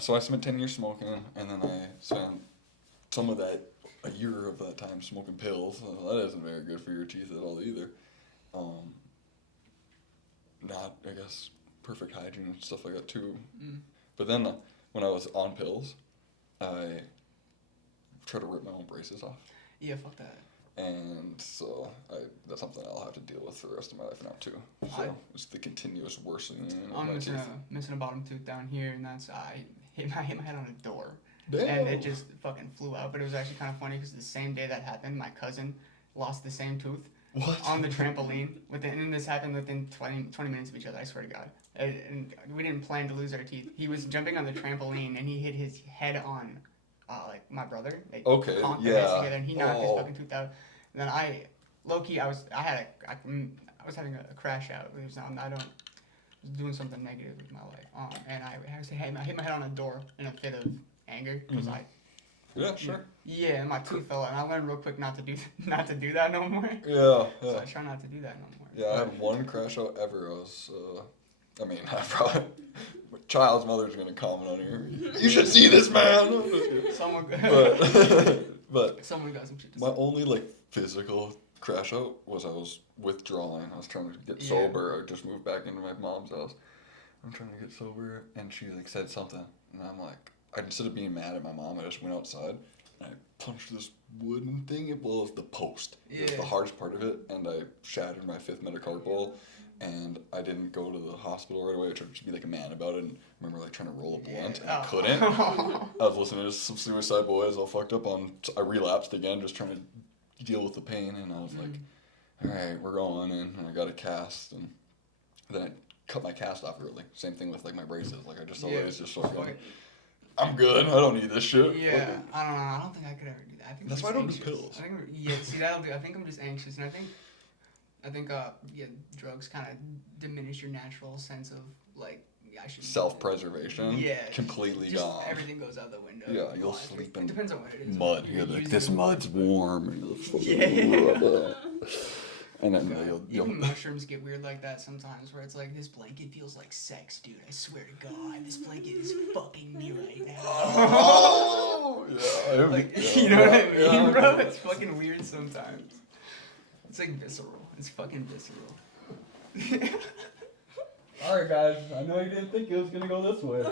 So I spent 10 years smoking, and then I spent some of that, a year of that time smoking pills. That isn't very good for your teeth at all either. Um, Not, I guess, perfect hygiene and stuff like that too. Mm. But then when I was on pills, I tried to rip my own braces off. Yeah, fuck that. And so that's something I'll have to deal with for the rest of my life now too. So it's the continuous worsening of I'm my teeth. missing a bottom tooth down here, and that's I hit my head on a door. Damn. And it just fucking flew out. But it was actually kind of funny because the same day that happened, my cousin lost the same tooth. What? On the trampoline. And this happened within 20 minutes of each other, I swear to God. And we didn't plan to lose our teeth. He was jumping on the trampoline, and he hit his head on, like, my brother. They Okay, conked their heads yeah. together, and he knocked his fucking tooth out. And then low-key, I was having a crash out. It was, I was doing something negative with my life. And I hit my head on a door in a fit of anger, because Yeah, sure. Yeah, and my tooth fell out, and I learned real quick not to do that no more. Yeah. So I try not to do that no more. Yeah, I had one crash out ever. I probably, my child's mother's gonna comment on here. You should see this man. Someone but someone got some shit to my say. only physical crash out was I was withdrawing. I was trying to get Yeah. sober. I just moved back into my mom's house. I'm trying to get sober, and she said something, and I'm like, instead of being mad at my mom, I just went outside and I punched this wooden thing. It was the post. It was Yeah. the hardest part of it, and I shattered my 5th metacarpal. And I didn't go to the hospital right away. I tried to be like a man about it, and I remember trying to roll a blunt, and I couldn't. I was listening to some Suicide Boys, all fucked up I relapsed again, just trying to deal with the pain, and I was like, all right, we're going, and I got a cast, and then I cut my cast off early. Same thing with my braces. I just always just I'm good. I don't need this shit. Yeah, I don't know. I don't think I could ever do that. I think That's I'm why I don't anxious. do pills. See, that'll do. I think I'm just anxious, and I think drugs kind of diminish your natural sense of I should Self-preservation. Yeah, Completely just gone. Everything goes out the window. Yeah, you'll sleep in. It depends on what it is. Mud. You're like, this mud's warm. And Yeah. And then you'll Even mushrooms get weird like that sometimes, where it's like, this blanket feels like sex, dude. I swear to God, this blanket is fucking me right now. Oh, yeah. You know what I mean, bro? It's fucking weird sometimes. It's visceral. It's fucking visceral. Alright, guys. I know you didn't think it was gonna go this way.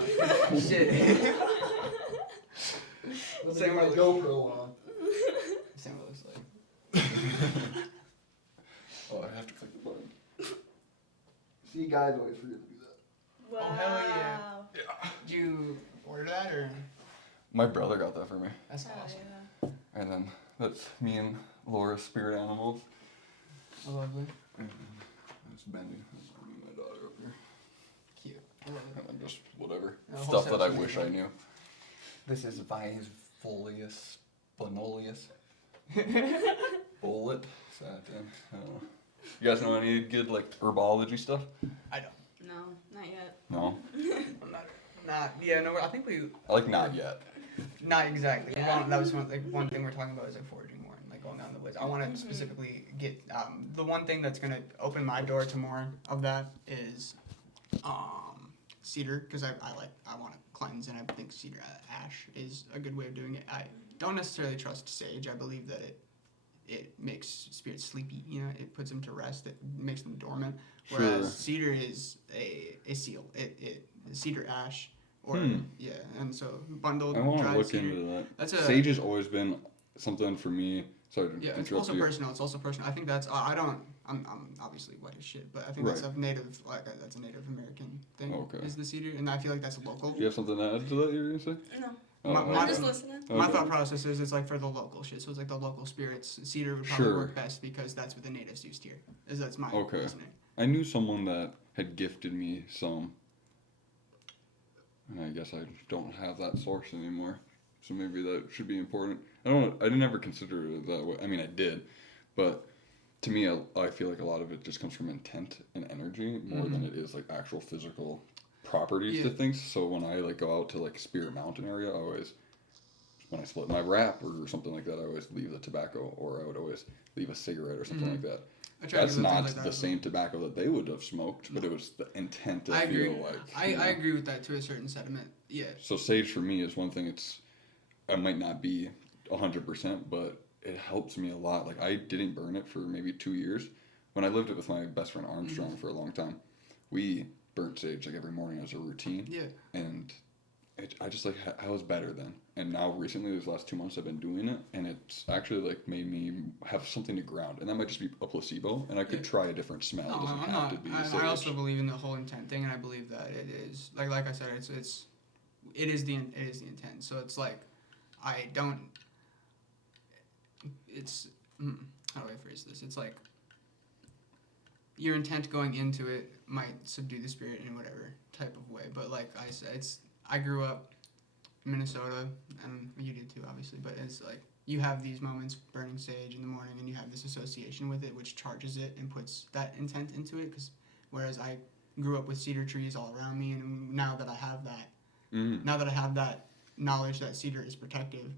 Shit. Same with GoPro on. Same what it looks like. Oh, I have to click the button. See, guys always forget to do that. Wow. Oh, hell yeah. Yeah. Did you order that, or? My brother got that for me. That's Oh, awesome. yeah. And then that's me and Laura's spirit animals. Lovely. And that's Bendy. That's me and my daughter up here. Cute. I love it. And then just whatever. The whole Stuff that I section wish is I like- knew. This is Vi's folius bonolius. Bullet. Satin. I don't know. You guys know any good herbology stuff? I don't. No, not yet. No. I'm not. Yeah. No. I think we. I not yet. Not exactly. That was one thing we're talking about is foraging more and going out in the woods. I want to specifically get the one thing that's gonna open my door to more of that is cedar, because I want to cleanse, and I think cedar ash is a good way of doing it. I don't necessarily trust sage. I believe that it makes spirits sleepy. It puts them to rest. It makes them dormant. Whereas cedar is a seal. Cedar ash. Yeah, and so bundled. I want to dried look cedar. into that. Sage has always been something for me. Sorry to it's interrupt also you. personal. It's also personal. I think that's I'm obviously white as shit, but I think that's a native that's a Native American thing. Okay. Is the cedar, and I feel like that's local. Do you have something to add to that you were gonna say? No. I'm just listening. My thought process is it's for the local shit. So it's the local spirits. Cedar would probably work best because that's what the natives used here. That's my reasoning. I knew someone that had gifted me some, and I guess I don't have that source anymore. So maybe that should be important. I didn't ever consider it that way. I mean, I did, but to me, I feel like a lot of it just comes from intent and energy more than it is actual physical properties to things. So when I go out to Spirit Mountain area, when I split my wrap or something like that, I always leave the tobacco, or I would always leave a cigarette or something like that. That's not the same tobacco that they would have smoked, but it was the intent to feel like. I agree with that to a certain sentiment. Yeah. So sage for me is one thing. I might not be 100%, but it helps me a lot. Like I didn't burn it for maybe 2 years. When I lived it with my best friend Armstrong for a long time, we burnt sage like every morning as a routine. Yeah. And I just like I was better then, and now recently these last 2 months I've been doing it, and it's actually like made me have something to ground, and that might just be a placebo, and I could try a different smell. No, it doesn't have to be sage. I also believe in the whole intent thing, and I believe that it is like I said, it is the intent. So it's like I don't. It's how do I phrase this? It's like your intent going into it might subdue the spirit in whatever type of way, but like I said, I grew up in Minnesota, and you did too, obviously, but it's like you have these moments burning sage in the morning, and you have this association with it, which charges it and puts that intent into it, whereas I grew up with cedar trees all around me, and now that I have that knowledge that cedar is protective,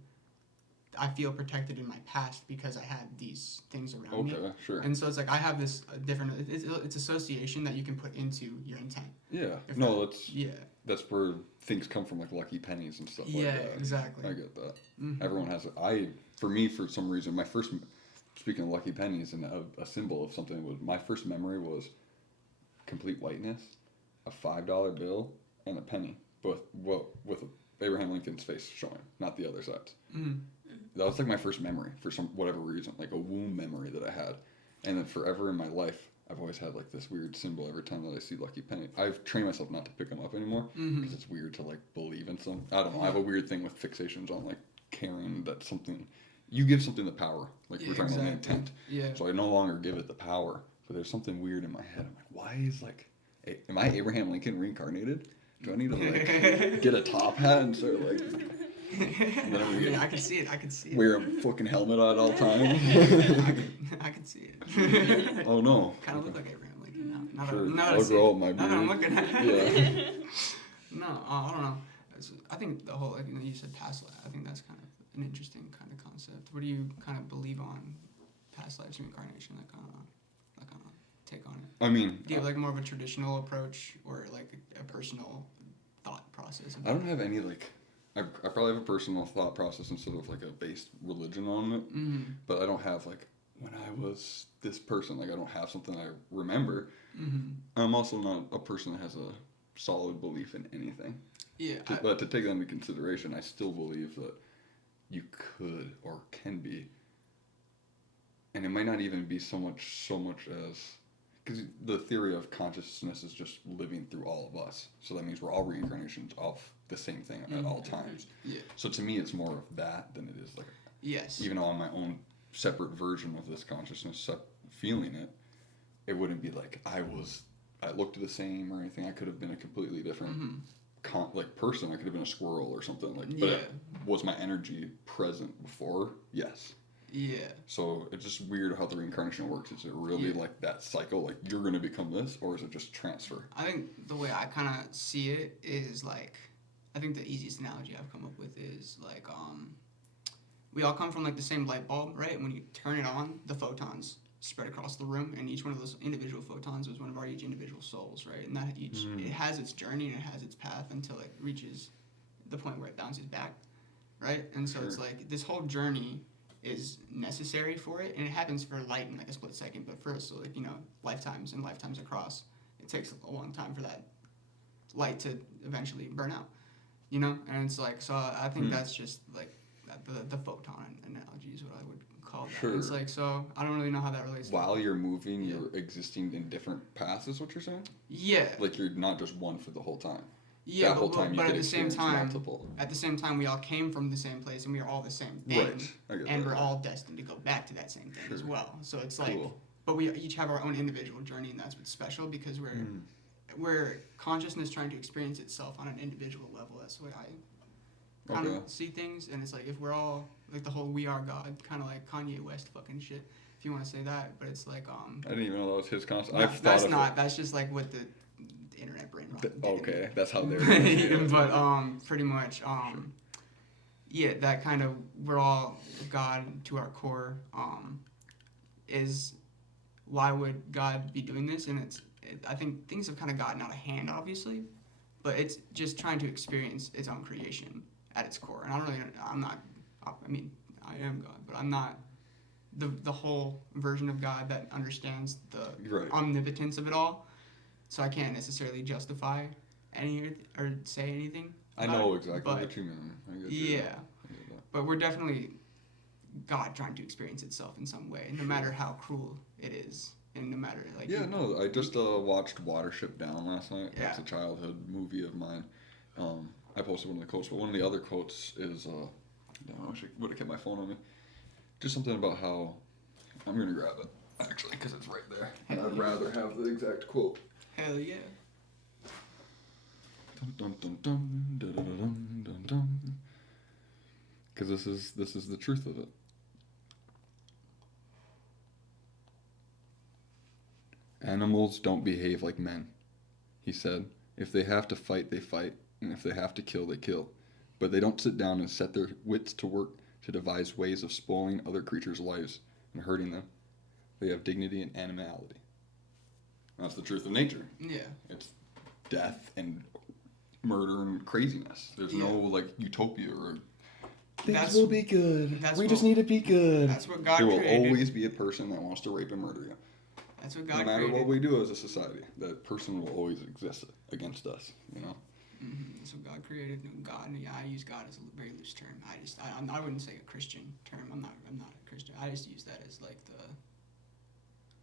I feel protected in my past because I had these things around me. Okay, sure. And so it's like I have this different. It's association that you can put into your intent. Yeah. That's where things come from, like lucky pennies and stuff like that. Yeah, exactly. I get that. Mm-hmm. Everyone has it. For some reason, speaking of lucky pennies and a symbol of something, my first memory was complete whiteness, a $5 bill, and a penny, with Abraham Lincoln's face showing, not the other sides. Mm-hmm. That was like my first memory for whatever reason, like a womb memory that I had. And then forever in my life, I've always had like this weird symbol every time that I see lucky penny. I've trained myself not to pick them up anymore because it's weird to like believe in some. I don't know. I have a weird thing with fixations on like caring that something, you give something the power. Like we're talking about intent. Yeah. So I no longer give it the power. But there's something weird in my head. I'm like, why is like, am I Abraham Lincoln reincarnated? Do I need to like get a top hat and start like? Yeah, I can see it. Wear a fucking helmet at all times. I can see it. Oh no. Kind of look like Abraham Lincoln now. I'll grow up my beard. Now that I'm looking at it. Yeah. No, I don't know. I think the whole, like you said, past life. I think that's kind of an interesting kind of concept. What do you kind of believe on past lives, reincarnation? That kind of take on it. I mean, do you have like more of a traditional approach or like a personal thought process? I don't have any like. I probably have a personal thought process instead of like a based religion on it, but I don't have like when I was this person, like I don't have something I remember. I'm also not a person that has a solid belief in anything. Yeah. But to take that into consideration, I still believe that you could or can be, and it might not even be so much as. Because the theory of consciousness is just living through all of us. So that means we're all reincarnations of the same thing at all times. Yeah. So to me, it's more of that than it is like... Yes. Even though I'm my own separate version of this consciousness, feeling it, it wouldn't be like I looked the same or anything. I could have been a completely different person. I could have been a squirrel or something. But was my energy present before? Yes. Yeah. So it's just weird how the reincarnation works. Is it really like that cycle? Like you're going to become this, or is it just transfer? I think the way I kind of see it is like, I think the easiest analogy I've come up with is like, we all come from like the same light bulb, right? And when you turn it on, the photons spread across the room, and each one of those individual photons is one of our each individual souls, right? And that it has its journey and it has its path until it reaches the point where it bounces back, right? And so it's like this whole journey is necessary for it, and it happens for light in like a split second, but for us, so like lifetimes and lifetimes across, it takes a long time for that light to eventually burn out, and it's like, so I think that's just like the photon analogy is what I would call that. It's like, so I don't really know how that relates. While you're moving, you're existing in different paths, is what you're saying? Yeah. Like you're not just one for the whole time. Yeah, but at the same time, we all came from the same place, and we are all the same thing, and we're all destined to go back to that same thing as well. So it's like, but we each have our own individual journey, and that's what's special because we're consciousness trying to experience itself on an individual level. That's the way I kind of see things, and it's like if we're all like the whole "we are God," kind of like Kanye West fucking shit, if you want to say that. But it's like I didn't even know that was his concept. No, that's just like what the internet brain rot. Okay, that's how they're doing. But pretty much yeah, that kind of we're all God to our core is why would God be doing this? And I think things have kind of gotten out of hand, obviously, but it's just trying to experience its own creation at its core. And I am God, but I'm not the whole version of God that understands the omnipotence of it all. So I can't necessarily justify or say anything. I know exactly what you mean. But we're definitely God trying to experience itself in some way, no matter how cruel it is, and no matter like. Yeah, no, I just watched Watership Down last night. Yeah. It's a childhood movie of mine. I posted one of the quotes, but one of the other quotes is, I wish I would have kept my phone on me. Just something about how I'm gonna grab it actually because it's right there. And I'd rather have the exact quote. Hell yeah. Because this is the truth of it. Animals don't behave like men, he said. If they have to fight, they fight, and if they have to kill, they kill. But they don't sit down and set their wits to work to devise ways of spoiling other creatures' lives and hurting them. They have dignity and animality. That's the truth of nature. Yeah. It's death and murder and craziness. There's no like utopia or things will be good. We just need to be good. That's what God created. There will created. always be a person that wants to rape and murder you. That's what God created. No matter what we do as a society, that person will always exist against us, you know? Mm-hmm. That's what God created. God, yeah, I use God as a very loose term. I wouldn't say a Christian term. I'm not a Christian. I just use that as like the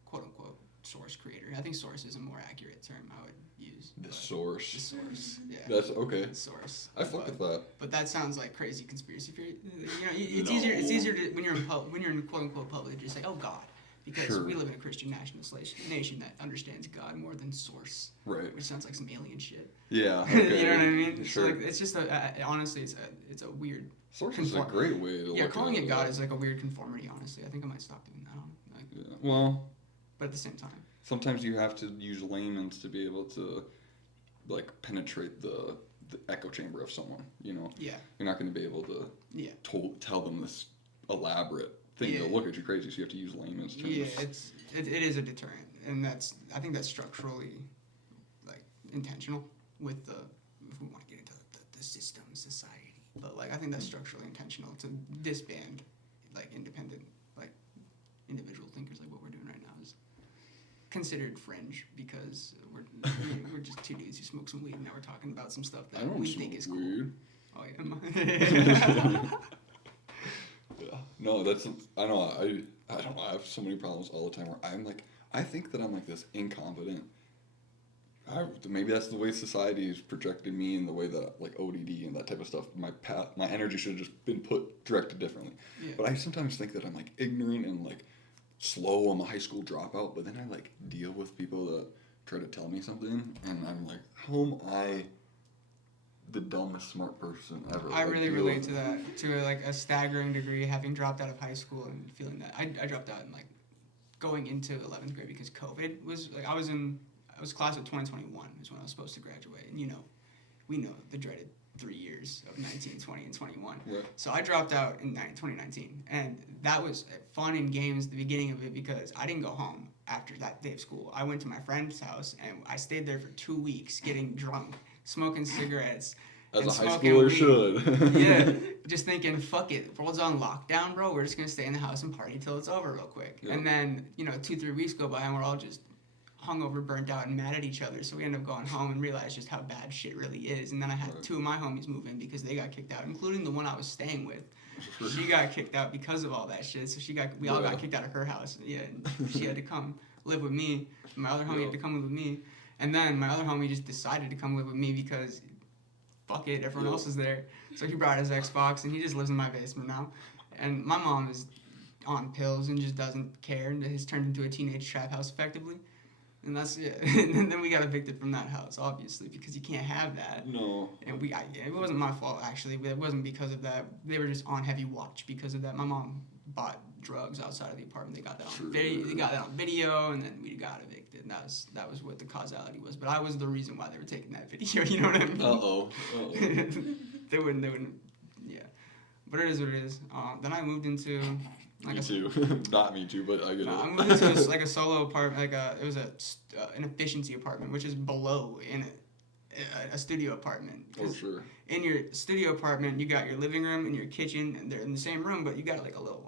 quote unquote source creator. I think source is a more accurate term I would use. The source. The source. Yeah. That's okay. The source. I fuck with that. But that sounds like crazy conspiracy theory. You know, it's easier. It's easier to when you're in quote unquote public to just say, oh God. Because we live in a Christian nationalist nation that understands God more than source. Right. Which sounds like some alien shit. Yeah. Okay. You know what I mean? Sure. So like, it's just honestly, it's a weird. Source is a great way to look at it. Calling it God is like a weird conformity. Honestly, I think I might stop doing that. Yeah. Well. But at the same time. Sometimes you have to use layman's to be able to, like, penetrate the echo chamber of someone. You know. Yeah. You're not going to be able to. Yeah. Tell them this elaborate thing. They'll look at you crazy, so you have to use layman's terms. Yeah, it is a deterrent, and I think that's structurally, like, intentional with if we want to get into the system, society, but like I think that's structurally intentional to disband, like, independent, like, individual thinkers, like what we're doing right now is considered fringe because we're just two dudes who smoke some weed and now we're talking about some stuff that we think is weed. Cool. Oh yeah. Yeah. No, I know. I don't know. I have so many problems all the time where I'm like, I think that I'm like this incompetent. Maybe that's the way society has projected me and the way that like ODD and that type of stuff. My energy should have just been directed differently. Yeah. But I sometimes think that I'm like ignorant and like slow. I'm a high school dropout. But then I like deal with people that try to tell me something, and I'm like, how am I the dumbest smart person ever? I really relate to that, to like a staggering degree, having dropped out of high school and feeling that I dropped out in like going into 11th grade because COVID was like I was class of 2021 is when I was supposed to graduate, and we know the dreaded 3 years of 19, 20, and 21. Right. So I dropped out in 2019, and that was fun and games at the beginning of it because I didn't go home after that day of school. I went to my friend's house and I stayed there for 2 weeks getting drunk, smoking cigarettes. As a high schooler should. Yeah, just thinking, fuck it, world's on lockdown, bro. We're just gonna stay in the house and party till it's over real quick. Yeah. And then 2-3 weeks go by and we're all just hungover, burnt out, and mad at each other. So we end up going home and realize just how bad shit really is. And then I had 2 of my homies move in because they got kicked out, including the one I was staying with. She got kicked out because of all that shit. So we all got kicked out of her house. Yeah, and she had to come live with me. My other homie had to come live with me. And then my other homie just decided to come live with me because fuck it, everyone else is there. So he brought his Xbox and he just lives in my basement now. And my mom is on pills and just doesn't care and has turned into a teenage trap house effectively. And that's it. And then we got evicted from that house, obviously, because you can't have that. No. And it wasn't my fault, actually. It wasn't because of that. They were just on heavy watch because of that. My mom bought drugs outside of the apartment. They got that on video. They got that on video, and then we got evicted. And that was what the causality was. But I was the reason why they were taking that video. You know what I mean? Uh-oh. They wouldn't. Yeah. But it is what it is. Then I moved into Like me too. Not me too, but I get it. I'm moving to a solo apartment. It was an efficiency apartment, which is below in a studio apartment. Oh, sure. In your studio apartment, you got your living room and your kitchen, and they're in the same room, but you got a little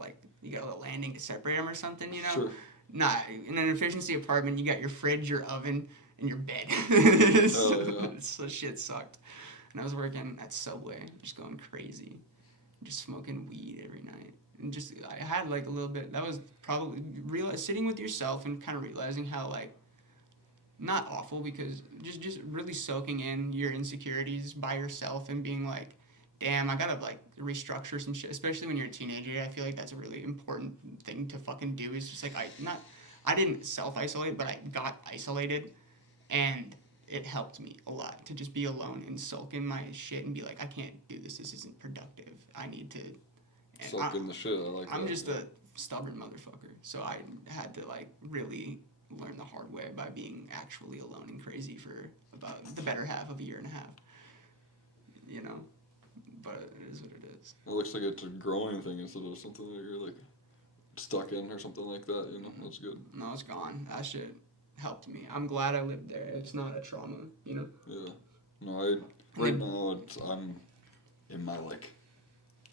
landing to separate them or something, you know? Sure. Nah, in an efficiency apartment, you got your fridge, your oven, and your bed. So shit sucked. And I was working at Subway, just going crazy, just smoking weed every night. And I had like a little bit, that was probably sitting with yourself and kind of realizing how like, not awful, because just really soaking in your insecurities by yourself and being like, damn, I gotta like restructure some shit, especially when you're a teenager. I feel like that's a really important thing to fucking do, is just like, I didn't self-isolate, but I got isolated, and it helped me a lot to just be alone and sulk in my shit and be like, I can't do this isn't productive, I need to... Sulk in the shit, I like that. I'm just a stubborn motherfucker, so I had to like really learn the hard way by being actually alone and crazy for about the better half of a year and a half, you know? But it is what it is. It looks like it's a growing thing instead of something that you're like stuck in or something like that, you know? That's good. No, it's gone. That shit helped me. I'm glad I lived there. It's not a trauma, you know? Yeah. No, right now I'm in my like,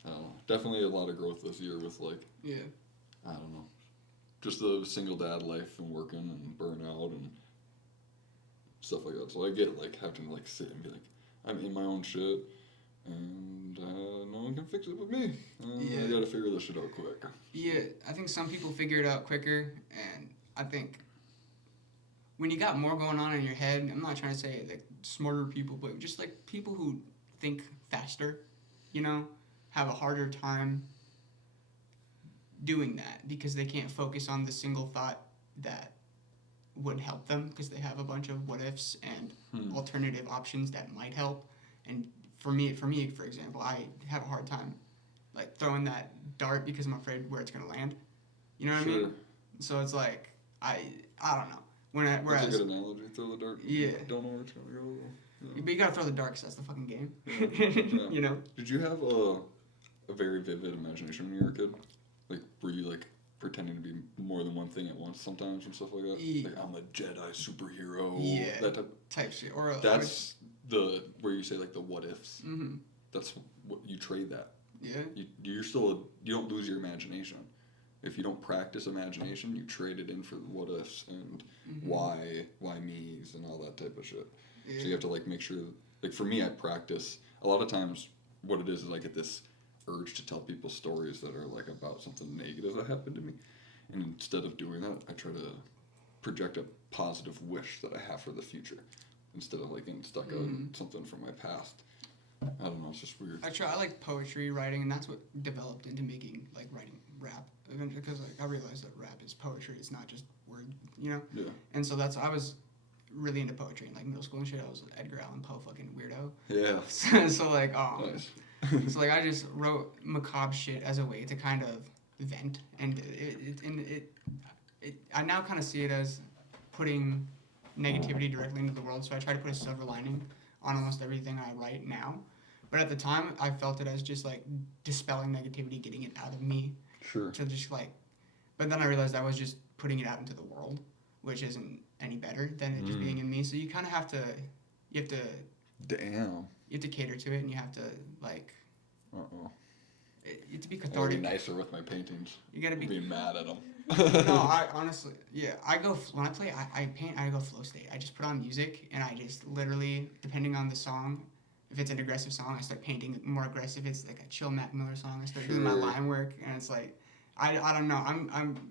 I don't know, definitely a lot of growth this year with like, yeah, I don't know, just the single dad life and working and burnout and stuff like that. So I get like having to like sit and be like, I'm in my own shit, and no one can fix it but me. I gotta figure this shit out quick. Yeah, I think some people figure it out quicker, and I think when you got more going on in your head, I'm not trying to say like smarter people, but just like people who think faster, you know, have a harder time doing that because they can't focus on the single thought that would help them, because they have a bunch of what ifs and alternative options that might help. And for me, for example, I have a hard time like throwing that dart because I'm afraid where it's gonna land. You know what I mean? So it's like I don't know. Whereas that's a good analogy. Throw the dart. Yeah. Don't know where it's gonna go. Yeah. But you gotta throw the dart, 'cause that's the fucking game. Yeah. You know? Did you have a very vivid imagination when you were a kid? Like, were you like pretending to be more than one thing at once sometimes and stuff like that? Like, I'm a Jedi superhero. Yeah. That type shit. Or that's the where you say like the what ifs. Mm-hmm. That's what you trade that. Yeah. You don't lose your imagination. If you don't practice imagination, you trade it in for what ifs and why me's and all that type of shit. Yeah. So you have to like make sure. Like for me, I practice a lot of times. What it is I get this urge to tell people stories that are like about something negative that happened to me, and instead of doing that, I try to project a positive wish that I have for the future instead of like getting stuck on something from my past. I don't know, it's just weird. I like poetry writing, and that's what developed into making like writing rap, because like I realized that rap is poetry, it's not just word, you know. Yeah. And so I was really into poetry in like middle school and shit. I was an Edgar Allan Poe fucking weirdo. Yeah. So like nice. so like I just wrote macabre shit as a way to kind of vent, and I now kind of see it as putting negativity directly into the world. So I try to put a silver lining on almost everything I write now. But at the time, I felt it as just like dispelling negativity, getting it out of me. Sure. To just like, but then I realized I was just putting it out into the world, which isn't any better than it just being in me. So you kind of have to, Damn. You have to cater to it, and you have to like. You have to be I gotta cathartic. be nicer with my paintings. You gotta be mad at them. No, I honestly, yeah, when I play, I paint, I go flow state. I just put on music, and I just literally, depending on the song, if it's an aggressive song, I start painting more aggressive. If it's like a chill Mac Miller song, I start doing my line work, and it's like, I don't know.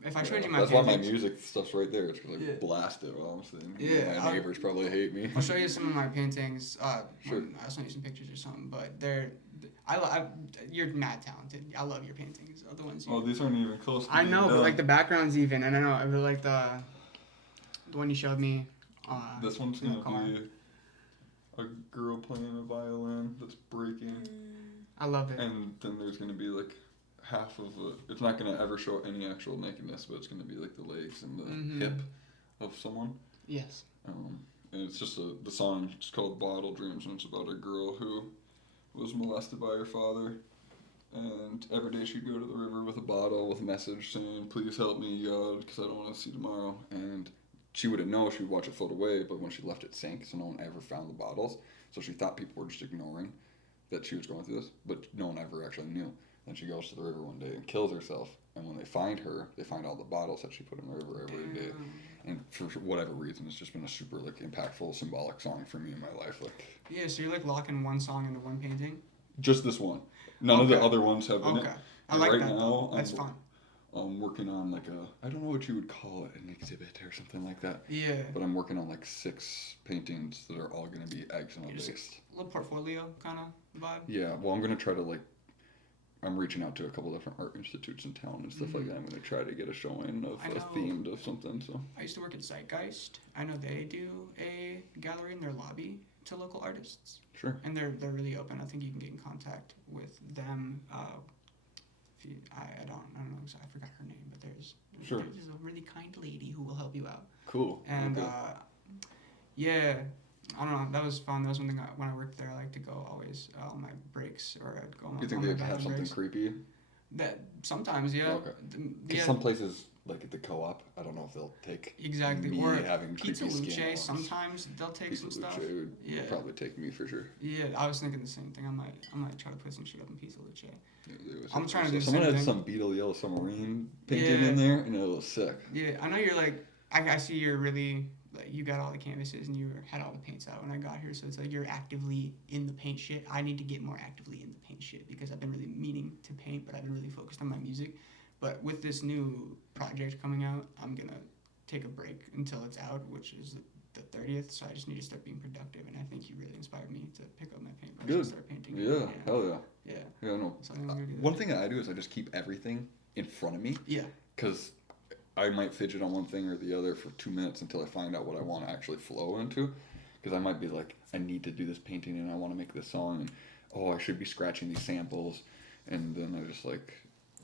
If I showed you my that's paintings, why my music stuff's right there. It's like blasted while I'm sitting. Yeah, my neighbors probably hate me. I'll show you some of my paintings. Sure. I'll send you some pictures or something. But you're mad talented. I love your paintings. The ones. These aren't even close to I know, but like the background's even, and I know I really like the one you showed me. This one's gonna be a girl playing a violin that's breaking. I love it. And then there's gonna be like half of it's not gonna ever show any actual nakedness, but it's gonna be like the legs and the hip of someone. Yes. And it's just the song. It's called Bottle Dreams, and it's about a girl who was molested by her father, And every day she'd go to the river with a bottle with a message saying, "Please help me, God, because I don't want to see tomorrow." And she wouldn't know. She would watch it float away, but when she left, it sank, so no one ever found the bottles. So she thought people were just ignoring that she was going through this, but no one ever actually knew. Then she goes to the river one day and kills herself. And when they find her, they find all the bottles that she put in the river every day. And for whatever reason, it's just been a super like impactful, symbolic song for me in my life. Like, Yeah, so you're like locking one song into one painting? just this one. None of the other ones have in it. I like right that now, though. That's fun. I'm working on like I don't know what you would call it, an exhibit or something like that. Yeah. But I'm working on like 6 paintings that are all going to be eczema based. A little portfolio kind of vibe. Yeah, well, I'm going to try to like, I'm reaching out to a couple different art institutes in town and stuff like that. I'm going to try to get a showing of a themed of something. So I used to work at Zeitgeist. I know they do a gallery in their lobby to local artists. Sure. And they're really open. I think you can get in contact with them. If you, I don't know. I forgot her name, but there's a really kind lady who will help you out. Cool. And okay. yeah, I don't know. That was fun. That was one thing when I worked there. I like to go always on my breaks, or I'd go on my. You think they'd have something creepy? That sometimes, yeah. Okay. Because some places, like at the co-op, I don't know if they'll take exactly. me Or having Pizza creepy skin Luce. Sometimes they'll take some stuff. Would probably take me for sure. Yeah, I was thinking the same thing. I might try to put some shit up in Pizza Luce. Yeah, I'm trying to do the someone same had thing. some Beetle Yellow Submarine painting in there, and it was sick. Yeah, I know you're like. I see you're really like you got all the canvases and you had all the paints out when I got here, so it's like you're actively in the paint shit. I need to get more actively in the paint shit because I've been really meaning to paint, but I've been really focused on my music. But with this new project coming out, I'm gonna take a break until it's out, which is the 30th. So I just need to start being productive, and I think you really inspired me to pick up my paintbrush and start painting. Yeah, hell yeah. Yeah. Yeah, no. So I'm gonna do that. One thing that I do is I just keep everything in front of me. Yeah. Because I might fidget on one thing or the other for 2 minutes until I find out what I want to actually flow into. Because I might be like, I need to do this painting and I want to make this song, and I should be scratching these samples, and then I just like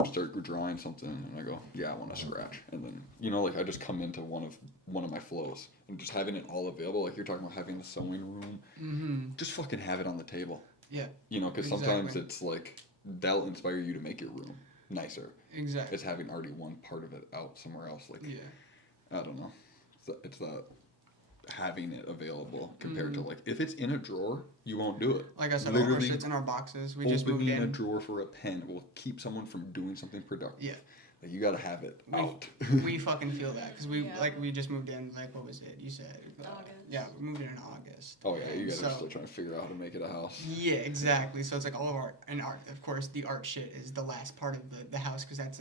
start drawing something and I go, yeah, I want to scratch, and then like I just come into one of my flows and just having it all available. Like you're talking about having a sewing room, just fucking have it on the table. Yeah. Because sometimes it's like that'll inspire you to make your room nicer. Exactly. It's having already one part of it out somewhere else. Like, I don't know. It's that having it available compared to like if it's in a drawer, you won't do it. Like I said, all our shit's in our boxes. We just moved in. Opening a drawer for a pen will keep someone from doing something productive. Yeah. Like you gotta have it out. We fucking feel that because we just moved in. Like what was it? You said August. Yeah, we moved in August. Oh yeah, you guys are still trying to figure out how to make it a house. Yeah, exactly. So it's like all of art, of course the art shit is the last part of the house because that's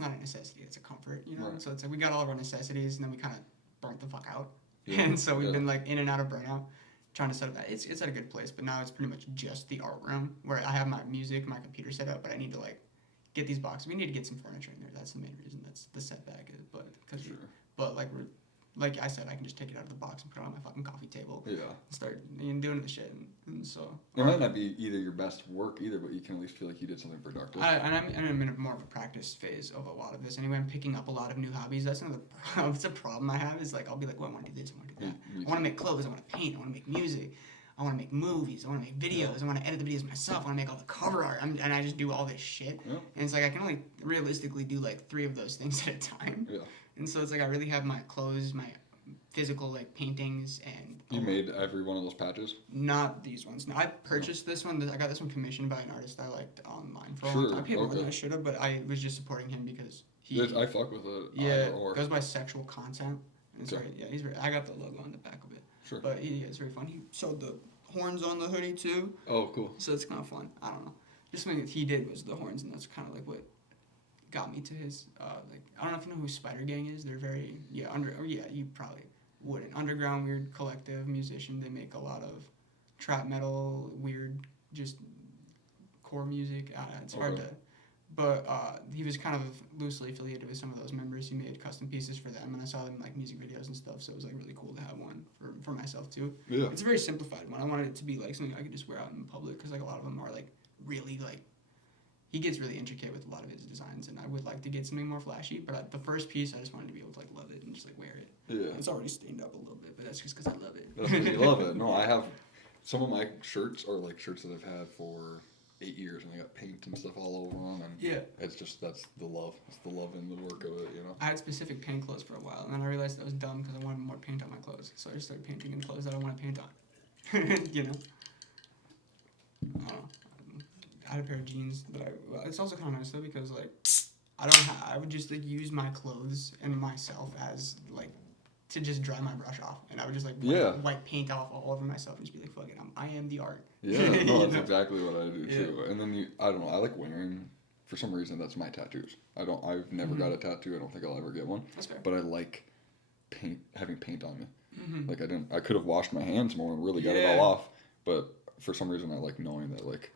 not a necessity. It's a comfort, Right. So it's like we got all of our necessities and then we kind of burnt the fuck out. Yeah. And so we've been like in and out of burnout, trying to set up that. It's at a good place, but now it's pretty much just the art room where I have my music, my computer set up, but I need to like get these boxes. We need to get some furniture in there. That's the main reason. That's the setback. But like I said, I can just take it out of the box and put it on my fucking coffee table. Yeah. And start doing the shit, and so. It might not be either your best work either, but you can at least feel like you did something productive. I'm in more of a practice phase of a lot of this. Anyway, I'm picking up a lot of new hobbies. That's another. It's a problem I have. Is like I'll be like, well, I want to do this. I want to do that. I want to make clothes. I want to paint. I want to make music. I want to make movies. I want to make videos. I want to edit the videos myself. I want to make all the cover art. And I just do all this shit. Yeah. And it's like I can only realistically do like 3 of those things at a time. Yeah. And so it's like I really have my clothes, my physical like paintings, and you made every one of those patches. Not these ones. No, I purchased this one. I got this one commissioned by an artist I liked online for a long time. I paid more than I should have, but I was just supporting him because I fuck with it. Yeah, it goes by Sexual Content. And he's very. I got the logo on the back of it. Sure. But it's very fun. He sewed the horns on the hoodie too. Oh, cool. So it's kind of fun. I don't know. Just something that he did was the horns, and that's kind of like what got me to his. Like I don't know if you know who Spider Gang is. They're very you probably wouldn't. Underground weird collective musician. They make a lot of trap metal, weird, just core music. It's hard to. But he was kind of loosely affiliated with some of those members. He made custom pieces for them, and I saw them like music videos and stuff. So it was like really cool to have one for myself too. Yeah. It's a very simplified one. I wanted it to be like something I could just wear out in public because like a lot of them are like really like. He gets really intricate with a lot of his designs, and I would like to get something more flashy. But the first piece, I just wanted to be able to like love it and just like wear it. Yeah. It's already stained up a little bit, but that's just because I love it. That's because you love it. No, I have some of my shirts are like shirts that I've had for 8 years, and I got paint and stuff all over them, and Yeah. it's just, that's the love. It's the love in the work of it, you know? I had specific paint clothes for a while, and then I realized that was dumb because I wanted more paint on my clothes. So I just started painting in clothes that I want to paint on. You know? I don't know. I had a pair of jeans that well, it's also kind of nice though because like I would just like use my clothes and myself as like to just dry my brush off, and I would just like wipe paint off all over myself and just be like, fuck it, I am the art. Yeah, no, that's exactly what I do too. And then I don't know, I like wearing, for some reason, that's my tattoos. I've never got a tattoo. I don't think I'll ever get one. That's fair. But I like having paint on me. Like I could have washed my hands more and really got it all off, but for some reason I like knowing that like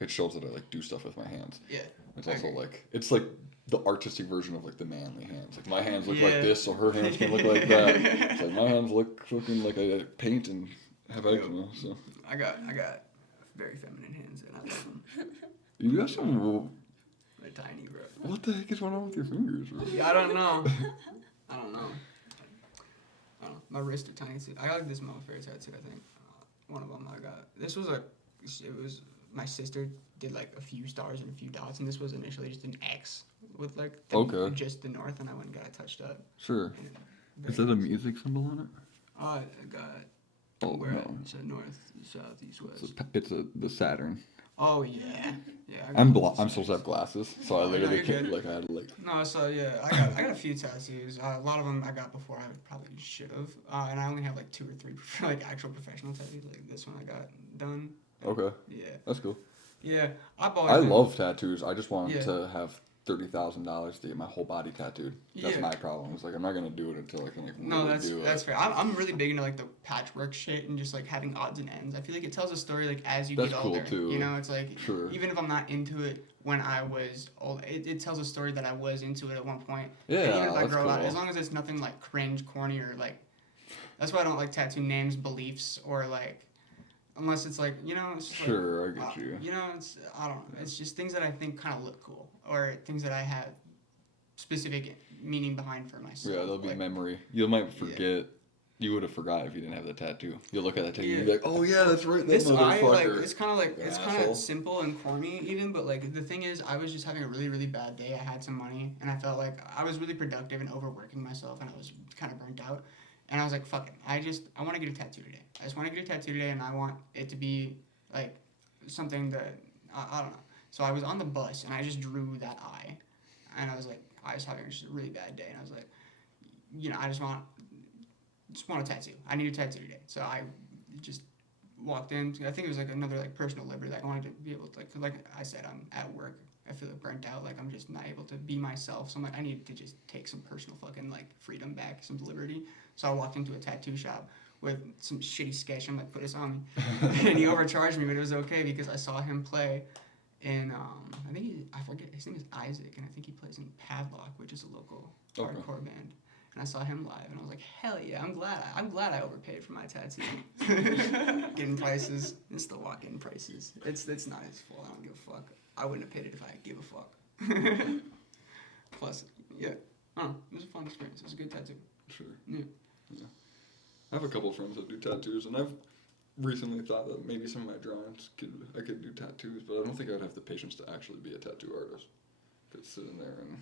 it shows that I like do stuff with my hands. Yeah. It's also like it's like the artistic version of like the manly hands. Like my hands look like this, so her hands can look like that. It's like my hands look fucking like I paint and have eczema. So I got very feminine hands, and I love them. you got some. They're tiny, bro. What the heck is going on with your fingers, bro? Yeah, I don't know. I don't know. My wrists are tiny too. I got like this motherfucker tattoo. I think one of them I got. This was my sister did like a few stars and a few dots, and this was initially just an X with like just the north, and I went and got it touched up. Sure. Is that a music symbol on it? I got. Oh no. It's a north, south, east, west. It's the Saturn. Oh yeah. I'm supposed to have glasses, so I literally can't I had to like. No, so yeah, I got a few tattoos. A lot of them I got before I probably should have, and I only have like 2 or 3 like actual professional tattoos. Like this one I got done. Okay. Yeah. That's cool. Yeah, I love tattoos. I just want to have $30,000 to get my whole body tattooed. That's my problem. It's like I'm not gonna do it until I can like really do it. That's fair. I'm really big into like the patchwork shit and just like having odds and ends. I feel like it tells a story like as you get older. That's cool too. You know, it's like even if I'm not into it when I was old, it tells a story that I was into it at one point. Yeah, and even if I grow out, as long as it's nothing like cringe, corny, or like. That's why I don't like tattoo names, beliefs, or like. Unless it's like, you know, it's just I get you. You know, it's, I don't know. It's just things that I think kind of look cool. Or things that I have specific meaning behind for myself. Yeah, they'll be memory. You might forget. Yeah. You would have forgot if you didn't have the tattoo. You'll look at that tattoo and be like, oh yeah, that's right, that motherfucker. It's kind of simple and corny even, but like the thing is, I was just having a really, really bad day. I had some money, and I felt like I was really productive and overworking myself, and I was kind of burnt out. And I was like, fuck it. I want to get a tattoo today. I just want to get a tattoo today, and I want it to be, like, something that, I don't know. So I was on the bus, and I just drew that eye. And I was like, I was having just a really bad day. And I was like, you know, I just want a tattoo. I need a tattoo today. So I just walked in. I think it was, like, another, like, personal liberty. Like, I wanted to be able to, like I said, I'm at work. I feel like burnt out. Like, I'm just not able to be myself. So I'm like, I need to just take some personal fucking, like, freedom back, some liberty. So I walked into a tattoo shop with some shitty sketch. I'm like, put this on me. And he overcharged me, but it was okay because I saw him play in, I forget, his name is Isaac, and I think he plays in Padlock, which is a local hardcore band. And I saw him live, and I was like, hell yeah, I'm glad I overpaid for my tattoo. Getting prices, it's the walk-in prices. It's not his fault, I don't give a fuck. I wouldn't have paid it if I give a fuck. Plus, yeah, I don't know, it was a fun experience. It was a good tattoo. Sure. Yeah. I have a couple of friends that do tattoos, and I've recently thought that maybe some of my drawings I could do tattoos, but I don't think I'd have the patience to actually be a tattoo artist. Could sit in there and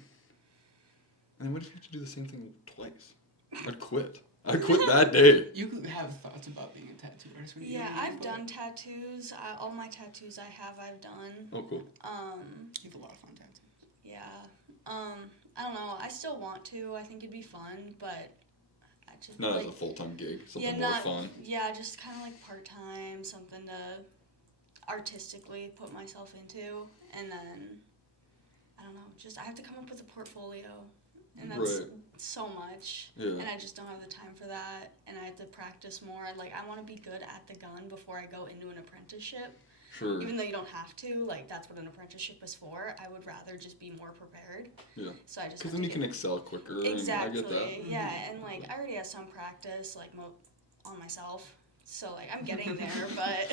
then what if you have to do the same thing twice? I'd quit. I'd quit that day. You could have thoughts about being a tattoo artist. Yeah, I've done tattoos. All my tattoos I've done. Oh, cool. You have a lot of fun tattoos. Yeah. I don't know. I still want to. I think it'd be fun, but I just not as a full-time gig. Something more fun. Yeah, just kind of like part-time, something to artistically put myself into, and then I don't know. Just I have to come up with a portfolio, and that's so much. Yeah. And I just don't have the time for that, and I have to practice more. Like I want to be good at the gun before I go into an apprenticeship. Sure. Even though you don't have to, like that's what an apprenticeship is for. I would rather just be more prepared. Yeah. So I just. Because then you can excel quicker. Exactly. And I get that. Yeah, and like I already have some practice, like on myself. So like I'm getting there, but.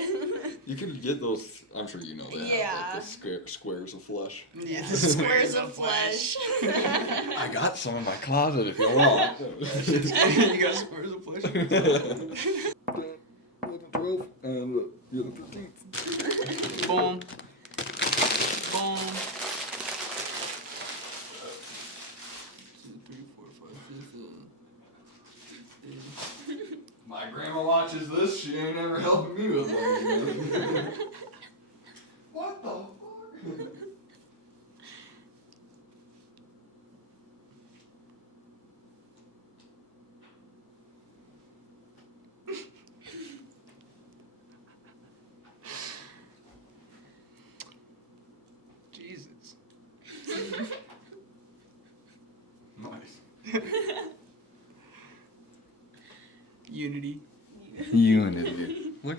You can get those. I'm sure you know that. Yeah. Like the squares of flesh. Yeah. Squares of flesh. I got some in my closet if you want. You got squares of flesh. 12 and you're the 13th. Boom.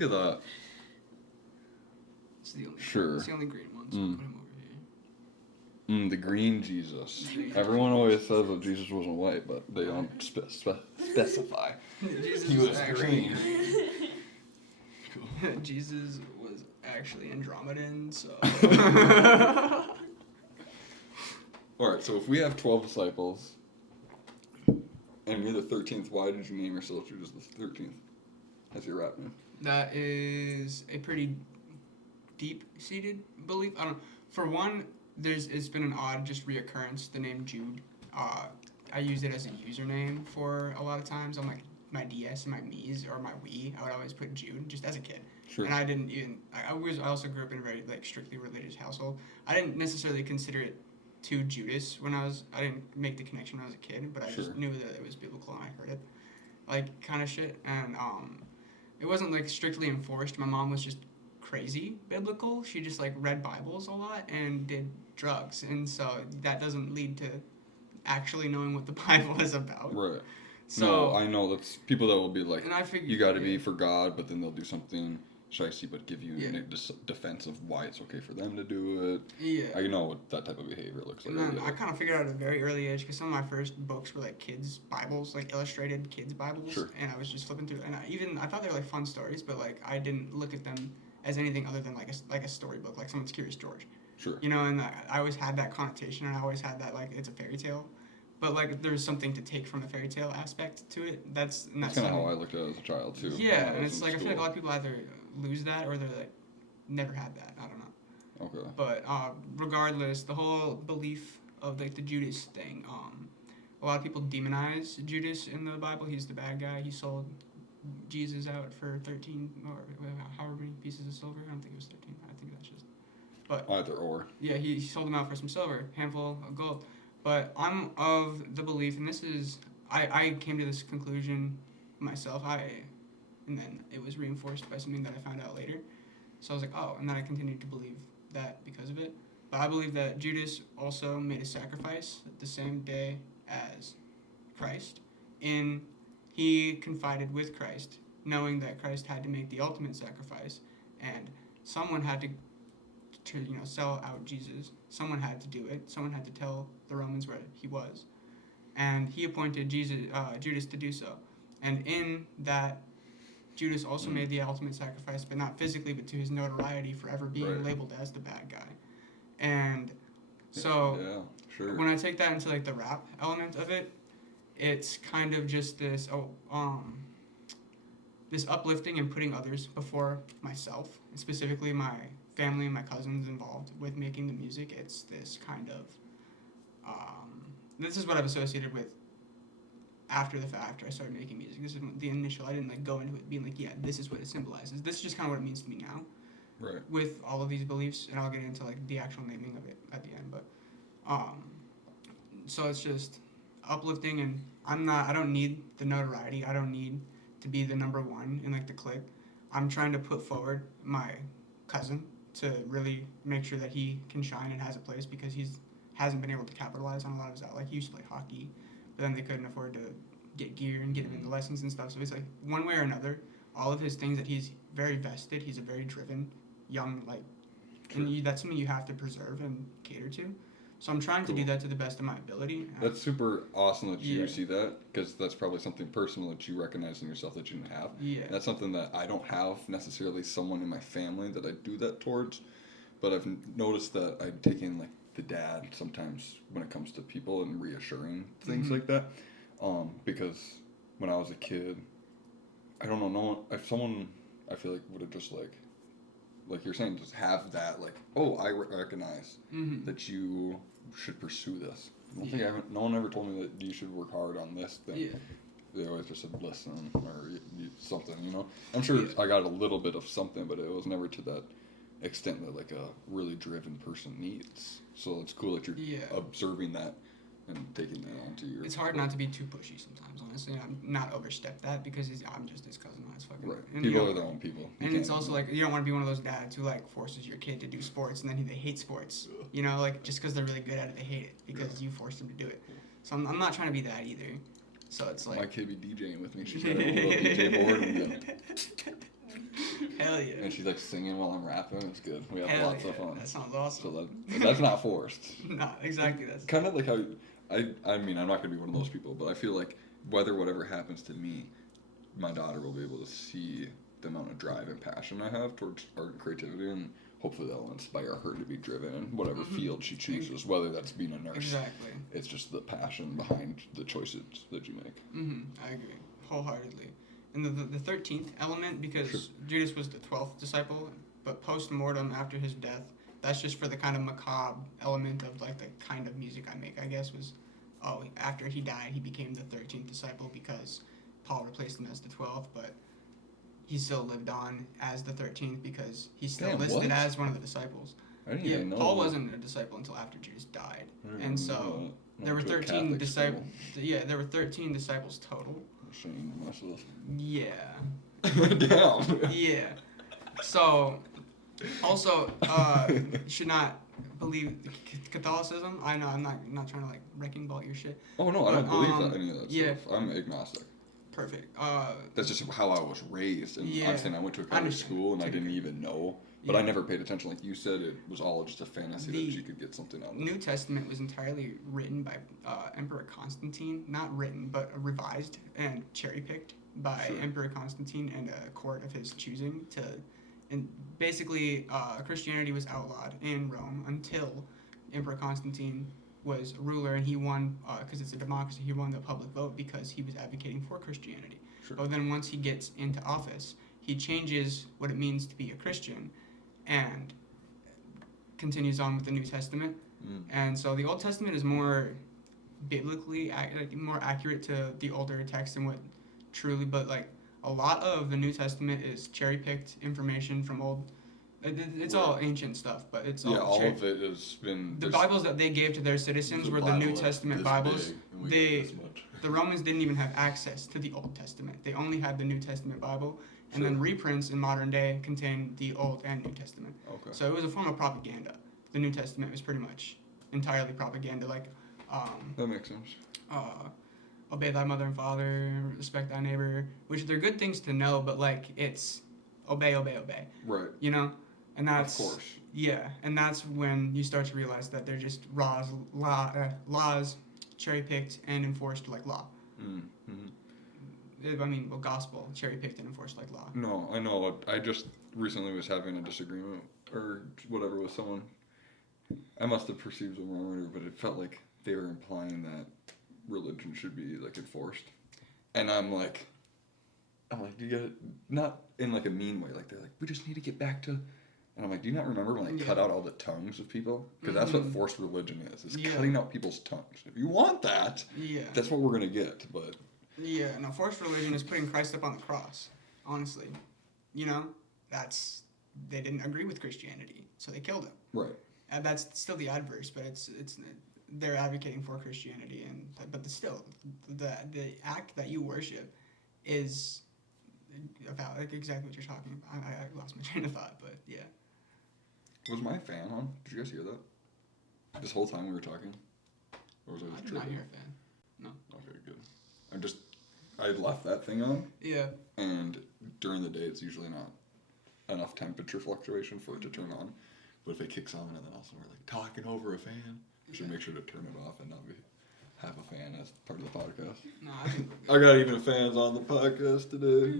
look at that. It's the only Sure. It's the only green one, so I'll put him over here. The green Jesus. Everyone always says that Jesus wasn't white, but they don't specify. Jesus He was actually green. Jesus was actually Andromedan, so. Alright, so if we have 12 disciples, and you're the 13th, why did you name yourself Judas the 13th? That's your rap name. That is a pretty deep-seated belief. I don't. For one, it's been an odd just reoccurrence. The name Jude. I used it as a username for a lot of times on like my DS and my Mii's or my Wii. I would always put Jude just as a kid. Sure. And I didn't even. I also grew up in a very like strictly religious household. I didn't necessarily consider it to Judas when I didn't make the connection when I was a kid, but I just knew that it was biblical and I heard it, like kind of shit. And it wasn't like strictly enforced. My mom was just crazy biblical. She just like read Bibles a lot and did drugs, and so that doesn't lead to actually knowing what the Bible is about. Right. So no, I know that's people that will be like, and I figured you got to be for God, but then they'll do something shicey, but give you a defense of why it's okay for them to do it. Yeah. I know what that type of behavior looks like. And then I kind of figured out at a very early age, because some of my first books were like kids' Bibles, like illustrated kids' Bibles. Sure. And I was just flipping through, and I thought they were like fun stories, but like I didn't look at them as anything other than like a storybook, like someone's Curious George. Sure. You know, and I always had that connotation, and I always had that like it's a fairy tale, but like there's something to take from the fairy tale aspect to it. That's kind of how I looked at it as a child too. Yeah, and it's like I feel like a lot of people either lose that or they're like never had that. I don't know. Okay. But regardless, the whole belief of like the Judas thing, a lot of people demonize Judas in the Bible. He's the bad guy. He sold Jesus out for 13 or however many pieces of silver. I don't think it was 13. I think that's just. But either or. Yeah, he sold them out for some silver, handful of gold. But I'm of the belief, and this is I came to this conclusion myself. And then it was reinforced by something that I found out later. So I was like, oh, and then I continued to believe that because of it. But I believe that Judas also made a sacrifice the same day as Christ. He confided with Christ, knowing that Christ had to make the ultimate sacrifice, and someone had to sell out Jesus. Someone had to do it. Someone had to tell the Romans where he was, and he appointed Judas to do so. And in that, Judas also made the ultimate sacrifice, but not physically, but to his notoriety for ever being labeled as the bad guy. And so when I take that into like the rap element of it, it's kind of just this this uplifting and putting others before myself, and specifically my family and my cousins involved with making the music. It's this kind of this is what I've associated with after I started making music. This is the initial. I didn't like go into it being like, yeah, this is what it symbolizes. This is just kind of what it means to me now. Right. With all of these beliefs, and I'll get into like the actual naming of it at the end. But so it's just uplifting, and I don't need the notoriety. I don't need to be the number one in like the clique. I'm trying to put forward my cousin to really make sure that he can shine and has a place, because hasn't been able to capitalize on a lot of his like he used to play hockey, but then they couldn't afford to get gear and get him into lessons and stuff. So it's like one way or another, all of his things that he's very vested. He's a very driven young and that's something you have to preserve and cater to. So I'm trying to do that to the best of my ability. That's super awesome that you see that, because that's probably something personal that you recognize in yourself that you didn't have. Yeah. That's something that I don't have necessarily someone in my family that I do that towards, but I've noticed that I take in like the dad sometimes when it comes to people and reassuring things like that. Because when I was a kid, I don't know, if someone I feel like would have just like you're saying, just have that like, oh, I recognize that you should pursue this. I don't think no one ever told me that you should work hard on this thing. Yeah. They always just said listen or something, you know. I'm sure I got a little bit of something, but it was never to that extent that like a really driven person needs. So it's cool that you're observing that and taking that onto your. It's hard not to be too pushy sometimes, honestly. I'm not overstep that, because I'm just his cousin. It's fucking right. And people are their own people. And it's also like you don't want to be one of those dads who like forces your kid to do sports and then they hate sports. You know, like just because they're really good at it, they hate it because you forced them to do it. So I'm not trying to be that either. So it's like my kid be DJing with me. She's got a little DJ board and Hell yeah. And she's like singing while I'm rapping. It's good. We have Hell lots yeah. of fun. That sounds awesome. So that's not forced. No, exactly. That's Kind of like how I mean, I'm not gonna be one of those people, but I feel like whatever happens to me, my daughter will be able to see the amount of drive and passion I have towards art and creativity, and hopefully that will inspire her to be driven in whatever field she chooses, whether that's being a nurse. exactly. It's just the passion behind the choices that you make. I agree wholeheartedly. And the 13th element, because Sure. Judas was the 12th disciple, but post-mortem after his death, that's just for the kind of macabre element of like the kind of music I make, I guess, was, after he died, he became the 13th disciple because Paul replaced him as the 12th, but he still lived on as the 13th because he's still listed as one of the disciples. I didn't even know. Paul wasn't a disciple until after Judas died, and so there were Went to a 13 Catholic disciples. school. Yeah, there were 13 disciples total. Ashamed of myself. Yeah. Damn. Yeah. So, also, you should not believe Catholicism. I know I'm not trying to like wrecking ball your shit. Oh no, I don't believe any of that yeah. stuff. I'm agnostic. Perfect. That's just how I was raised, and Yeah. I'm saying I went to a Catholic school and I didn't even know, but I never paid attention. Like you said, it was all just a fantasy that you could get something out of. New Testament was entirely written by Emperor Constantine. Not written, but revised and cherry-picked by Emperor Constantine and a court of his choosing to... And basically, Christianity was outlawed in Rome until Emperor Constantine was ruler, and he won, because it's a democracy, he won the public vote because he was advocating for Christianity. Sure. But then once he gets into office, he changes what it means to be a Christian and continues on with the New Testament. And so the Old Testament is more biblically, more accurate to the older text and what truly, but like a lot of the New Testament is cherry-picked information from old. It's all ancient stuff, but it's all all of it has been. The Bibles that they gave to their citizens were the New Testament Bibles. The Romans didn't even have access to the Old Testament. They only had the New Testament Bible, and then reprints in modern day contain the Old and New Testament. Okay. So it was a form of propaganda. The New Testament was pretty much entirely propaganda, like That makes sense. obey thy mother and father, respect thy neighbor, which they're good things to know, but like it's obey. Right. You know? And that's, of course. Yeah, and that's when you start to realize that they're just laws cherry-picked and enforced like law. I mean, well, gospel cherry-picked and enforced like law. No, I know. I just recently was having a disagreement or whatever with someone. I must have perceived them wrong, or whatever, but it felt like they were implying that religion should be like enforced, and I'm like, do you get it? Not in like a mean way. Like they're like, we just need to get back to. And I'm like, do you not remember when I cut out all the tongues of people? Because that's what forced religion is. It's cutting out people's tongues. If you want that, that's what we're going to get. But yeah, no, forced religion is putting Christ up on the cross, honestly. You know? They didn't agree with Christianity, so they killed him. Right. And that's still the adverse, but it's they're advocating for Christianity, but still, the act that you worship is about like exactly what you're talking about. I lost my train of thought, but yeah. Was my fan on? Did you guys hear that? This whole time we were talking? Or was I just I'm not your fan. No. Okay, good. I left that thing on. Yeah. And during the day, it's usually not enough temperature fluctuation for it to turn on. But if it kicks on and then also we're like talking over a fan, we should make sure to turn it off and not have a fan as part of the podcast. No, I think I got even fans on the podcast today.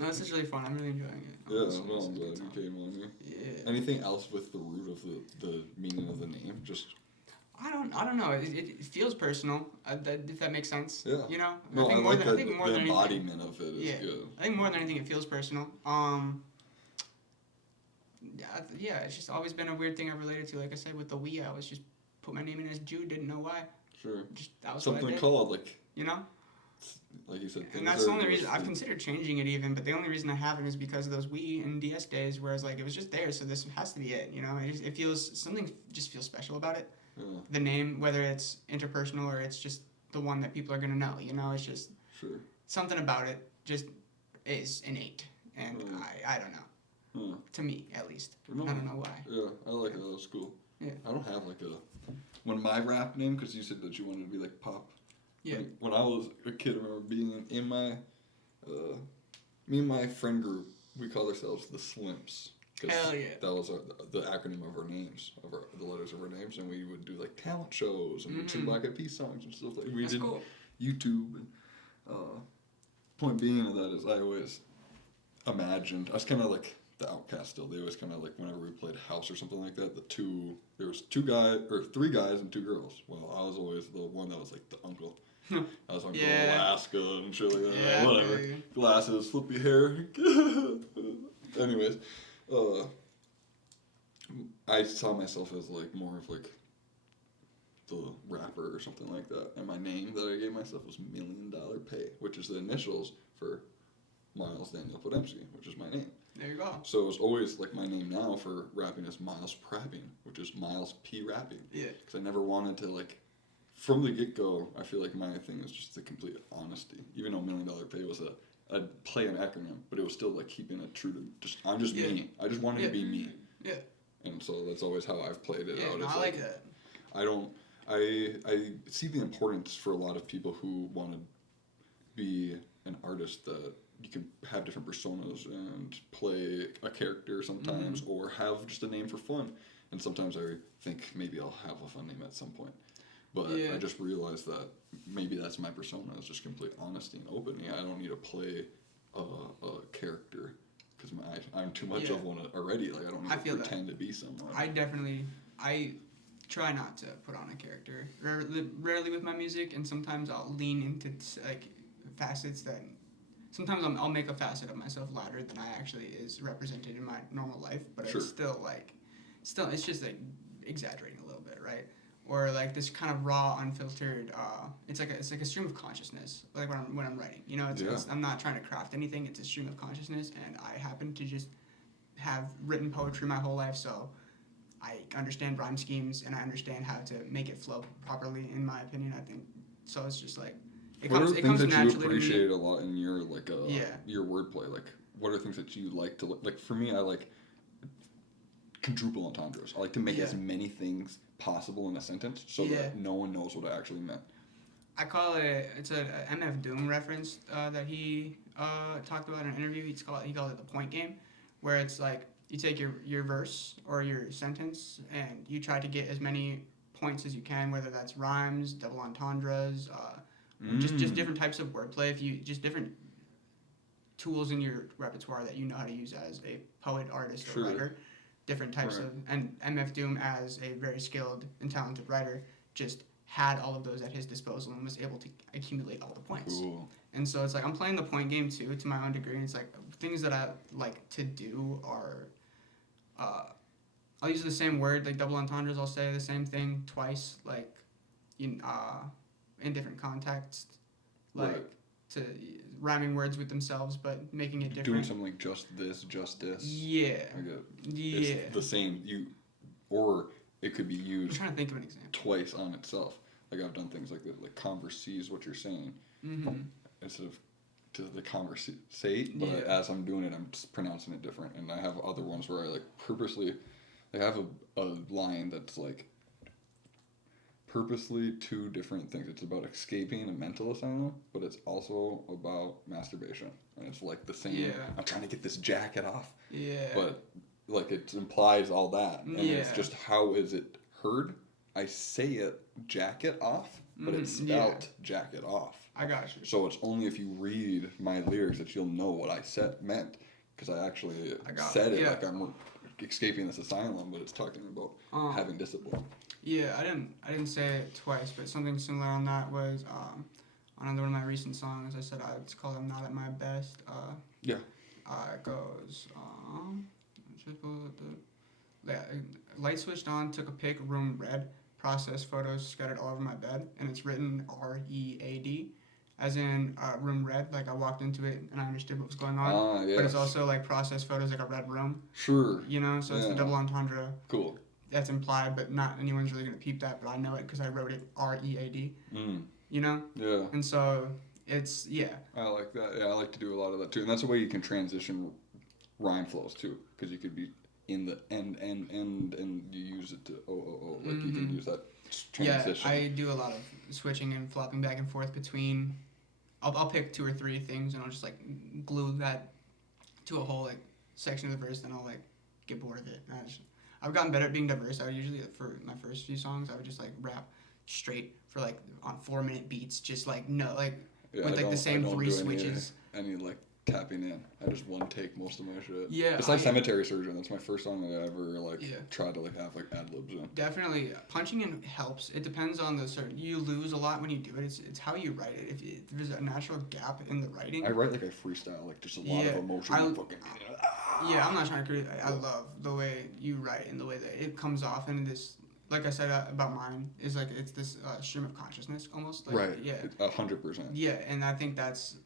No, this is really fun. I'm really enjoying it. Yeah, well, I'm glad you came on here. Yeah. Anything else with the root of the meaning of the name? Just I don't know. It feels personal. If that makes sense. Yeah. You know. No, I think more than anything. embodiment of it is good. I think more than anything, it feels personal. Yeah, it's just always been a weird thing I've related to. Like I said, with the Wii, I was just put my name in as Jude. Didn't know why. Sure. Just that was something what I did, called like. You know. Like you said. And that's the only reason I've considered changing it even, but the only reason I haven't is because of those Wii and DS days, whereas like it was just there, so this has to be it. You know, it feels something just feels special about it. Yeah. The name, whether it's interpersonal or it's just the one that people are gonna know. You know, it's just something about it just is innate, and I don't know. To me, at least. No. I don't know why. Yeah, I like it. That's cool. Yeah. I don't have like when my rap name, because you said that you wanted to be like pop. Yeah. When I was a kid, I remember being in my me and my friend group, we call ourselves the Slimps. Hell yeah. That was the acronym of our names, the letters of our names, and we would do like talent shows and we'd sing Black Eyed Peas songs and stuff like. We That's did cool. YouTube. And point being of that is I always imagined I was kind of like the outcast still. They always kind of like whenever we played house or something like that. There was 3 guys and 2 girls. Well, I was always the one that was like the uncle. I was Uncle Alaska and shit like that. Yeah, Whatever. dude. Glasses, flippy hair. Anyways, I saw myself as like more of like the rapper or something like that. And my name that I gave myself was $1 Million Pay, which is the initials for Miles Daniel Podemski, which is my name. There you go. So it was always like my name now for rapping is Miles Prapping, which is Miles P. Rapping. Yeah. Because I never wanted to like, from the get-go, I feel like my thing is just the complete honesty. Even though $1 Million Pay was a play an acronym, but it was still like keeping it true to just, I'm just me. I just wanted to be me. Yeah. And so that's always how I've played it out. No, It's I like that. I see the importance for a lot of people who want to be an artist that you can have different personas and play a character sometimes or have just a name for fun. And sometimes I think maybe I'll have a fun name at some point. But I just realized that maybe that's my persona, is just complete honesty and opening. I don't need to play a character because I'm too much of one already. Like I don't need to pretend to be someone. I try not to put on a character. Rarely with my music, and sometimes I'll lean into like facets that. Sometimes I'll make a facet of myself louder than I actually is represented in my normal life, but it's still it's just like exaggerating a little bit, right? Or like this kind of raw, unfiltered. It's like a stream of consciousness. Like when I'm writing, you know, I'm not trying to craft anything. It's a stream of consciousness, and I happen to just have written poetry my whole life, so I understand rhyme schemes and I understand how to make it flow properly. In my opinion, I think so. It's just like it what comes. are It things comes that you naturally appreciate to me. a lot in your like your wordplay? Like what are things that you like to like? For me, I like quadruple entendres. I like to make as many things possible in a sentence so that no one knows what I actually meant. I call it's a MF Doom reference that he talked about in an interview. He called it the point game, where it's like you take your verse or your sentence and you try to get as many points as you can, whether that's rhymes, double entendres, just different types of wordplay. If you just different tools in your repertoire that you know how to use as a poet, artist, or writer. Different types of, and MF Doom as a very skilled and talented writer just had all of those at his disposal and was able to accumulate all the points. Cool. And so it's like I'm playing the point game too, to my own degree. And it's like things that I like to do are, I'll use the same word, like double entendres. I'll say the same thing twice, like in different contexts, like to rhyming words with themselves, but making it different. Doing something like just this. Yeah. It's the same. Or it could be used. I'm trying to think of an example. Twice on itself. Like I've done things like that, like converse what you're saying, instead of to the conversate. But as I'm doing it, I'm just pronouncing it different. And I have other ones where I like purposely, I have a line that's like purposely 2 different things. It's about escaping a mental asylum, but it's also about masturbation. And it's like the same. Yeah. I'm trying to get this jacket off. Yeah. But like it implies all that. And it's just how is it heard? I say it jacket off, but it's spelled jacket off. I got you. So it's only if you read my lyrics that you'll know what I meant. Because I actually said it like I'm escaping this asylum, but it's talking about having discipline. Yeah, I didn't say it twice, but something similar on that was on another one of my recent songs. I said it's called "I'm Not at My Best." It goes. Light switched on, took a pic, room red, processed photos scattered all over my bed, and it's written READ, as in room red. Like I walked into it and I understood what was going on, but it's also like processed photos, like a red room. Sure. You know, so it's the double entendre. Cool. That's implied, but not anyone's really gonna peep that. But I know it because I wrote it READ. You know. Yeah. And so it's I like that. Yeah, I like to do a lot of that too, and that's a way you can transition rhyme flows too, because you could be in the end, and you use it to like you can use that transition. Yeah, I do a lot of switching and flopping back and forth between I'll pick 2 or 3 things and I'll just like glue that to a whole like section of the verse. Then I'll like get bored of it. I've gotten better at being diverse. I would usually, for my first few songs, I would just like rap straight for like on 4-minute beats, just like no like Yeah, with like the same 3 switches. Any like tapping in. I just one take most of my shit. Yeah. Besides Cemetery Surgeon, that's my first song that I ever like Yeah. tried to like have like ad libs in. Definitely, punching in helps. It depends on the certain. You lose a lot when you do it. It's how you write it. If there's a natural gap in the writing. I write like a freestyle, like just a lot of emotion. Yeah, I'm not trying to create. I love the way you write and the way that it comes off in this. Like I said about mine, is like it's this stream of consciousness almost. Like, right. Yeah. 100%. Yeah, and I think that's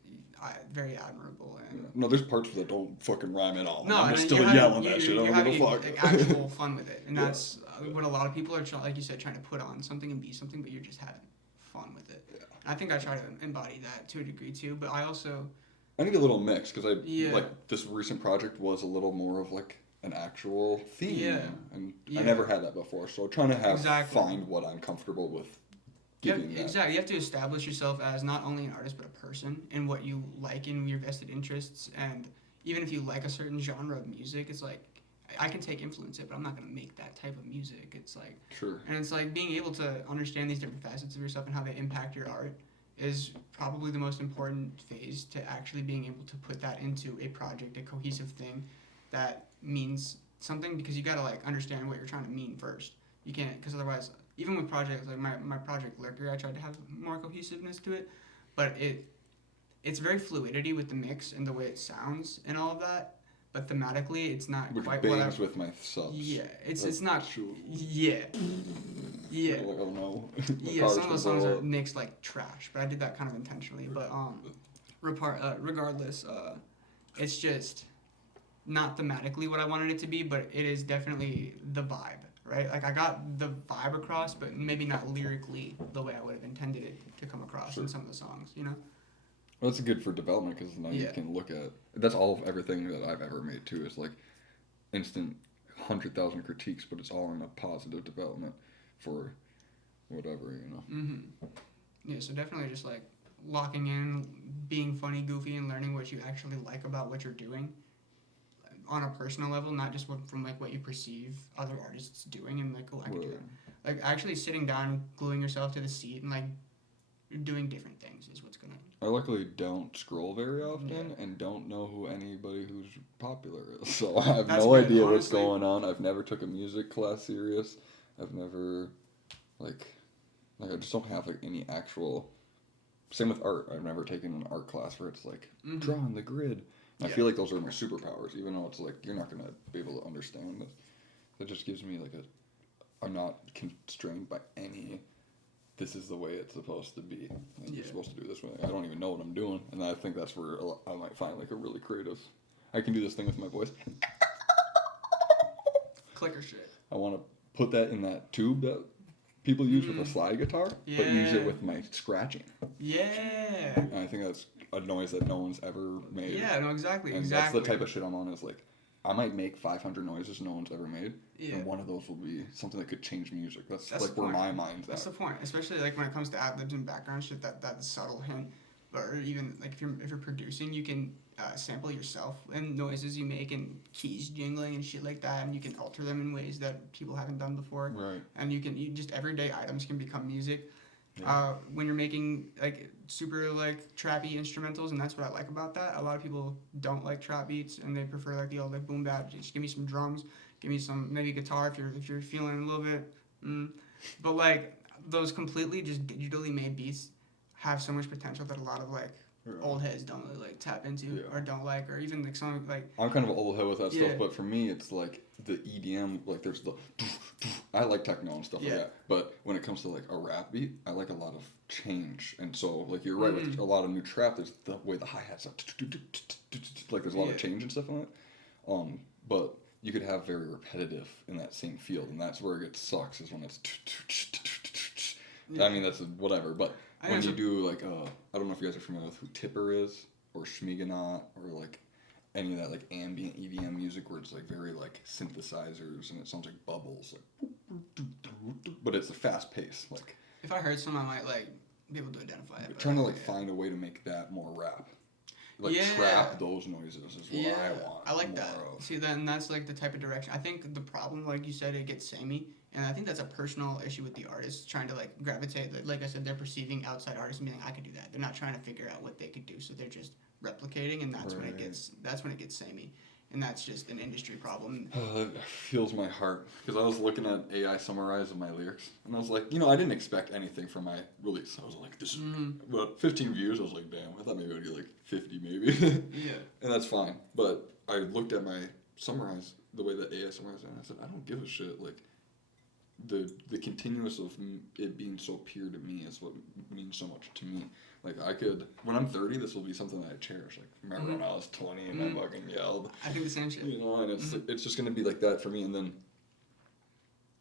very admirable. And yeah. No, there's parts that don't fucking rhyme at all. No, I'm just still yelling that shit. I don't give a fuck. Like, actual fun with it, and that's what a lot of people are like you said, trying to put on something and be something, but you're just having fun with it. Yeah. I think I try to embody that to a degree too, but I also. I need a little mix because like this recent project was a little more of like an actual theme. Yeah. And I never had that before, so trying to find what I'm comfortable with. Exactly. You have to establish yourself as not only an artist but a person and what you like and your vested interests. And even if you like a certain genre of music, it's like I can take influence it, but I'm not gonna make that type of music. It's like and it's like being able to understand these different facets of yourself and how they impact your art is probably the most important phase to actually being able to put that into a project, a cohesive thing that means something, because you gotta like understand what you're trying to mean first. You can't, because otherwise, even with projects like my project Lurker, I tried to have more cohesiveness to it, but it's very fluidity with the mix and the way it sounds and all of that. But thematically, it's not quite what I was with my subs. Yeah, it's not. True. Yeah. Yeah. Like, oh no. Yeah, some of the songs are mixed like trash, but I did that kind of intentionally. But regardless, it's just not thematically what I wanted it to be, but it is definitely the vibe, right? Like I got the vibe across, but maybe not lyrically the way I would have intended it to come across in some of the songs, you know? Well, that's good for development because now you can look at. That's all of everything that I've ever made too. Is like instant 100,000 critiques, but it's all in a positive development for whatever, you know. Mm-hmm. Yeah, so definitely just like locking in, being funny, goofy, and learning what you actually like about what you're doing on a personal level, not just from like what you perceive other artists doing and like, oh, I can do that. Like actually sitting down, gluing yourself to the seat, and like doing different things is what's gonna. I luckily don't scroll very often and don't know who anybody who's popular is, so I have no idea what's going on. I've never took a music class serious. I've never like I just don't have like any actual. Same with art. I've never taken an art class where it's like draw on the grid. I feel like those are my superpowers, even though it's like you're not gonna be able to understand this. That just gives me like I'm not constrained by any. This is the way it's supposed to be. Like, you're supposed to do this way. I don't even know what I'm doing, and I think that's where I might find like a really creative. I can do this thing with my voice. Clicker shit. I want to put that in that tube that people use with a slide guitar, but use it with my scratching. Yeah. And I think that's a noise that no one's ever made. Yeah, no, exactly. And that's the type of shit I'm on. Is like, I might make 500 noises no one's ever made, and one of those will be something that could change music. That's like where my mind's at. That's the point, especially like when it comes to ad libs and background shit. That subtle hint, or even like if you're producing, you can sample yourself and noises you make and keys jingling and shit like that, and you can alter them in ways that people haven't done before. Right. And you just everyday items can become music. Yeah. When you're making like super like trappy instrumentals, and that's what I like about that. A lot of people don't like trap beats, and they prefer like the old like boom bap. Just give me some drums, give me some maybe guitar if you're feeling a little bit. But like those completely just digitally made beats have so much potential that a lot of like old heads don't really like tap into or don't like, or even like some like. I'm kind of an old head with that stuff, but for me it's like the EDM. Like there's the. I like techno and stuff like that, but when it comes to like a rap beat, I like a lot of change, and so like you're right with a lot of new trap. There's the way the hi hats like there's a lot of change and stuff on it, but you could have very repetitive in that same field, and that's where it sucks is when it's. I mean that's whatever, but when you do like I don't know if you guys are familiar with who Tipper is or Schmieganaut or like. Any of that like ambient EDM music where it's like very like synthesizers and it sounds like bubbles, like, but it's a fast pace. Like if I heard some, I might like be able to identify it. Trying to find a way to make that more rap. Trap those noises is what I want. I like more that. of. See, then that's like the type of direction. I think the problem, like you said, it gets samey, and I think that's a personal issue with the artists trying to gravitate. Like I said, they're perceiving outside artists and being like, I could do that. They're not trying to figure out what they could do, so they're just replicating, and that's when it gets samey, and that's just an industry problem. It fills my heart because I was looking at AI summarize of my lyrics, and I was like, I didn't expect anything from my release. I was like, this is about 15 views. I was like, damn, I thought maybe I would get 50 maybe. Yeah. And that's fine. But I looked at my summarize the way that AI summarized it, and I said, I don't give a shit. The continuous of it being so pure to me is what means so much to me. When I'm 30, this will be something that I cherish. Remember when I was 20 and I fucking yelled? I think the same shit. And it's just going to be like that for me. And then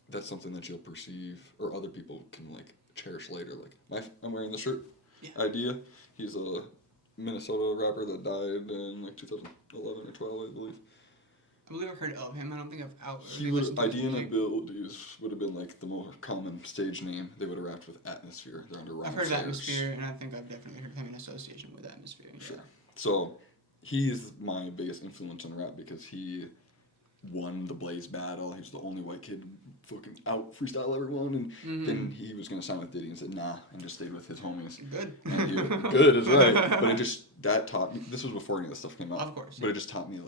that's something that you'll perceive or other people can cherish later. I'm wearing the shirt. Yeah. Idea. He's a Minnesota rapper that died in 2011 or 12, I believe. I believe I've heard of him. I don't think I've Idea and Abilities would have been the more common stage name. They would have rapped with Atmosphere. They're under Rhyme I've heard of Sayers. Atmosphere, and I think I've definitely heard of him in association with Atmosphere. Yeah. Sure. So he's my biggest influence in rap because he won the Blaze battle. He's the only white kid fucking out freestyle everyone, and then he was gonna sign with Diddy and said nah, and just stayed with his homies. Good. Good is right, but that taught me. This was before any of this stuff came out. Of course. But it just taught me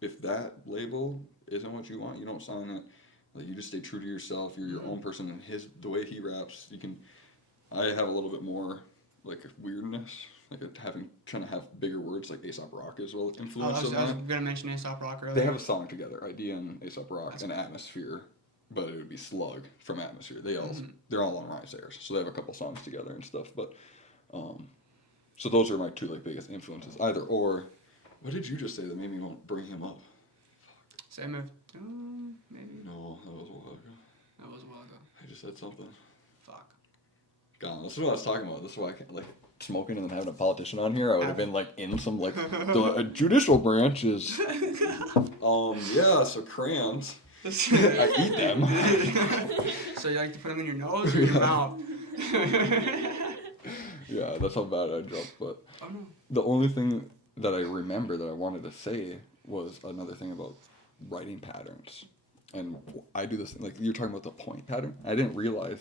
if that label isn't what you want, you don't sign it. You just stay true to yourself. You're your own person, and the way he raps, I have a little bit more weirdness, trying to have bigger words A$AP Rocky as well influence I was of gonna mention A$AP Rock earlier. They have a song together, Idea and A$AP Rock, and Atmosphere, but it would be Slug from Atmosphere. They're all on Rhyme Sayers, so they have a couple songs together and stuff. But so those are my two biggest influences. Either or. What did you just say that made me want to bring him up? Same of maybe. No, that was a while ago. That was a while ago. I just said something. Fuck. God, this is what I was talking about. This is why I can't, smoking and then having a politician on here. I would have been in some the judicial branch is. So crayons. I eat them. So you like to put them in your nose or your mouth? Yeah, that's how bad I dropped. But no. The only thing that I remember that I wanted to say was another thing about writing patterns. And I do this, you're talking about the point pattern. I didn't realize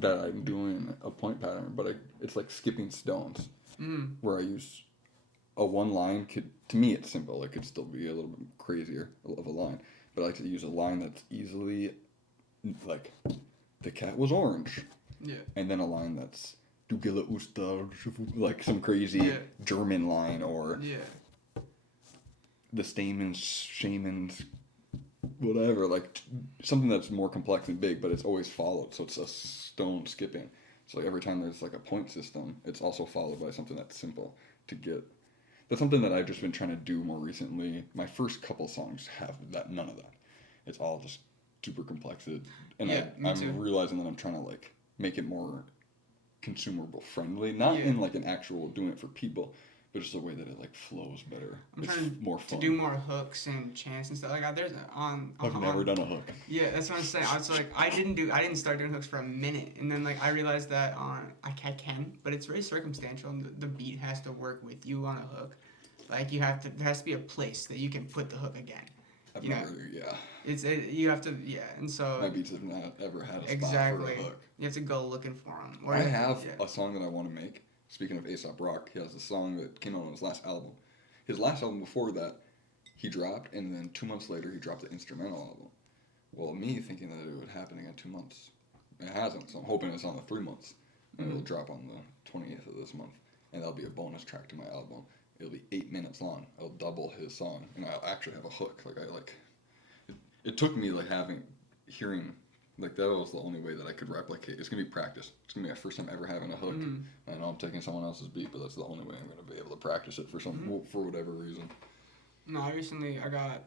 that I'm doing a point pattern, but it's like skipping stones, where I use a one line. To me, it's simple. It could still be a little bit crazier of a line, but I like to use a line that's easily, the cat was orange. Yeah. And then a line that's Du gille Oster, some crazy German line, or the shamans, whatever, something that's more complex and big, but it's always followed, so it's a stone skipping. So every time there's a point system, it's also followed by something that's simple to get. That's something that I've just been trying to do more recently. My first couple songs have none of that. It's all just super complex, and I'm realizing that I'm trying to make it more consumable friendly, not in an actual doing it for people, but just the way that it flows better. I'm it's trying more fun. to do more hooks and chants and stuff. There's I've never done a hook. Yeah, that's what I'm saying. I was I didn't start doing hooks for a minute, and then I realized that I can, but it's very circumstantial, and the beat has to work with you on a hook. There has to be a place that you can put the hook again. You have to, and so my beats have not ever had a spot for a hook. You have to go looking for them. I have a song that I want to make. Speaking of A$AP Rock, he has a song that came out on his last album. His last album before that, he dropped, and then 2 months later, he dropped the instrumental album. Well, me thinking that it would happen again 2 months, it hasn't. So I'm hoping it's on the 3 months, and it'll drop on the 20th of this month, and that'll be a bonus track to my album. It'll be 8 minutes long. I'll double his song, and I'll actually have a hook. It took me hearing. That was the only way that I could replicate. It's going to be practice. It's going to be my first time ever having a hook. I know I'm taking someone else's beat, but that's the only way I'm going to be able to practice it for whatever reason. No, I got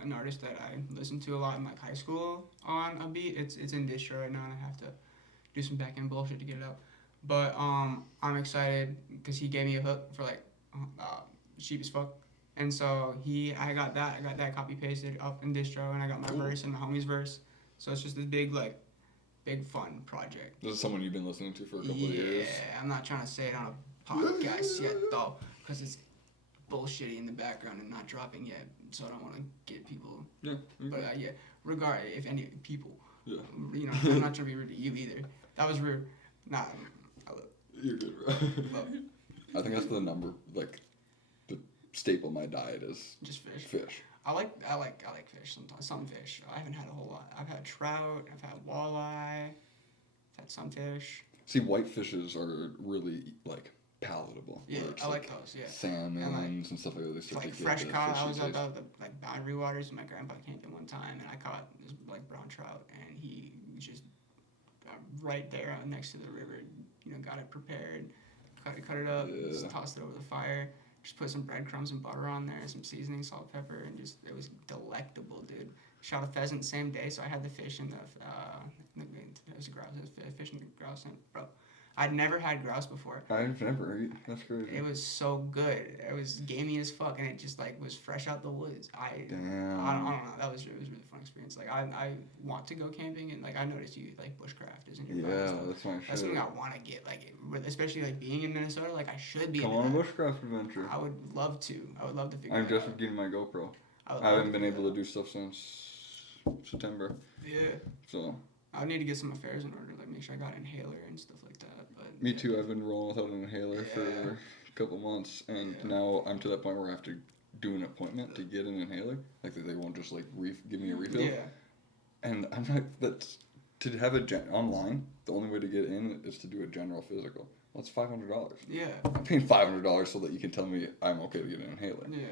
an artist that I listened to a lot in high school on a beat. It's in distro right now, and I have to do some back end bullshit to get it out. But I'm excited because he gave me a hook for cheap as fuck. And so I got that copy pasted up in distro, and I got my verse and my homie's verse. So it's just this big big fun project. This is someone you've been listening to for a couple of years. Yeah, I'm not trying to say it on a podcast yet though, because it's bullshitty in the background and not dropping yet, so I don't want to get people. Yeah. But yeah, regard if any people. Yeah. You know, I'm not trying to be rude to you either. That was rude. Nah, I love it. You're good, bro. I think that's the number, like, the staple of my diet is just fish. Fish. I like fish sometimes. Some fish. I haven't had a whole lot. I've had trout. I've had walleye. I've had some fish. See, white fishes are really, like, palatable. Yeah, I like those, yeah. Salmons and stuff like that. Like fresh caught. I was out of the boundary waters with my grandpa camping one time, and I caught this like brown trout, and he just right there next to the river, you know, got it prepared, cut it up, just tossed it over the fire, just put some breadcrumbs and butter on there, some seasoning, salt, pepper, and just it was delectable, dude. Shot a pheasant the same day, so I had the fish and it was a grouse, fish and the grouse, and bro. I'd never had grouse before. I've never eaten. That's crazy. It was so good. It was gamey as fuck, and it just like was fresh out the woods. Damn. I don't know. It was a really fun experience. Like I want to go camping, and like I noticed you like bushcraft, isn't your Yeah, that's my shit. That's something I want to get. Like especially like being in Minnesota, like I should be. Come on a bushcraft adventure. I would love to. I would love to figure. I'm just getting my GoPro. I haven't been able to do stuff since September. Yeah. So. I need to get some affairs in order. Like make sure I got an inhaler and stuff like that. But me too. I've been rolling without an inhaler for a couple months, and now I'm to that point where I have to do an appointment to get an inhaler. Like they won't just like give me a refill. Yeah. And I'm like, that's to have online. The only way to get in is to do a general physical. Well, it's $500. Yeah. I'm paying $500 so that you can tell me I'm okay to get an inhaler. Yeah.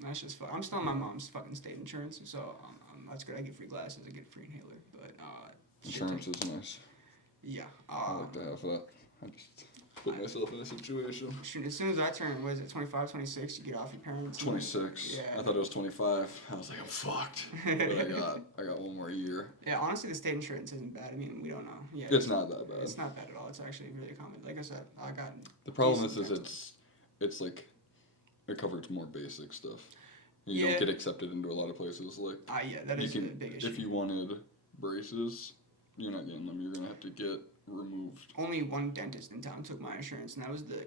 That's just fun. I'm still on my mom's fucking state insurance, so that's good. I get free glasses. I get a free inhaler, but insurance is nice. Yeah. I like to have that. I just put myself in a situation. As soon as I turn, what is it, 25, 26, you get off your parents? 26. Yeah. I thought it was 25. I was like, I'm fucked. But I got one more year. Yeah, honestly, the state insurance isn't bad. I mean, we don't know. Yeah. It's not that bad. It's not bad at all. It's actually really common. Like I said, I got. The problem is it's like it covers more basic stuff. You don't get accepted into a lot of places. Like yeah, that is a big issue. If you wanted braces, you're not getting them. You're gonna have to get removed. Only one dentist in town took my insurance, and that was the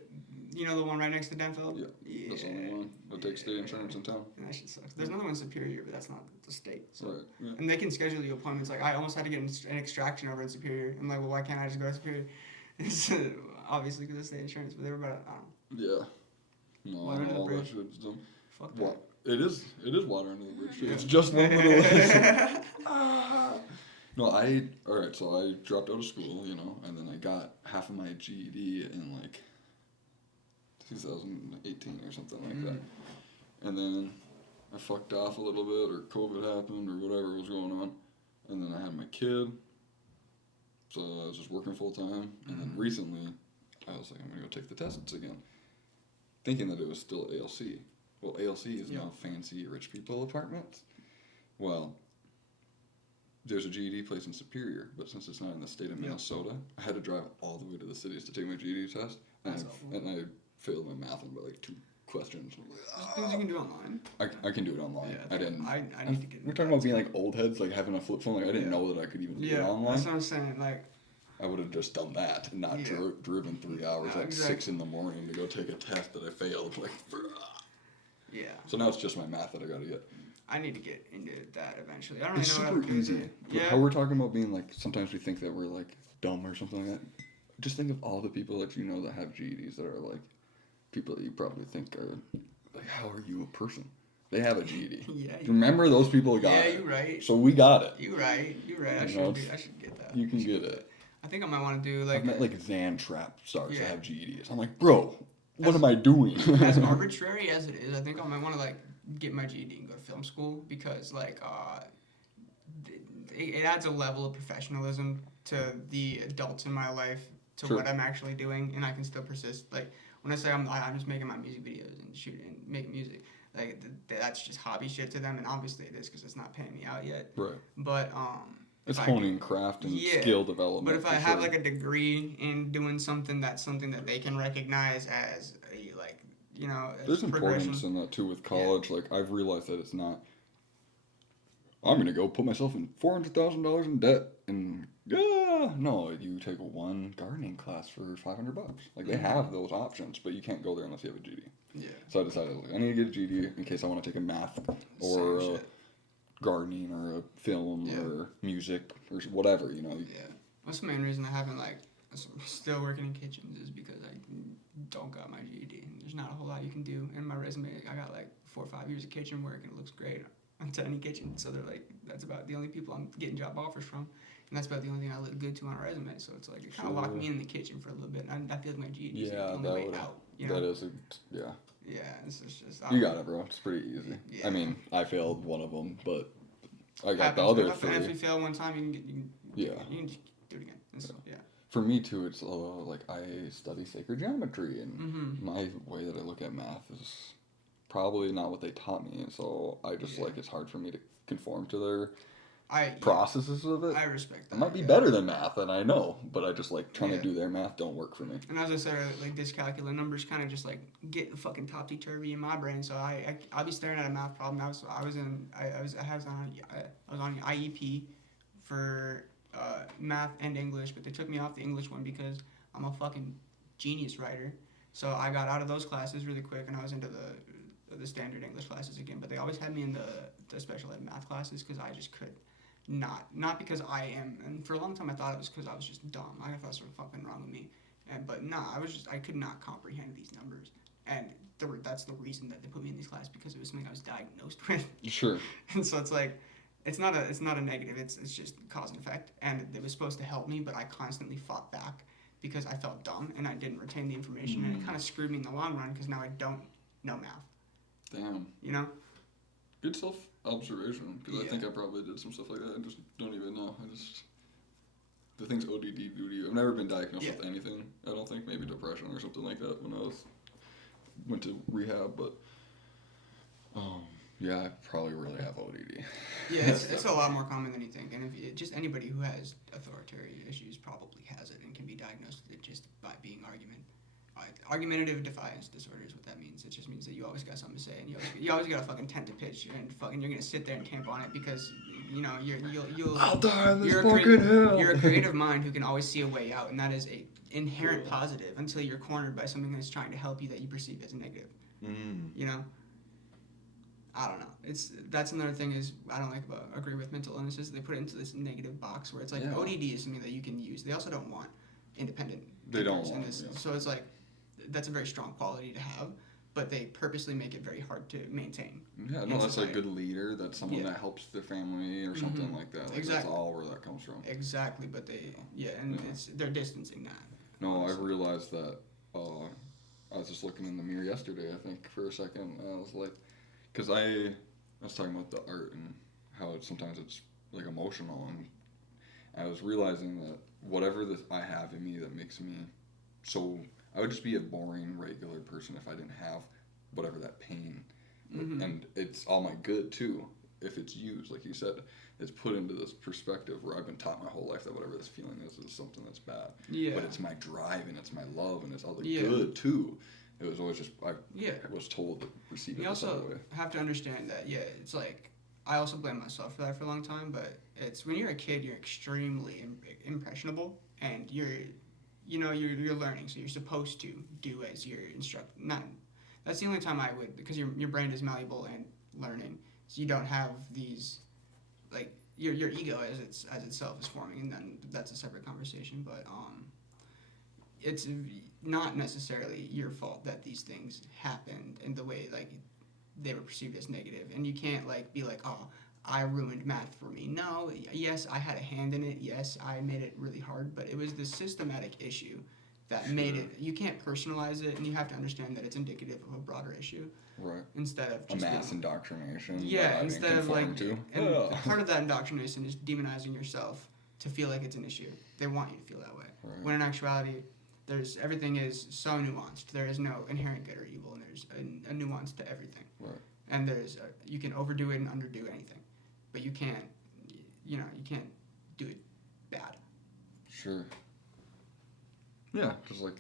one right next to Denfeld? Yeah, that's the only one that takes state insurance in town. And that shit sucks. There's another one in Superior, but that's not the state. So. Right, yeah. And they can schedule you appointments. Like, I almost had to get an extraction over in Superior. I'm like, well, why can't I just go to Superior? It's obviously because of state insurance, but they were about, I don't know. Yeah. No, water under the all bridge. that shit's dumb. Fuck that. It is water under the bridge. It's just one little No, so I dropped out of school, and then I got half of my GED in like 2018 or something like that. And then I fucked off a little bit, or COVID happened, or whatever was going on. And then I had my kid, so I was just working full time. And then recently, I was like, I'm gonna go take the tests again, thinking that it was still ALC. Well, ALC is now fancy rich people apartments. Well, there's a GED place in Superior, but since it's not in the state of Minnesota, I had to drive all the way to the cities to take my GED test, and I failed my math on about like 2 questions. There's things you can do online. I can do it online. Yeah, I didn't. I need to get. We're talking about being like old heads, like having a flip phone. Like I didn't know that I could even do it online. That's what I'm saying. Like, I would have just done that and not driven 3 hours at 6 in the morning to go take a test that I failed. Like, yeah. So now it's just my math that I gotta get. I need to get into that eventually. I don't It's really know super how to easy. do it. Yeah. How we're talking about being like, sometimes we think that we're like dumb or something like that. Just think of all the people that you know that have GEDs that are like people that you probably think are like, how are you a person? They have a GED. Yeah. Remember those people got it. Yeah, you're right. So we got it. You're right. I should get that. You can get it. I think I might want to do like. I've met like Zan Trap stars that have GEDs. I'm like, bro, what am I doing? As arbitrary as it is, I think I might want to like get my GED and go to film school because like it adds a level of professionalism to the adults in my life to what I'm actually doing, and I can still persist. Like when I say I'm just making my music videos and shooting and making music, like that's just hobby shit to them, and obviously it is because it's not paying me out yet. Right. But it's honing craft and skill development. But if I have like a degree in doing something that they can recognize as like, there's importance in that too with college. Like I've realized that it's not I'm gonna go put myself in $400,000 in debt, and no, you take one gardening class for $500. Like they have those options, but you can't go there unless you have a GD. Yeah. So I decided like, I need to get a GD in case I want to take a math or Same shit. gardening or a film Yeah. or music or whatever, you know. Yeah. That's the main reason I haven't like still working in kitchens is because I don't got my GED. There's not a whole lot you can do in my resume. I got like 4 or 5 years of kitchen work and it looks great to any kitchen. So they're like, that's about the only people I'm getting job offers from, and that's about the only thing I look good to on a resume. So it's like it kind of locked me in the kitchen for a little bit. And I feel like my GED is like the only way out. You know? That is yeah. Yeah, it's just You got it, bro. It's pretty easy. Yeah. I mean, I failed one of them, but I got happens. the other And if you three. fail one time, you can just do it again. Yeah. For me too, it's like I study sacred geometry, and my way that I look at math is probably not what they taught me, and so I just like it's hard for me to conform to their processes of it. I respect that. It might be better than math, and I know, but I just like trying to do their math don't work for me. And as I said, like dyscalculia numbers kind of just like get the fucking topsy-turvy in my brain. So I'll be staring at a math problem. I was on an IEP for math and English, but they took me off the English one because I'm a fucking genius writer. So I got out of those classes really quick, and I was into the standard English classes again. But they always had me in the special ed math classes because I just could not because I am. And for a long time I thought it was because I was just dumb. I thought something fucking wrong with me. But I could not comprehend these numbers. And that's the reason that they put me in these classes, because it was something I was diagnosed with. Sure. And so it's like, it's not a negative. It's just cause and effect. And it was supposed to help me, but I constantly fought back because I felt dumb and I didn't retain the information, and it kind of screwed me in the long run because now I don't know math. Damn. You know? Good self-observation, because I think I probably did some stuff like that. I just don't even know. The things ODD do to you. I've never been diagnosed with anything. I don't think, maybe depression or something like that when I went to rehab, but yeah, I probably really have ODD. Yeah, it's a lot more common than you think, and just anybody who has authoritarian issues probably has it and can be diagnosed with it just by being argumentative defiance disorder is what that means. It just means that you always got something to say, and you always got a fucking tent to pitch, and fucking you're gonna sit there and camp on it because you'll I'll die in this fucking hell. You're a creative mind who can always see a way out, and that is a inherent positive until you're cornered by something that's trying to help you that you perceive as a negative. You know. I don't know. That's another thing is I don't agree with mental illnesses. They put it into this negative box where it's like ODD is something that you can use. They also don't want independent. They don't want this. So it's like that's a very strong quality to have, but they purposely make it very hard to maintain. Yeah, no, that's like a good leader. That's someone that helps their family or something like that. Like, exactly. That's all where that comes from. Exactly, but they're distancing that. No, I realized that. I was just looking in the mirror yesterday, I think, for a second. And I was like, because I was talking about the art and how sometimes it's like emotional, and I was realizing that whatever I have in me that makes me so, I would just be a boring regular person if I didn't have whatever that pain, and it's all my good too if it's used, like you said. It's put into this perspective where I've been taught my whole life that whatever this feeling is something that's bad. Yeah. But it's my drive and it's my love and it's all the good too. It was always just I was told to receive it. You also have to understand that it's like I also blame myself for that for a long time, but it's when you're a kid you're extremely impressionable and you're learning, so you're supposed to do as you're instructed. That's the only time I would, because your brain is malleable and learning, so you don't have these like your ego as itself is forming, and then that's a separate conversation. But it's not necessarily your fault that these things happened in the way like they were perceived as negative, and you can't like be like, oh, I ruined math for me. No, yes, I had a hand in it. Yes, I made it really hard, but it was the systematic issue that made it. You can't personalize it, and you have to understand that it's indicative of a broader issue. Right. Instead of just a mass indoctrination. Yeah, instead of like, and part of that indoctrination is demonizing yourself to feel like it's an issue. They want you to feel that way. Right. When in actuality, everything is so nuanced. There is no inherent good or evil, and there's a nuance to everything. Right. And you can overdo it and underdo anything, but you can't do it bad. Sure. Yeah, just like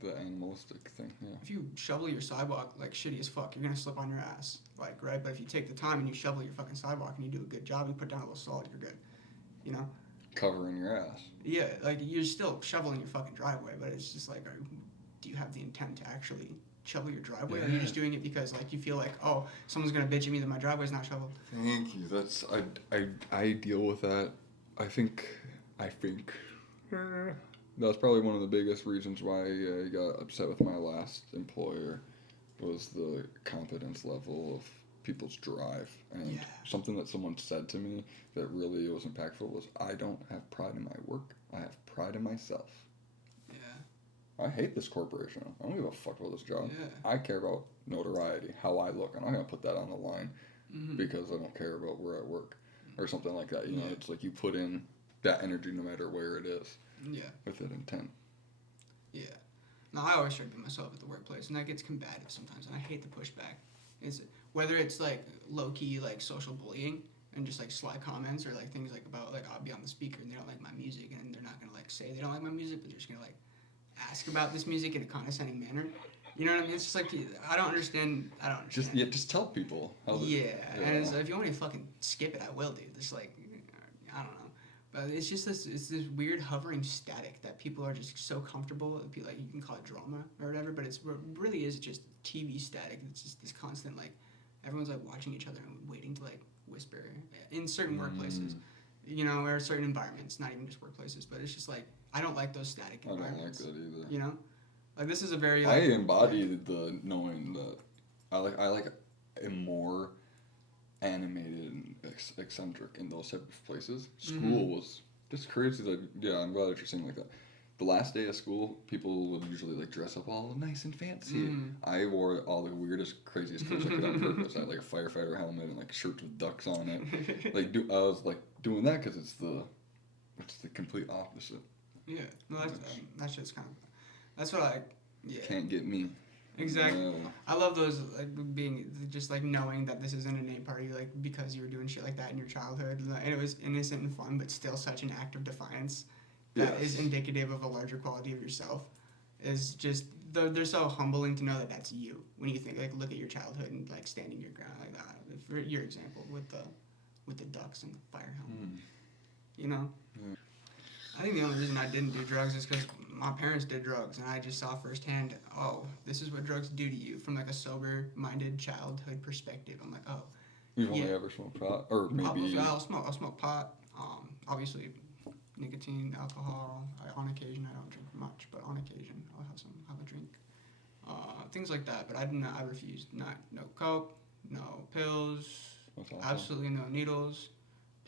the animalistic thing. Yeah. If you shovel your sidewalk like shitty as fuck, you're gonna slip on your ass, like, right? But if you take the time and you shovel your fucking sidewalk and you do a good job, you put down a little salt, you're good. You know? Covering your ass. Yeah, like you're still shoveling your fucking driveway, but it's just like, do you have the intent to actually shovel your driveway, or are you just doing it because like you feel like, oh, someone's gonna bitch at me that my driveway's not shoveled? Thank you. That's I deal with that. I think that's probably one of the biggest reasons why I got upset with my last employer was the competence level of people's drive. And something that someone said to me that really was impactful was, I don't have pride in my work. I have pride in myself. Yeah. I hate this corporation. I don't give a fuck about this job. Yeah. I care about notoriety, how I look. I'm not going to put that on the line because I don't care about where I work or something like that. You know, it's like you put in that energy no matter where it is. Yeah. With that intent. Yeah. No, I always try to be myself at the workplace, and that gets combative sometimes, and I hate the pushback. Whether it's like low key like social bullying and just like sly comments, or like things like about like I'll be on the speaker and they don't like my music, and they're not gonna like say they don't like my music, but they're just gonna like ask about this music in a condescending manner. You know what I mean? It's just like I don't understand. Just tell people. And it's, if you want me to fucking skip it, I will, dude. It's like I don't know. But it's just this weird hovering static that people are just so comfortable. Like you can call it drama or whatever, but it really is just TV static. It's just this constant like everyone's like watching each other and waiting to like whisper in certain workplaces, you know, or certain environments, not even just workplaces. But it's just like I don't like those static environments. I don't like that either. You know, like this is a very I embody the knowing that I am more animated and eccentric in those type of places. School was just crazy. That I'm glad that you're saying like that. The last day of school, people would usually like dress up all nice and fancy. I wore all the weirdest, craziest clothes I could on purpose. I had like a firefighter helmet and like shirts with ducks on it. I was like doing that because it's the complete opposite. Yeah, no, that's just kind of that's what I can't get me. Exactly. I love those, like, being just like knowing that this is an innate part of you, like because you were doing shit like that in your childhood, and it was innocent and fun, but still such an act of defiance that is indicative of a larger quality of yourself. Is just they're so humbling to know that that's you when you think like look at your childhood and like standing your ground like that. For your example with the ducks and the fire helmet, you know. Yeah. I think the only reason I didn't do drugs is because my parents did drugs, and I just saw firsthand, oh, this is what drugs do to you from like a sober-minded childhood perspective. I'm like, oh. You've only ever smoked pot, or maybe? I'll smoke pot. Obviously, nicotine, alcohol. On occasion, I don't drink much, but on occasion, I'll have a drink. Things like that. But I refused. No coke, no pills, absolutely no needles.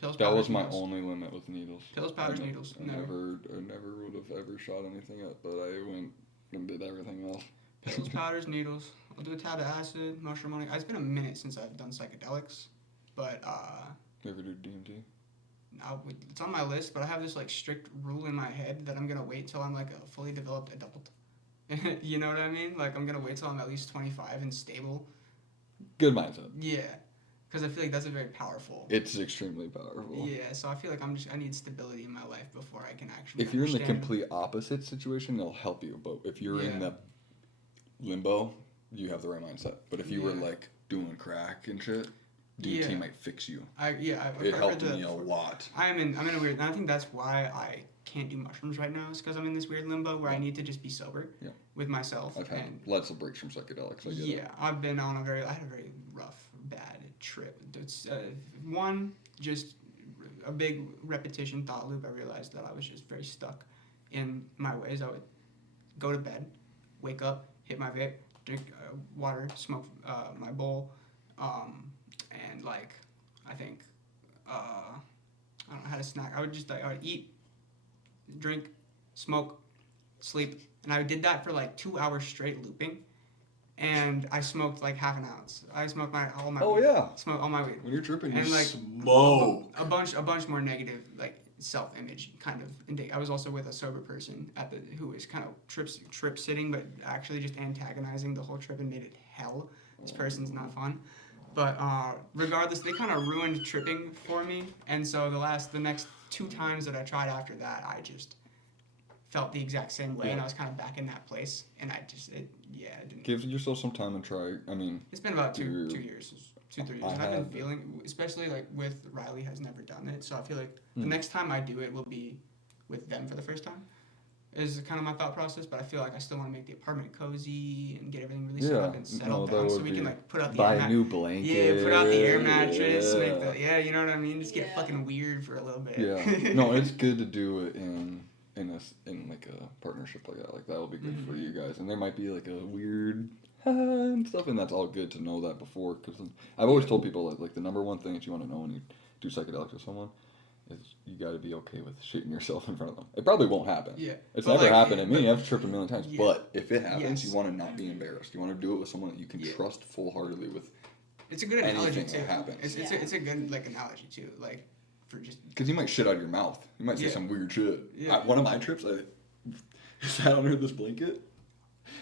Pills, that was my only limit with needles. Pills, powders, needles. I never would have ever shot anything up, but I went and did everything else. Pills, powders, needles. I'll do a tab of acid, mushroom on it. It's been a minute since I've done psychedelics, but You ever do DMT? It's on my list, but I have this like strict rule in my head that I'm gonna wait till I'm like a fully developed adult. You know what I mean? Like I'm gonna wait till I'm at least 25 and stable. Good mindset. Yeah. Because I feel like that's a very powerful. It's extremely powerful. Yeah, so I feel like I need stability in my life before I can actually. If you're in the complete opposite situation, it'll help you. But if you're in that limbo, you have the right mindset. But if you were like doing crack and shit, DMT might fix you. It helped me a lot. I'm in a weird. And I think that's why I can't do mushrooms right now. Is because I'm in this weird limbo where I need to just be sober with myself. I've had lots of breaks from psychedelics. I get it. I've been on I had a very rough, bad trip. It's one, just a big repetition thought loop. I realized that I was just very stuck in my ways. I would go to bed, wake up, hit my vape, drink water, smoke my bowl, and like I think I don't know how to snack. I would eat, drink, smoke, sleep, and I did that for like 2 hours straight looping. And I smoked like half an ounce. I smoked all my weed. Smoked all my weed. When you're tripping, you like smoke. A bunch more negative, like self-image kind of. I was also with a sober person who was kind of trip sitting, but actually just antagonizing the whole trip and made it hell. This person's not fun. But regardless, they kind of ruined tripping for me. And so the next 2 times that I tried after that, I just felt the exact same way, Yeah. and I was kind of back in that place, and I didn't. Give yourself some time and try. I mean, It's been about 2 you're- 2 years, 2-3 years, I and I've been have- feeling, especially like with Riley has never done it, so I feel like the Mm. next time I do it will be with them for the first time. Is kind of my thought process, but I feel like I still want to make the apartment cozy and get everything really set up and settled that down, so would we be- can like put out the buy air a new blanket. yeah, put out the air mattress, make Yeah. the you know what I mean, just get Yeah. fucking weird for a little bit. Yeah. No, it's good to do it in like a partnership like that. Like that will be good for Mhm. you guys. And there might be like a weird and stuff, and that's all good to know that before. Because I've always told people that like the number one thing that you want to know when you do psychedelics with someone is you got to be okay with shitting yourself in front of them. It probably won't happen. Yeah. It's But, never like, happened to me. but- I've tripped a million times. Yeah. But if it happens, Yes. you want to not be embarrassed. You want to do it with someone that you can Yeah. trust full-heartedly with. It's a good analogy Anything too. that happens. It's a good like analogy too, like for just Because you might shit out of your mouth. You might say Yeah. some weird shit. Yeah. One of my trips, I sat under this blanket,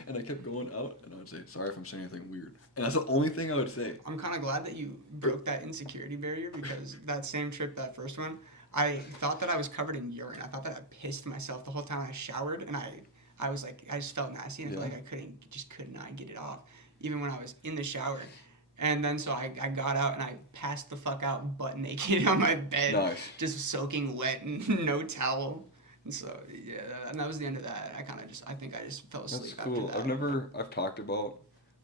and I kept going out, and I would say, sorry if I'm saying anything weird. And that's the only thing I would say. I'm kind of glad that you broke that insecurity barrier, because that same trip, that first one, I thought that I was covered in urine. I thought that I pissed myself the whole time I showered, and I was like, I just felt nasty, and I felt Yeah. like I could not get it off, even when I was in the shower. And then so I got out and I passed the fuck out butt naked on my bed, Nice. just soaking wet and no towel. And so yeah, and that was the end of that. I think I just fell asleep That's cool. after that. I've talked about,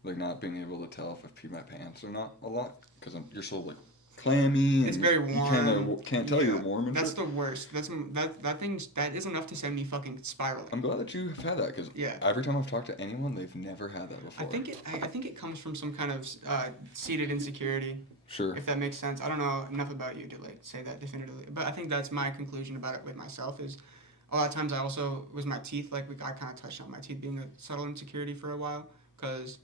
like, not being able to tell if I pee my pants or not a lot. Because you're so, like, clammy. It's and very You warm. can't tell you're warm and That's shit. the worst. That is enough to send me fucking spiraling. I'm glad that you have had that, because Yeah. every time I've talked to anyone, they've never had that before. I think it comes from some kind of seated insecurity, Sure. if that makes sense. I don't know enough about you to like say that definitively, but I think that's my conclusion about it with myself. Is a lot of times I also was my teeth. Like I kind of touched on my teeth being a subtle insecurity for a while, because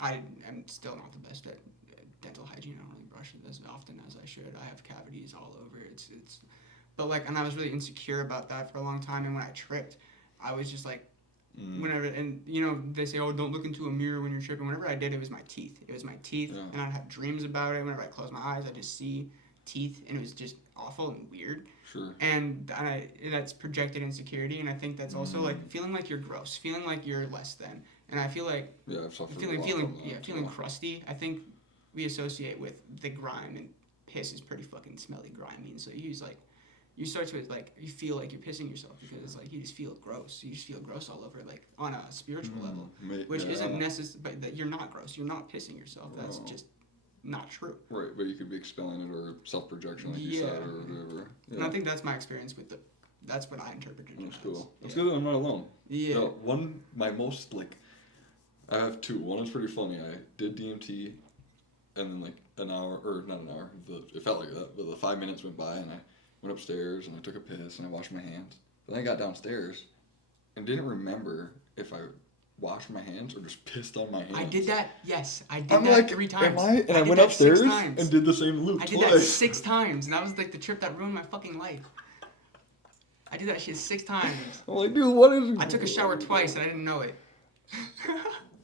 I am still not the best at dental hygiene. I don't really brush it as often as I should. I have cavities all over. But like, and I was really insecure about that for a long time. And when I tripped, I was just like, whenever, and you know, they say, oh, don't look into a mirror when you're tripping. Whenever I did, it was my teeth. Yeah. And I'd have dreams about it. Whenever I close my eyes, I just see teeth, and it was just awful and weird. Sure. And that's projected insecurity, and I think that's also like feeling like you're gross, feeling like you're less than. And I feel like Yeah, I've suffered feeling a lot feeling from that, yeah feeling crusty. I think we associate with the grime, and piss is pretty fucking smelly, grimy, and so you start to like you feel like you're pissing yourself, because like you just feel gross. You just feel gross all over, like on a spiritual level, which isn't necessary. But that you're not gross. You're not pissing yourself. That's just not true. Right, but you could be expelling it or self-projection, like you said, or whatever. Yeah. And I think that's my experience with that's what I interpreted it That's as. cool. That's Yeah. good that I'm not alone. Yeah. No, my most, like, I have two. One is pretty funny. I did DMT, and then, like, an hour, or not an hour, it felt like that, but the 5 minutes went by, and I went upstairs, and I took a piss, and I washed my hands. But then I got downstairs, and didn't remember if I washed my hands or just pissed on my hands. I did that. Yes, I did I'm that like, 3 times. am I? And I did went that 6 upstairs times. and did the same loop I twice. did that 6 times, and that was like the trip that ruined my fucking life. I did that shit 6 times. I'm like, dude, what is? I took a shower twice, and I didn't know it.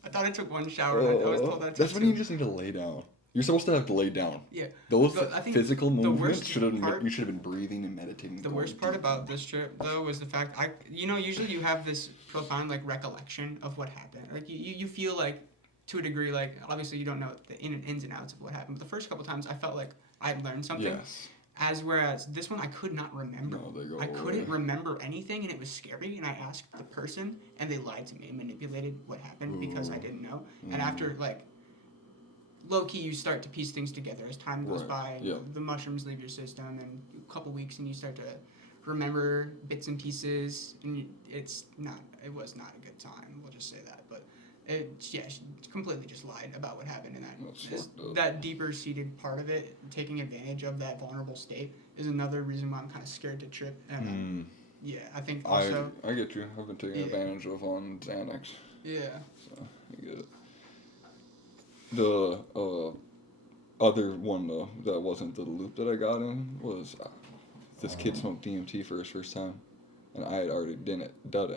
I thought I took 1 shower. And I was told that. That's when you just need to lay down. You're supposed to have to lay down. Yeah. Those I think physical the movements worst should have part- you should have been breathing and meditating. The worst part about this trip, though, was the fact usually you have this profound like recollection of what happened. Like you feel like, to a degree, like obviously you don't know the ins and outs of what happened. But the first couple times, I felt like I had learned something. Yes. Whereas this one I could not remember. No, they go I couldn't away. remember anything, and it was scary. And I asked the person, and they lied to me and manipulated what happened because I didn't know. And after like, low key, you start to piece things together as time goes Right. by. Yeah. The mushrooms leave your system, and a couple weeks, and you start to remember bits and pieces. And it was not a good time. We'll just say that, but. She completely just lied about what happened in That's fucked up. that deeper seated part of it. Taking advantage of that vulnerable state is another reason why I'm kind of scared to trip. And yeah, I think also I get you. I've been taken Yeah. advantage of on Xanax, yeah. so you get it. The other one though that wasn't the loop that I got in was this kid smoked DMT for his first time, and I had already done it that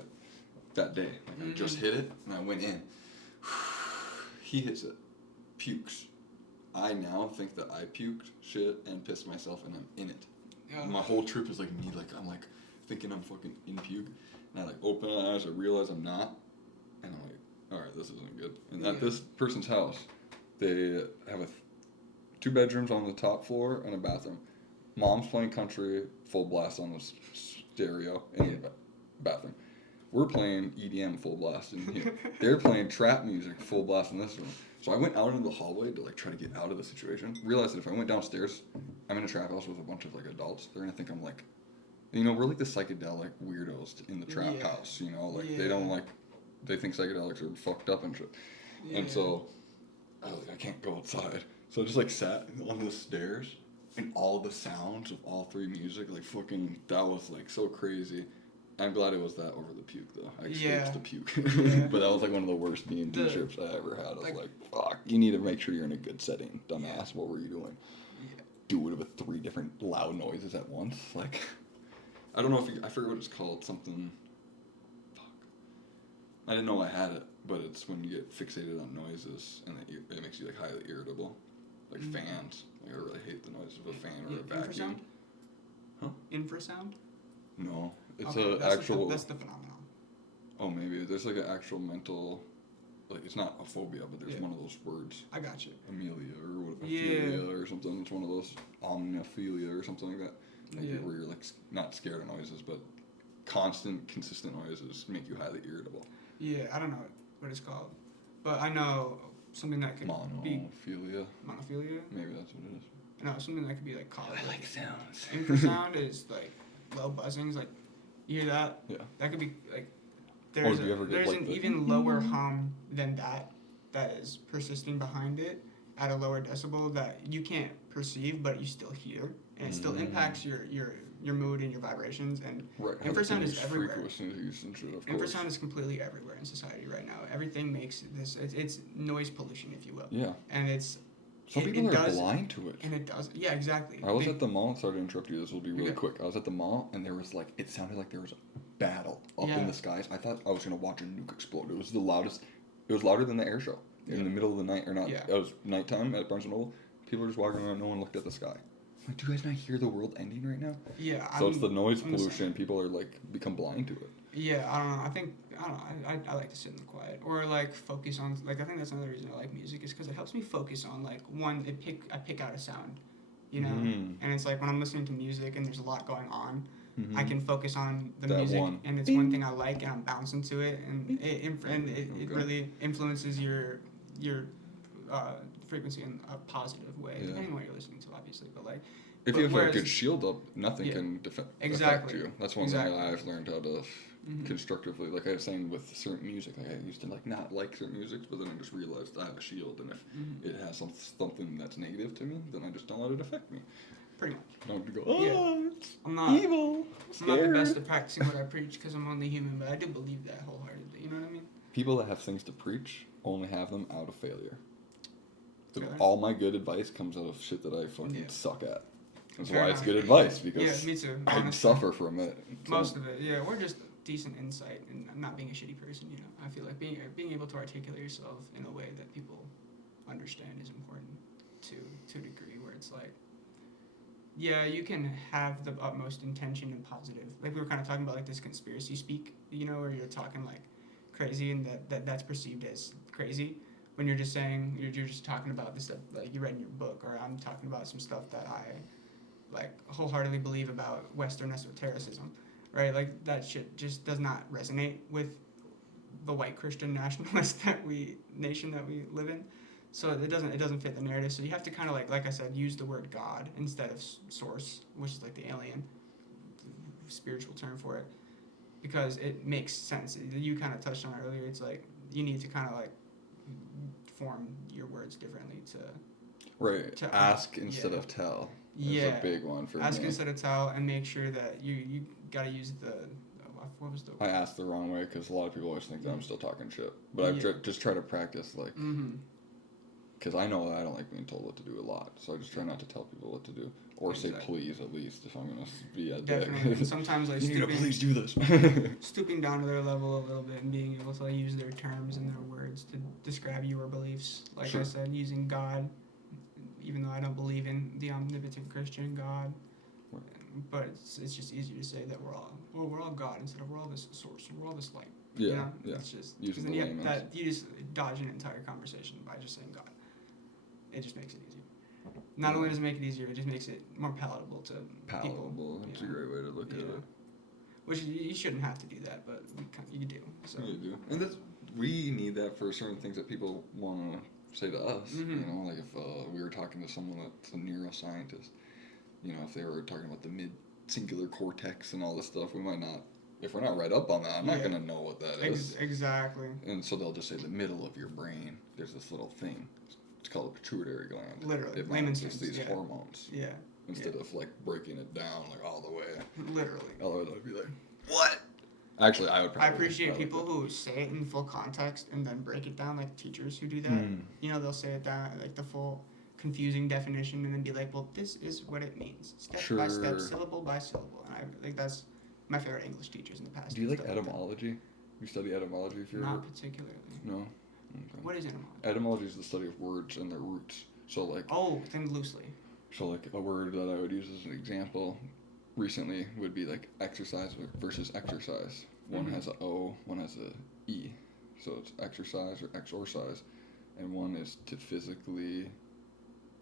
day. Like I just hit it and I went in. He hits it, pukes. I now think that I puked, shit, and pissed myself, and I'm in it. Yeah. My whole trip is like me, like I'm like thinking I'm fucking in puke, and I like open my eyes, I realize I'm not, and I'm like, all right, this isn't good. And at this person's house, they have 2 bedrooms on the top floor and a bathroom. Mom's playing country full blast on the stereo in the bathroom. We're playing EDM full blast in here. They're playing trap music full blast in this room. So I went out into the hallway to like try to get out of the situation. Realized that if I went downstairs, I'm in a trap house with a bunch of like adults. They're gonna think I'm like, you know, we're like the psychedelic weirdos in the trap house. You know, like they don't like, they think psychedelics are fucked up and shit. And so I was like, I can't go outside. So I just like sat on the stairs, and all the sounds of all 3 music, like fucking, that was like so crazy. I'm glad it was that over the puke though. I escaped the puke. But that was like one of the worst D&D trips I ever had. I was like, fuck, you need to make sure you're in a good setting, dumbass. What were you doing? Do it with 3 different loud noises at once. Like, I don't know if I forget what it's called. Something. Fuck. I didn't know I had it, but it's when you get fixated on noises and it makes you like highly irritable. Like fans. Like I really hate the noise of a fan or a vacuum. Infrasound? Huh? Infrasound? No. It's that's actual. That's the phenomenon. Oh, maybe there's like an actual mental, like it's not a phobia, but there's one of those words. I got you. Amelia or what? Ophelia or something. It's one of those omniphilia or something like that. Like where you're like not scared of noises, but consistent noises make you highly irritable. Yeah, I don't know what it's called, but I know something that could be monophilia. Monophilia. Maybe that's what it is. No, something that could be like called. I like sounds. Infrasound is like low buzzings, like. You hear that? Yeah. That could be like there's an even lower hum than that is persisting behind it at a lower decibel that you can't perceive but you still hear, and it still impacts your mood and your vibrations, and infrasound is everywhere. Infrasound is completely everywhere in society right now. Everything makes this it's noise pollution, if you will. Yeah. And it's some people are blind to it. And it does. Yeah, exactly. I was at the mall. Sorry to interrupt you. This will be really quick. I was at the mall, and there was like, it sounded like there was a battle up in the skies. I thought I was going to watch a nuke explode. It was the loudest. It was louder than the air show. In the middle of the night, or not. It was nighttime at Barnes & Noble. People were just walking around. No one looked at the sky. I'm like, do you guys not hear the world ending right now? Yeah. So it's the noise pollution. People are like, become blind to it. Yeah, I don't know. I like to sit in the quiet or like focus on like I think that's another reason I like music is because it helps me focus on like I pick out a sound, you know, and it's like when I'm listening to music and there's a lot going on, I can focus on the music and it's one thing I like and I'm bouncing to it and it really influences your frequency in a positive way depending on what you're listening to, obviously, but like. If you have a good shield up, nothing can affect you. That's one thing I've learned how to constructively. Like I was saying with certain music, like I used to like not like certain music, but then I just realized I have a shield, and if it has something that's negative to me, then I just don't let it affect me. Pretty much. Don't go. I'm not evil. I'm not the best at practicing what I preach because I'm only human, but I do believe that wholeheartedly. You know what I mean? People that have things to preach only have them out of failure. All my good advice comes out of shit that I fucking suck at. That's why it's good advice, because me too, I suffer from it. So. Most of it, we're just decent insight and not being a shitty person, you know. I feel like being able to articulate yourself in a way that people understand is important to a degree where it's like, you can have the utmost intention and positive. Like we were kind of talking about like this conspiracy speak, you know, where you're talking like crazy and that's perceived as crazy. When you're just saying, you're just talking about the stuff like you read in your book, or I'm talking about some stuff that I like wholeheartedly believe about Western esotericism, right? Like that shit just does not resonate with the white Christian nationalist nation that we live in. So it doesn't fit the narrative. So you have to kind of like I said, use the word God instead of source, which is like the alien spiritual term for it, because it makes sense. You kind of touched on it earlier. It's like you need to kind of like form your words differently to ask instead of tell. It's a big one for me. Ask instead of tell, and make sure that you gotta use what was the I asked the wrong way because a lot of people always think that I'm still talking shit, but I've just try to practice like because I know that I don't like being told what to do a lot, so I just try not to tell people what to do or say please at least if I'm gonna be a definitely dick. Sometimes like you need to please do this. Stooping down to their level a little bit and being able to like, use their terms and their words to describe your beliefs, like I said, using God, even though I don't believe in the omnipotent Christian God. but it's just easier to say that we're all God instead of we're all this source, we're all this light. Yeah, You know? yeah. It's just Using then the you layman's. you just dodge an entire conversation by just saying God. It just makes it easier. Not only does it make it easier, it just makes it more palatable to people. That's a great way to look at it. Which you shouldn't have to do that, but you do. So. You do, and we need that for certain things that people want to say to us. Mm-hmm. You know, like if we were talking to someone that's a neuroscientist, you know, if they were talking about the mid-singular cortex and all this stuff, we might not. If we're not right up on that, I'm not gonna know what that is. Exactly. And so they'll just say the middle of your brain. There's this little thing. It's called a pituitary gland. Literally, It layman's balances terms, these hormones. Yeah. Instead of like breaking it down like all the way. Literally. Otherwise, I'd be like, what? Actually, I would probably. I appreciate people who say it in full context and then break it down, like teachers who do that. You know, they'll say it down like the full confusing definition and then be like, well, this is what it means, step by step, syllable by syllable. And I think that's my favorite English teachers in the past. Do you like etymology? You study etymology if you're. Not particularly. No. Okay. What is etymology? Etymology is the study of words and their roots. So like. Oh, think loosely. So like a word that I would use as an example recently would be like exercise versus exercise. One has a O, one has a E. So it's exercise or exorcise. And one is to physically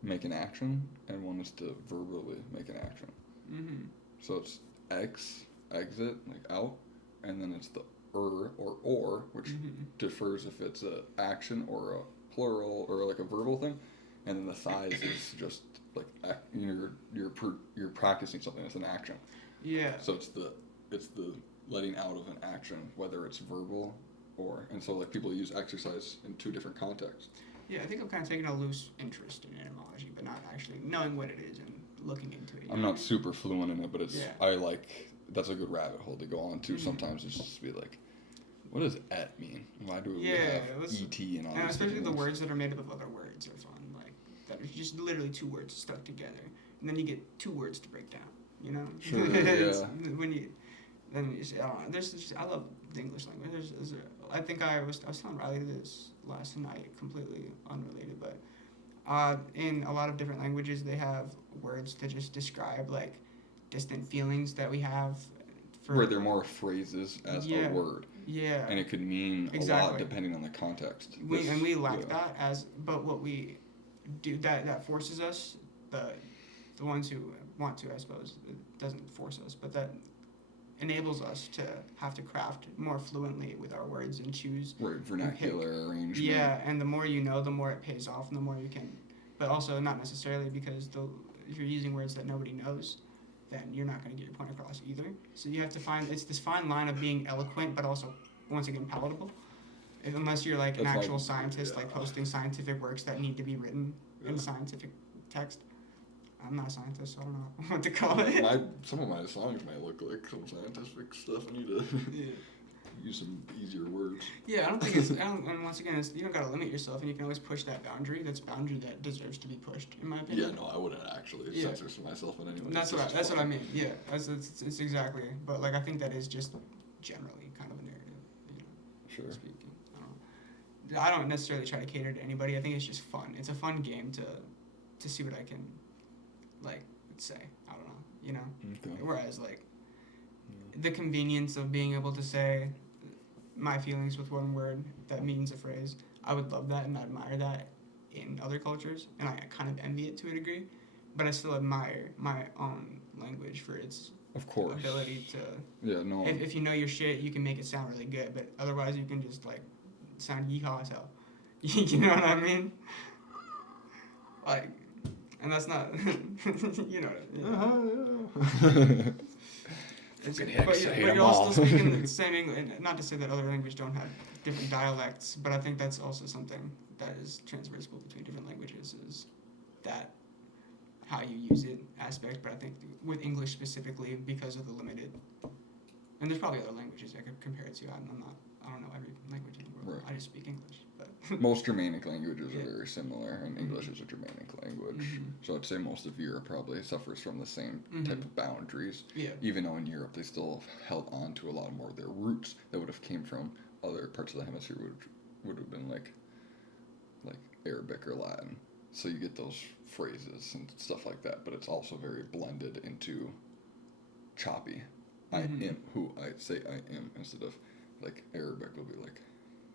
make an action, and one is to verbally make an action. Mm-hmm. So it's exit, like out, and then it's the or, which differs if it's a action or a plural or like a verbal thing. And then the size is just like you're practicing something as an action. Yeah. So it's the letting out of an action, whether it's verbal and so like people use exercise in two different contexts. Yeah, I think I'm kind of taking a loose interest in etymology, but not actually knowing what it is and looking into it. I'm not super fluent in it, but that's a good rabbit hole to go on to. Sometimes it's just be like, what does et mean? Why do we have et and all and these especially the things? words that are made up of other words are fun. Like that is just literally two words stuck together, and then you get two words to break down. You know. Sure. Yeah. When you then you say, I love the English language. I think I was telling Riley this last night, completely unrelated, but in a lot of different languages they have words to just describe like distant feelings that we have. Where they're more phrases as a word. Yeah. And it could mean a lot depending on the context. We lack that but what we do that forces us, the ones who want to, I suppose, it doesn't force us, but that enables us to have to craft more fluently with our words and choose vernacular arrangement. Yeah, and the more you know, the more it pays off, and the more you can. But also not necessarily, because if you're using words that nobody knows, then you're not going to get your point across either. So you have to it's this fine line of being eloquent, but also once again palatable. Unless you're like an actual scientist, like posting scientific works that need to be written in scientific text. I'm not a scientist, so I don't know what to call it. Some of my songs might look like some scientific stuff. I need to use some easier words. Yeah, I don't think and once again, you don't gotta limit yourself, and you can always push that boundary. That's a boundary that deserves to be pushed, in my opinion. Yeah, no, I wouldn't actually censor myself in any way. That's what I mean. Yeah, it's exactly. But like, I think that is just generally kind of a narrative, you know. Sure. Speaking, I don't necessarily try to cater to anybody. I think it's just fun. It's a fun game to see what I can, like, say. I don't know, you know. Okay. Whereas like, the convenience of being able to say my feelings with one word that means a phrase, I would love that and admire that in other cultures, and I kind of envy it to a degree, but I still admire my own language for its ability to. Yeah, no. If you know your shit, you can make it sound really good, but otherwise you can just like sound yeehaw as hell. You know what I mean? Like, and that's not, you know what I mean? But you're all still speaking the same English. Not to say that other languages don't have different dialects, but I think that's also something that is transversable between different languages, is that how you use it aspect. But I think with English specifically, because of the limited, and there's probably other languages I could compare it to. I don't know every language in the world. Right. I just speak English. But most Germanic languages are very similar, and English is a Germanic language. So I'd say most of Europe probably suffers from the same type of boundaries. Yeah. Even though in Europe they still held on to a lot more of their roots that would have came from other parts of the hemisphere, which would have been like Arabic or Latin. So you get those phrases and stuff like that, but it's also very blended into choppy. I am who I say I am, instead of like Arabic will be like,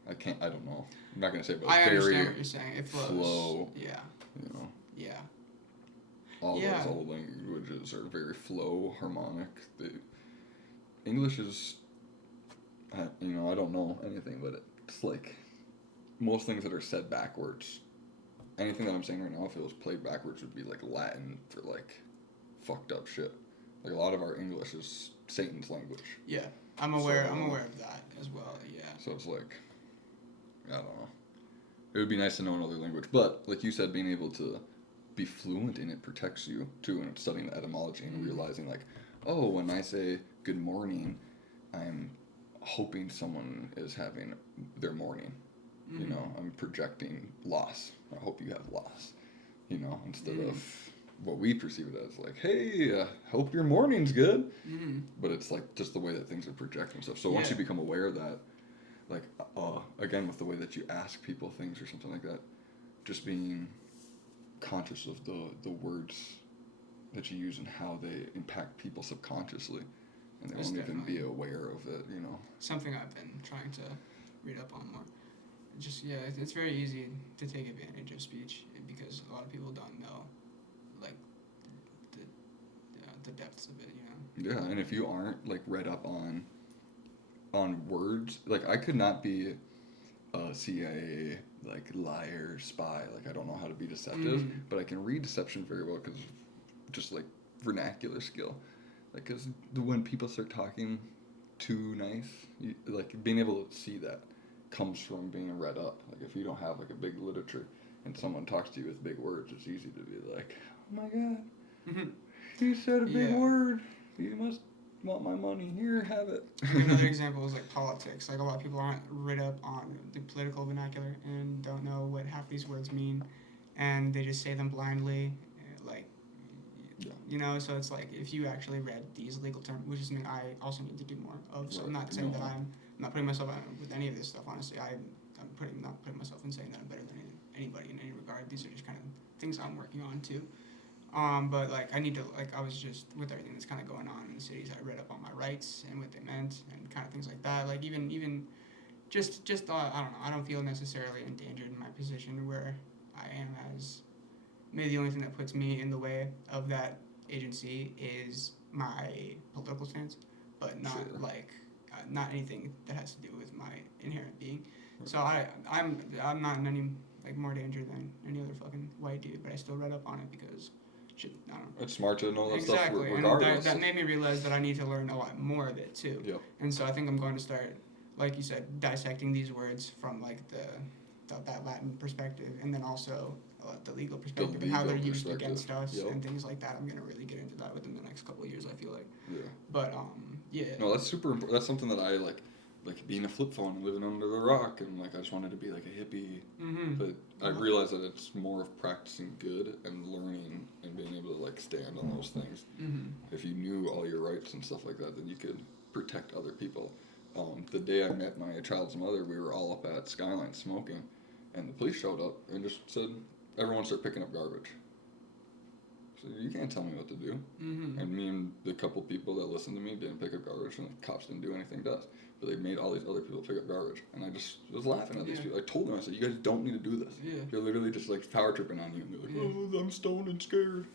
I don't know. I'm not going to say it, but I it's understand very what you're saying. It flows. flow. Yeah. You know. Yeah. All languages are very flow, harmonic. English is, I don't know anything, but it's like most things that are said backwards. Anything that I'm saying right now, if it was played backwards, would be like Latin for like fucked up shit. Like a lot of our English is Satan's language. Yeah, I'm aware of that as well. Yeah. So it's like, I don't know. It would be nice to know another language, but like you said, being able to be fluent in it protects you too, and studying the etymology and realizing like, oh, when I say good morning, I'm hoping someone is having their morning. You know, I'm projecting loss. I hope you have loss. You know, instead of what we perceive it as like, hey, hope your morning's good. But it's like just the way that things are projected and stuff. So once you become aware of that, like, again, with the way that you ask people things or something like that, just being conscious of the words that you use and how they impact people subconsciously, and they won't even be aware of it, you know. Something I've been trying to read up on more. Just it's very easy to take advantage of speech because a lot of people don't know, like, the depths of it, you know. Yeah, and if you aren't like read up on words, like I could not be a CIA like liar, spy. Like I don't know how to be deceptive, but I can read deception very well because just like vernacular skill. Like, because when people start talking too nice, like being able to see that comes from being read up. Like if you don't have like a big literature and someone talks to you with big words, it's easy to be like, oh my god, you said a big word. You must want my money. Here, have it. Another example is like politics. Like a lot of people aren't read up on the political vernacular and don't know what half these words mean, and they just say them blindly. Like, you know, so it's like if you actually read these legal terms, which is something I also need to do more of. So I'm not saying that I'm not putting myself out with any of this stuff. Honestly, I'm not putting myself in saying that I'm better than anybody in any regard. These are just kind of things I'm working on too. But like I need to, like, I was just with everything that's kind of going on in the cities, I read up on my rights and what they meant and kind of things like that. Like even just I don't know, I don't feel necessarily endangered in my position where I am, as maybe the only thing that puts me in the way of that agency is my political stance, but not not anything that has to do with my inherent being. So I'm not in any like more danger than any other fucking white dude, but I still read up on it because I don't know. It's smart to know that stuff regardless. And that made me realize that I need to learn a lot more of it too. Yep. And so I think I'm going to start, like you said, dissecting these words from like that Latin perspective, and then also the legal perspective and how they're used against us and things like that. I'm gonna really get into that within the next couple of years, I feel like. Yeah. But No, that's super important. That's something that I like being a flip phone and living under the rock, and like I just wanted to be like a hippie, but I realized that it's more of practicing good and learning and being able to like stand on those things. If you knew all your rights and stuff like that, then you could protect other people. The day I met my child's mother, we were all up at Skyline smoking, and the police showed up and just said, everyone start picking up garbage. So you can't tell me what to do. And me and the couple people that listened to me didn't pick up garbage, and the cops didn't do anything to us. But they made all these other people pick up garbage. And I just was laughing at these people. I told them, I said, you guys don't need to do this. You're literally just like power tripping on you. And they're like, oh, I'm stoned and scared.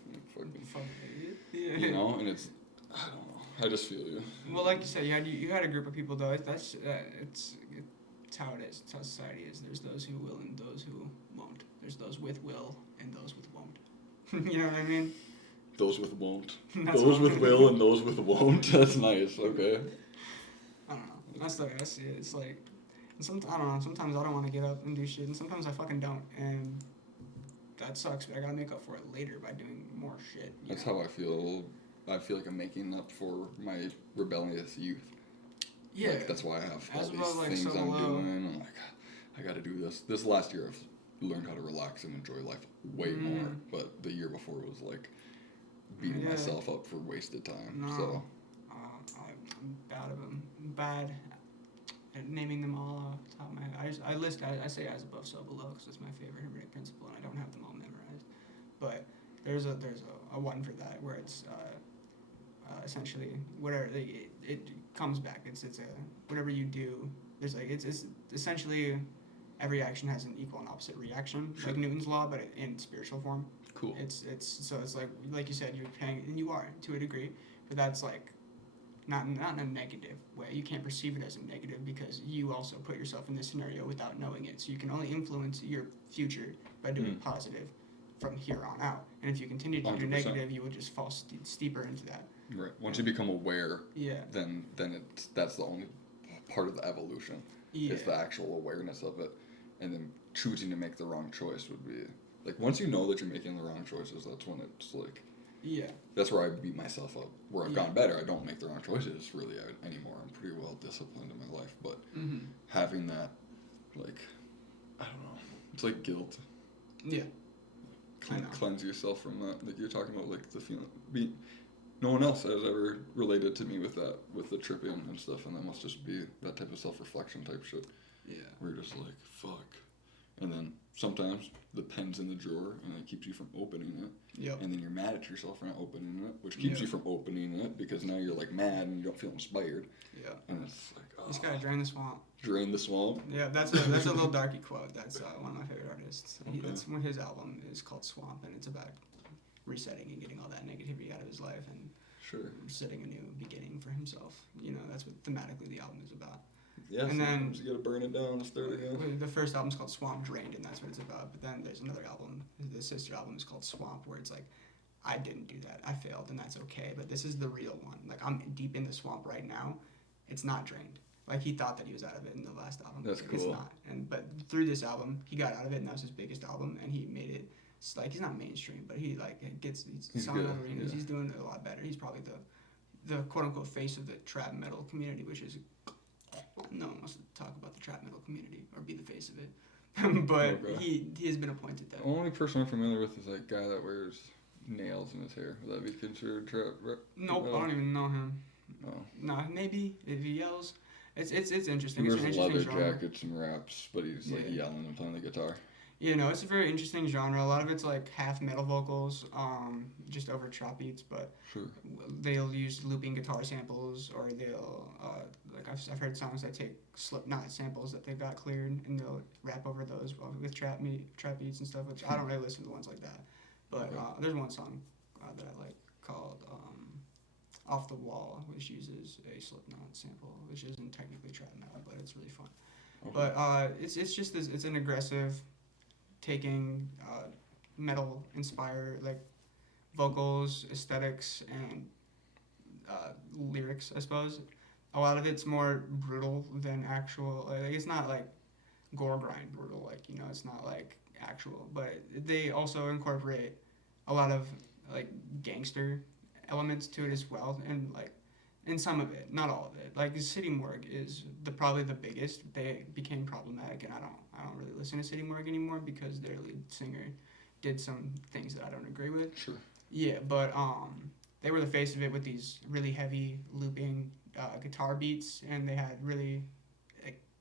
You know, and it's, I don't know. I just feel you. Well, like you said, you had a group of people though. It's how it is. It's how society is. There's those who will and those who won't. There's those with will and those with won't. You know what I mean? Those with won't. Those with will and those with won't. That's nice. Okay. I don't know. That's the way I see it. It's like, I don't know. Sometimes I don't want to get up and do shit, and sometimes I fucking don't, and that sucks. But I gotta make up for it later by doing more shit. That's how I feel. I feel like I'm making up for my rebellious youth. Yeah. Like, that's why I have all these things I'm doing. I'm like, I gotta do this. This last year I've learned how to relax and enjoy life way more. But the year before was like beating myself up for wasted time. No. So. I'm bad of them. I'm bad at naming them all off the top of my head. I say as above, so below, because it's my favorite Hermetic principle, and I don't have them all memorized. But there's a one for that where it's essentially whatever it comes back. It's a whatever you do. There's like it's essentially every action has an equal and opposite reaction, Sure. like Newton's law, but in spiritual form. Cool. It's so it's like you said, you're paying, and you are to a degree, but that's like not in a negative way. You can't perceive it as a negative because you also put yourself in this scenario without knowing it. So you can only influence your future by doing positive from here on out. And if you continue to do 100%. negative, you will just fall steeper into that. Right. Once you become aware, Yeah. then that's the only part of the evolution. Yeah. Is the actual awareness of it, and then choosing to make the wrong choice would be like once you know that you're making the wrong choices, that's when it's like. Yeah. That's where I beat myself up. Where I've gotten better, I don't make the wrong choices really anymore. I'm pretty well disciplined in my life, but having that, like, I don't know, it's like guilt. Yeah. Cleanse yourself from that. Like you're talking about, like the feeling. No one else has ever related to me with that, with the tripping and stuff, and that must just be that type of self-reflection type shit. Yeah. Where you're just like, fuck. And then sometimes the pen's in the drawer and it keeps you from opening it. Yep. And then you're mad at yourself for not opening it, which keeps you from opening it because now you're like mad and you don't feel inspired. Yeah. And it's like, oh. You just gotta drain the swamp. Drain the swamp? Yeah, that's a little darky quote. That's one of my favorite artists. Okay. That's one of his album is called Swamp, and it's about resetting and getting all that negativity out of his life and setting a new beginning for himself. You know, that's what thematically the album is about. Yeah, and then you gotta burn it down and start again. The first album's called Swamp Drained, and that's what it's about. But then there's another album, the sister album is called Swamp, where it's like, I didn't do that, I failed, and that's okay. But this is the real one. Like I'm deep in the swamp right now. It's not drained. Like he thought that he was out of it in the last album. That's like, cool. It's not. But through this album, he got out of it, and that was his biggest album, and he made it. Like he's not mainstream, but he like he's selling out arenas. He's doing it a lot better. He's probably the quote unquote face of the trap metal community, which is no one wants to talk about the trap metal community or be the face of it. But he has been appointed that. The only person I'm familiar with is that guy that wears nails in his hair. Would that be considered trap? Nope, I don't even know him. No. Nah, maybe if he yells, it's interesting. He It's wears an interesting leather genre. jackets and raps, but he's like yelling and playing the guitar. You know, it's a very interesting genre. A lot of it's like half metal vocals, just over trap beats, but they'll use looping guitar samples, or they'll like I've heard songs that take Slipknot samples that they've got cleared, and they'll rap over those with trap beats and stuff. Which I don't really listen to ones like that, but there's one song that I like called "Off the Wall," which uses a Slipknot sample, which isn't technically trap metal, but it's really fun. Okay. But it's just this. It's an aggressive, taking metal inspired like vocals, aesthetics, and lyrics, I suppose. A lot of it's more brutal than actual. Like it's not like gore grind brutal, like you know, it's not like actual. But they also incorporate a lot of like gangster elements to it as well, and like in some of it, not all of it. Like City Morgue is probably the biggest. They became problematic, and I don't really listen to City Morgue anymore because their lead singer did some things that I don't agree with. Sure. Yeah, but they were the face of it with these really heavy looping guitar beats, and they had really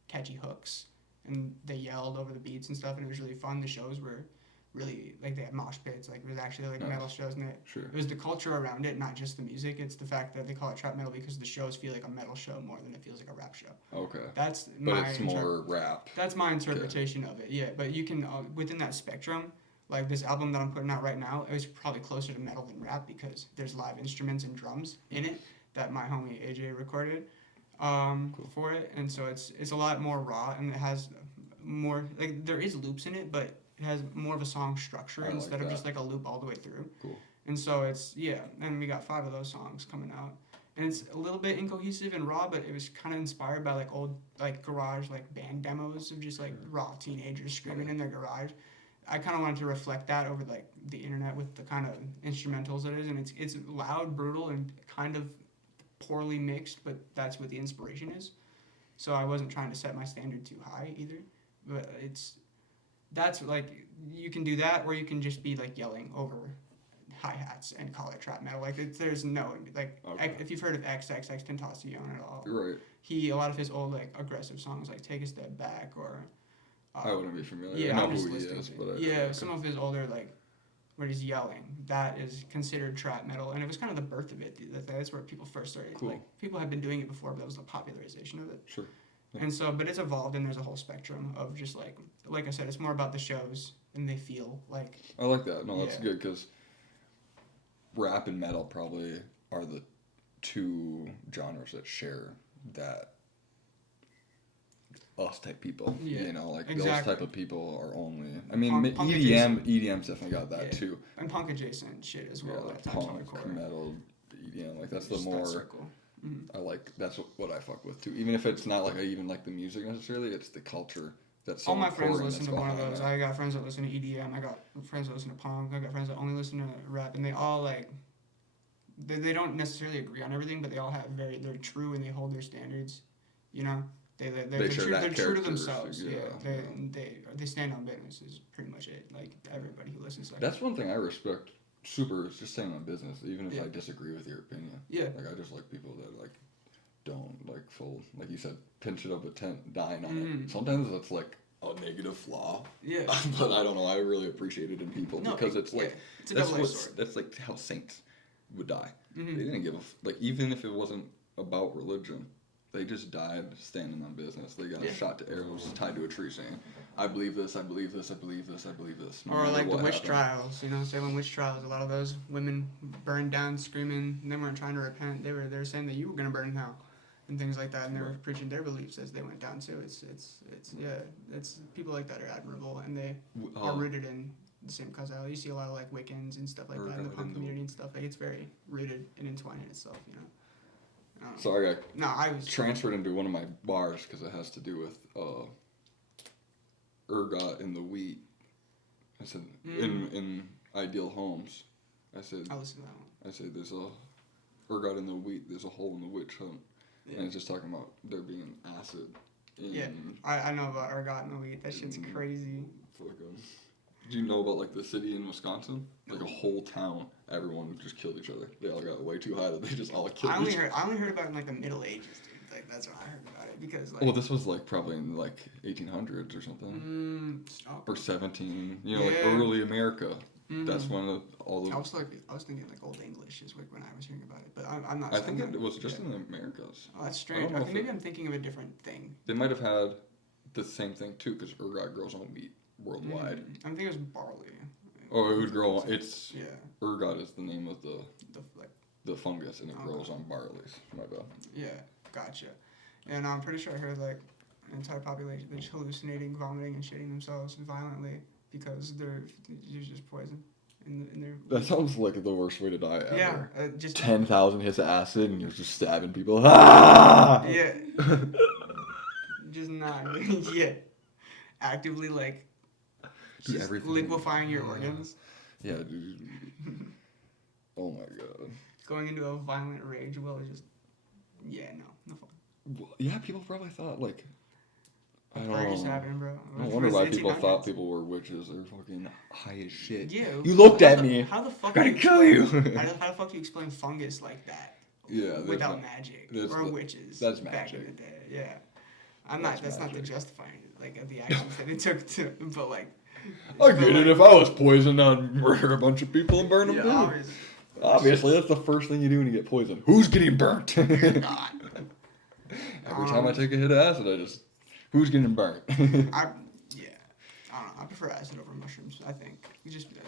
catchy hooks, and they yelled over the beats and stuff, and it was really fun. The shows were really like they had mosh pits, like it was actually like metal shows, and it was the culture around it, not just the music. It's the fact that they call it trap metal because the shows feel like a metal show more than it feels like a rap show. Okay. But it's more rap. That's my interpretation of it. Yeah, but you can within that spectrum. Like this album that I'm putting out right now, it was probably closer to metal than rap because there's live instruments and drums in it that my homie AJ recorded for it, and so it's a lot more raw, and it has more like there is loops in it, but it has more of a song structure instead of just like a loop all the way through. Cool. And so and we got 5 of those songs coming out, and it's a little bit incohesive and raw, but it was kind of inspired by like old like garage like band demos of just like raw teenagers screaming in their garage. I kind of wanted to reflect that over like the internet with the kind of instrumentals it is, and it's loud, brutal, and kind of poorly mixed, but that's what the inspiration is. So I wasn't trying to set my standard too high either, but that's like you can do that, or you can just be like yelling over hi-hats and call it trap metal. Like there's no like if you've heard of XXXTentacion at all, right? A lot of his old like aggressive songs like Take a Step Back or. I wouldn't be familiar. Yeah, I know I'm just who he listening is, to but some of his older like where he's yelling, that is considered trap metal, and it was kind of the birth of it. That's where people first started. Cool. Like, people had been doing it before, but that was the popularization of it. Sure. Yeah. And so, but it's evolved, and there's a whole spectrum of just like I said, it's more about the shows, and they feel like. I like that. No, that's Yeah. good, because rap and metal probably are the two genres that share that us type people. Yeah, You know, like exactly. those type of people are only. I mean, Punk EDM's definitely got that Yeah. too. And punk adjacent shit as Yeah, well. like that types punk, hardcore. metal, EDM. Like that's the Just that more. circle. Mm-hmm. I like. That's what I fuck with too. Even if it's not like I even like the music necessarily, it's the culture. That's so All my friends important listen to that's one of behind those. it. I got friends that listen to EDM. I got friends that listen to punk. I got friends that only listen to rap, and they all like. They don't necessarily agree on everything, but they all have they're true and they hold their standards. You know, they're share true. that They're true to character, themselves. yeah, Yeah, yeah. they stand on business is pretty much it. Like everybody who listens. Like, That's one thing I respect super is just staying on business, even if Yeah. I disagree with your opinion. Yeah. Like I just like people that like don't like full like you said, pinch it up a tent, dying on Mhm. it. Sometimes that's like a negative flaw. Yeah. But I don't know, I really appreciate it in people because it's like it's a that's double-edged what's sword. that's like how saints would die. Mhm. They didn't give like even if it wasn't about religion, they just died standing on business. They got Yeah. shot to arrows, tied to a tree, saying, "I believe this. I believe this. I believe this. I believe this." No Or matter like the what witch happened. trials, Salem witch trials. A lot of those women burned down screaming. They weren't trying to repent. They were saying that you were gonna burn in hell, and things like that. And they were Right. preaching their beliefs as they went down too. It's people like that are admirable, and they are rooted in the same causality. You see a lot of like Wiccans and stuff like that in the punk community and stuff. Like it's very rooted and entwined in itself. Sorry, I No, I was transferred into one of my bars because it has to do with ergot in the wheat. I said in ideal homes. I said I listened to that one. I said there's a ergot in the wheat. There's a hole in the witch hunt. Yeah. And it's just talking about there being acid. In Yeah. I know about ergot in the wheat. That shit's crazy. fucking. Do you know about like the city in Wisconsin? Like a whole town, everyone just killed each other. They all got way too high that they just all killed each other. I only heard about it in like the Middle Ages, dude. Like that's when I heard about it because like. Well, this was like probably in like 1800s or something. Stop. Or 17, like Yeah. early America. Mhm. That's when all the. I was thinking like Old English is like when I was hearing about it, but I'm not. I think I'm it not- was just yeah. in the Americas. Oh, that's I strange. don't know Okay, if maybe it- I'm thinking of a different thing. They might have had the same thing too, because ergot grows on wheat worldwide. I think it was barley. Or it would grow. It's Yeah. ergot is the name of the The fungus, and it Okay. grows on barleys. My bad. yeah, gotcha. And I'm pretty sure I heard like an entire population that's hallucinating, vomiting, and shitting themselves violently because there's just poison in their. That sounds like the worst way to die ever. Yeah, just 10,000 hits of acid and you're just stabbing people. Ah! yeah, just not yeah, actively like Dude, just everything. liquefying your organs, Yeah, dude. Oh my god. going into a violent rage. Well, it's just no fun. Well, yeah, people probably thought like. I don't Purge is know. happening, bro. I wonder why people thought people were witches. They're fucking high as shit. Yeah. You looked at me. How the fuck? Gotta do kill you. How the fuck do you explain fungus like that? Yeah. that's Without not- magic that's or the- witches. that's back in magic. the day. Yeah. That's That's not the magic. justifying it, like of the actions that it took to, but like. I get it. If I was poisoned, I'd murder a bunch of people and burn them too. Obviously. Obviously, that's the first thing you do when you get poisoned. Who's getting burnt? Every God. time I take a hit of acid, I just. Who's getting burnt? I don't know. I prefer acid over mushrooms. I think I just feel.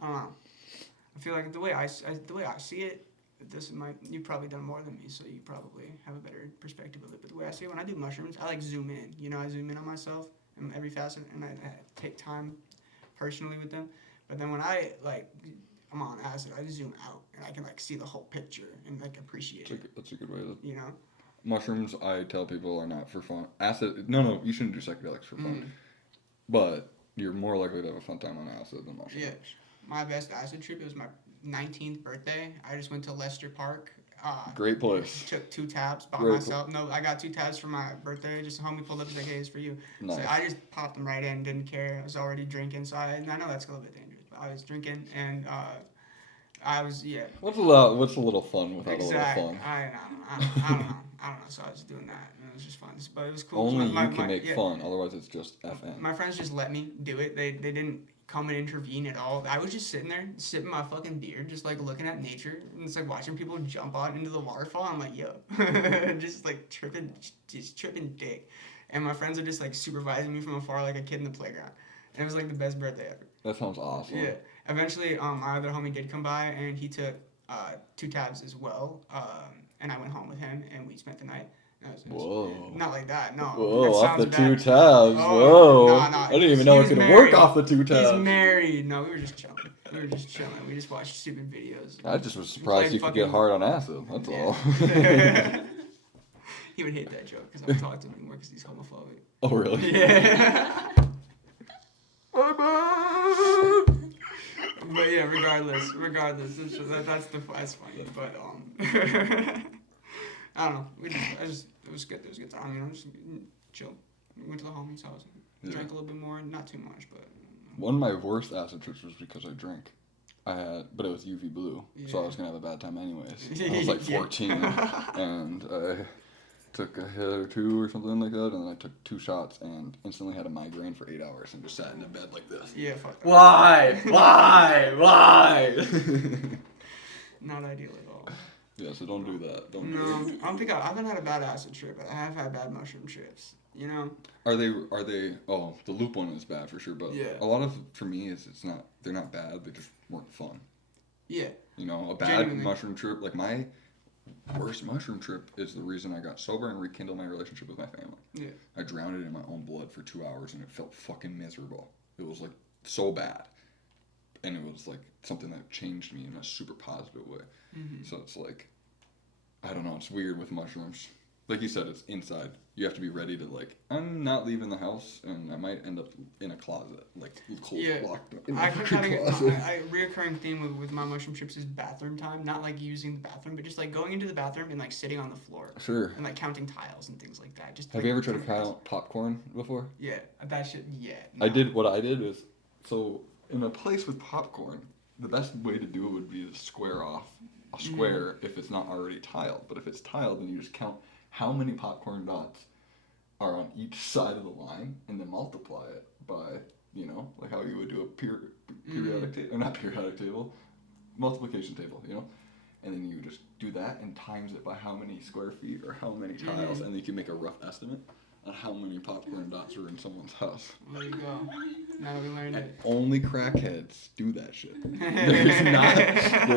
I don't know. I feel like the way I see it. You've probably done more than me, so you probably have a better perspective of it. But the way I see it, when I do mushrooms, I like zoom in. I zoom in on myself in every facet, and I take time personally with them. But then when I'm on acid, I zoom out, and I can see the whole picture and appreciate it. That's a good way to. know. Mushrooms, I tell people, are not for fun. Acid, no, you shouldn't do psychedelics for fun. But you're more likely to have a fun time on acid than mushrooms. Yeah. My best acid trip, it was my 19th birthday. I just went to Leicester Park. Great place. Took 2 tabs by Very myself. No, I got 2 tabs for my birthday. Just a homie pulled up. He's like, "Hey, it's for you." Nice. So I just popped them right in. Didn't care. I was already drinking, so I know that's a little bit dangerous. But I was drinking, and I was What's a little fun without a little fun? I don't know. So I was doing that, and it was just fun. But it was cool. Only My- you can make yeah. fun, otherwise it's just FN. My friends just let me do it. They didn't come and intervene at all. I was just sitting there, sipping my fucking beer, just, like, looking at nature, and it's, like, watching people jump out into the waterfall. I'm like, yo, just, like, tripping dick. And my friends are just, like, supervising me from afar like a kid in the playground. And it was, like, the best birthday ever. That sounds awesome. Yeah. Eventually, my other homie did come by, and he took 2 tabs as well. And I went home with him, and we spent the night. Whoa. Not like that, no. Whoa, That off the sounds 2 bad. tabs. Oh, Whoa. no, I didn't even know it could work off the 2 tabs. He's married. No, we were just chilling. We just watched stupid videos. I just was surprised you could get hard on acid. That's all. He would hate that joke because I don't talk to him anymore because he's homophobic. Oh, really? Yeah. But yeah, regardless, that's funny. But I don't know. It was good. It was a good time. You know, just chill. We went to the homie's house, drank a little bit more, not too much, but. One of my worst acid trips was because I drank. But it was UV blue, so I was gonna have a bad time anyways. I was like 14, and I took a hit or 2 or something like that, and then I took 2 shots and instantly had a migraine for 8 hours and just sat in a bed like this. Yeah, fuck that. Why? Not ideal at all. Yeah, so don't do that. Don't No, do it. I don't think I haven't had a bad acid trip, but I have had bad mushroom trips. You know? Are they? Oh, the loop one is bad for sure, but Yeah. a lot of for me is they're not bad. They just weren't fun. Yeah. You know, a bad Genuinely. mushroom trip, like my worst mushroom trip is the reason I got sober and rekindled my relationship with my family. Yeah. I drowned it in my own blood for 2 hours and it felt fucking miserable. It was like so bad. And it was like something that changed me in a super positive way. Mm-hmm. So it's like, I don't know, it's weird with mushrooms. Like you said, it's inside. You have to be ready to, like, I'm not leaving the house, and I might end up in a closet, like, cold locked in a closet. A reoccurring theme with my mushroom trips is bathroom time. Not, like, using the bathroom, but just, like, going into the bathroom and, like, sitting on the floor. Sure. And, like, counting tiles and things like that. Just Have you ever tried to count popcorn before? Yeah, that shit, yeah. No. What I did is, so, in a place with popcorn, the best way to do it would be to square off a square if it's not already tiled. But if it's tiled, then you just count how many popcorn dots are on each side of the line, and then multiply it by, you know, like how you would do a periodic table, or not periodic table, multiplication table, you know? And then you just do that and times it by how many square feet or how many tiles, and then you can make a rough estimate on how many popcorn dots are in someone's house. There you go. Now we learned And it. only crackheads do that shit. There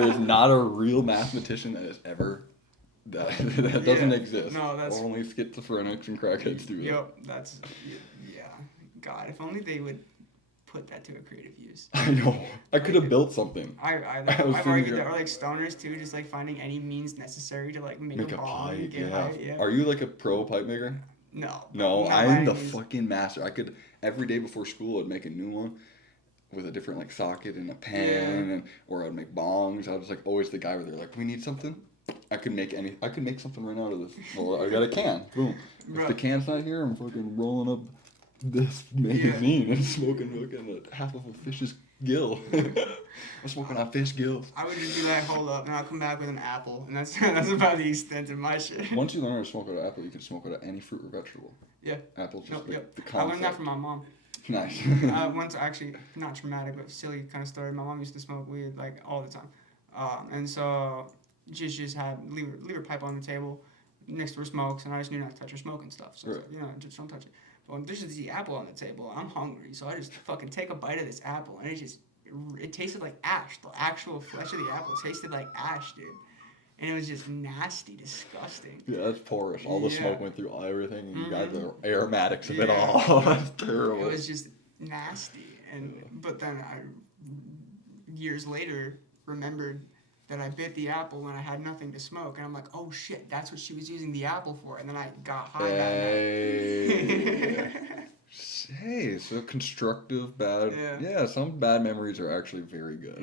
is not a real mathematician that has ever that doesn't exist. No, that's only schizophrenics and crackheads do that. Yep, that's yeah. God, if only they would put that to a creative use. I know. I could have built something. I've argued that, or like stoners too, just like finding any means necessary to like make a bong, pipe. get high, yeah. Are you like a pro pipe maker? No. No, Not I'm by the any means. fucking master. I could every day before school I'd make a new one with a different like socket and a pan, or I'd make bongs. I was like always the guy where they're like, we need something. I could make something right out of this. Well, I got a can. Boom. If the can's not here, I'm fucking rolling up this magazine and smoking fucking half of a fish's gill. I'm smoking on fish gills. I would just be like, hold up, and I'll come back with an apple, and that's about the extent of my shit. Once you learn how to smoke out of apple, you can smoke out of any fruit or vegetable. Yeah. Apple's just the I concept. learned that from my mom. Nice. Once, actually, not traumatic, but silly kind of story. My mom used to smoke weed like all the time, and so just had leave her pipe on the table next to her smokes, and I just knew not to touch her smoke and stuff. So Right. you know, just don't touch it. But when there's just the apple on the table, I'm hungry, so I just fucking take a bite of this apple, and it tasted like ash. The actual flesh of the apple tasted like ash, dude. And it was just nasty, disgusting. Yeah, that's porous. All the Yeah. smoke went through everything, and you got the aromatics of it all. That's terrible. It was just nasty. But then I, years later, remembered that I bit the apple when I had nothing to smoke, and I'm like, oh shit, that's what she was using the apple for. And then I got high that night. Hey, so constructive bad. Yeah. Some bad memories are actually very good.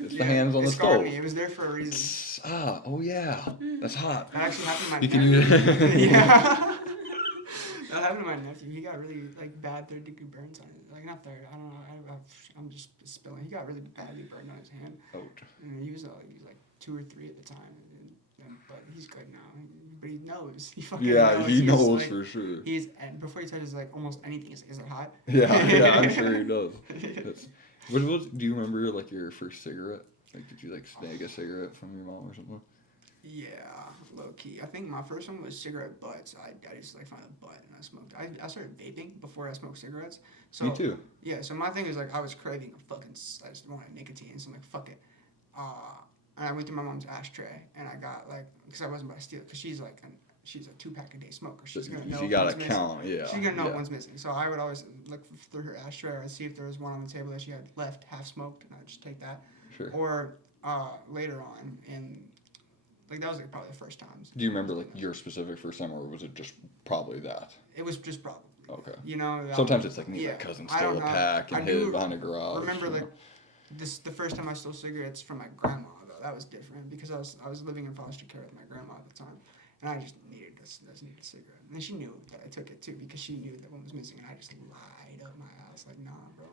It's the hands on it the scarred stove. me. It was there for a reason. Oh yeah, that's hot. That actually happened to my You can nephew. use it. Yeah. That happened to my nephew. He got really like bad third-degree burns on it. Like not third. I don't know. I'm just spilling. He got really badly burned on his hand. Ouch. And he was like 2 or 3 at the time. But he's good now. But he knows. He fucking knows. Yeah, he He's, knows like, for sure. And before he touches like almost anything, is it hot? Yeah, I'm sure he does. Do you remember like your first cigarette? Like, did you like snag a cigarette from your mom or something? Yeah, low key. I think my first one was cigarette butts. I just like found a butt and I smoked. I started vaping before I smoked cigarettes. So, Me too. Yeah, so my thing is like I was craving I just wanted nicotine, so I'm like, fuck it. And I went to my mom's ashtray and I got like, because I wasn't about to steal it, because she's a 2-pack a day smoker. She's gonna know. You gotta count, yeah. She's gonna know one's missing. So I would always look through her ashtray and see if there was one on the table that she had left half smoked, and I'd just take that. Sure. Or later on in, like that was like probably the first times. Do you remember like your specific first time, or was it just probably that? It was just probably. Okay. You know. Sometimes it's like me, my cousin stole a pack and hid it behind a garage. Remember like the first time I stole cigarettes from my grandma though. That was different because I was living in foster care with my grandma at the time, and I just needed a cigarette. And she knew that I took it too because she knew that one was missing, and I just lied up my ass like, nah, bro,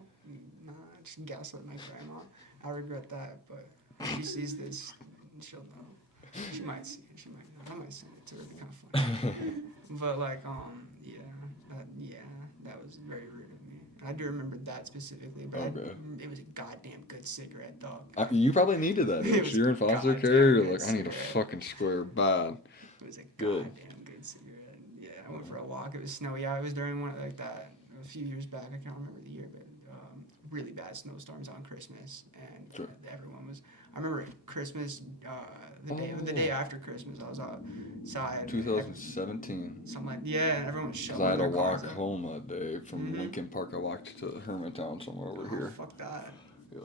nah, just gaslit my grandma. I regret that, but if she sees this, she'll know. She might see it. She might not. I might send it to her. It'd be kind of funny. But like, that was very rude of me. I do remember that specifically, but it was a goddamn good cigarette, dog. You probably needed that. If you're in foster care, you're like, I need a fucking square bad. It was a goddamn good cigarette. Yeah, I went for a walk. It was snowy. Yeah, it was during one like that a few years back. I can't remember the year, but really bad snowstorms on Christmas, and everyone was. I remember Christmas, the day after Christmas, I was outside. 2017. Something like and everyone was shoveling. I had to their walk cars home that day from Lincoln Park. I walked to Hermantown somewhere over here. Fuck that. Yeah,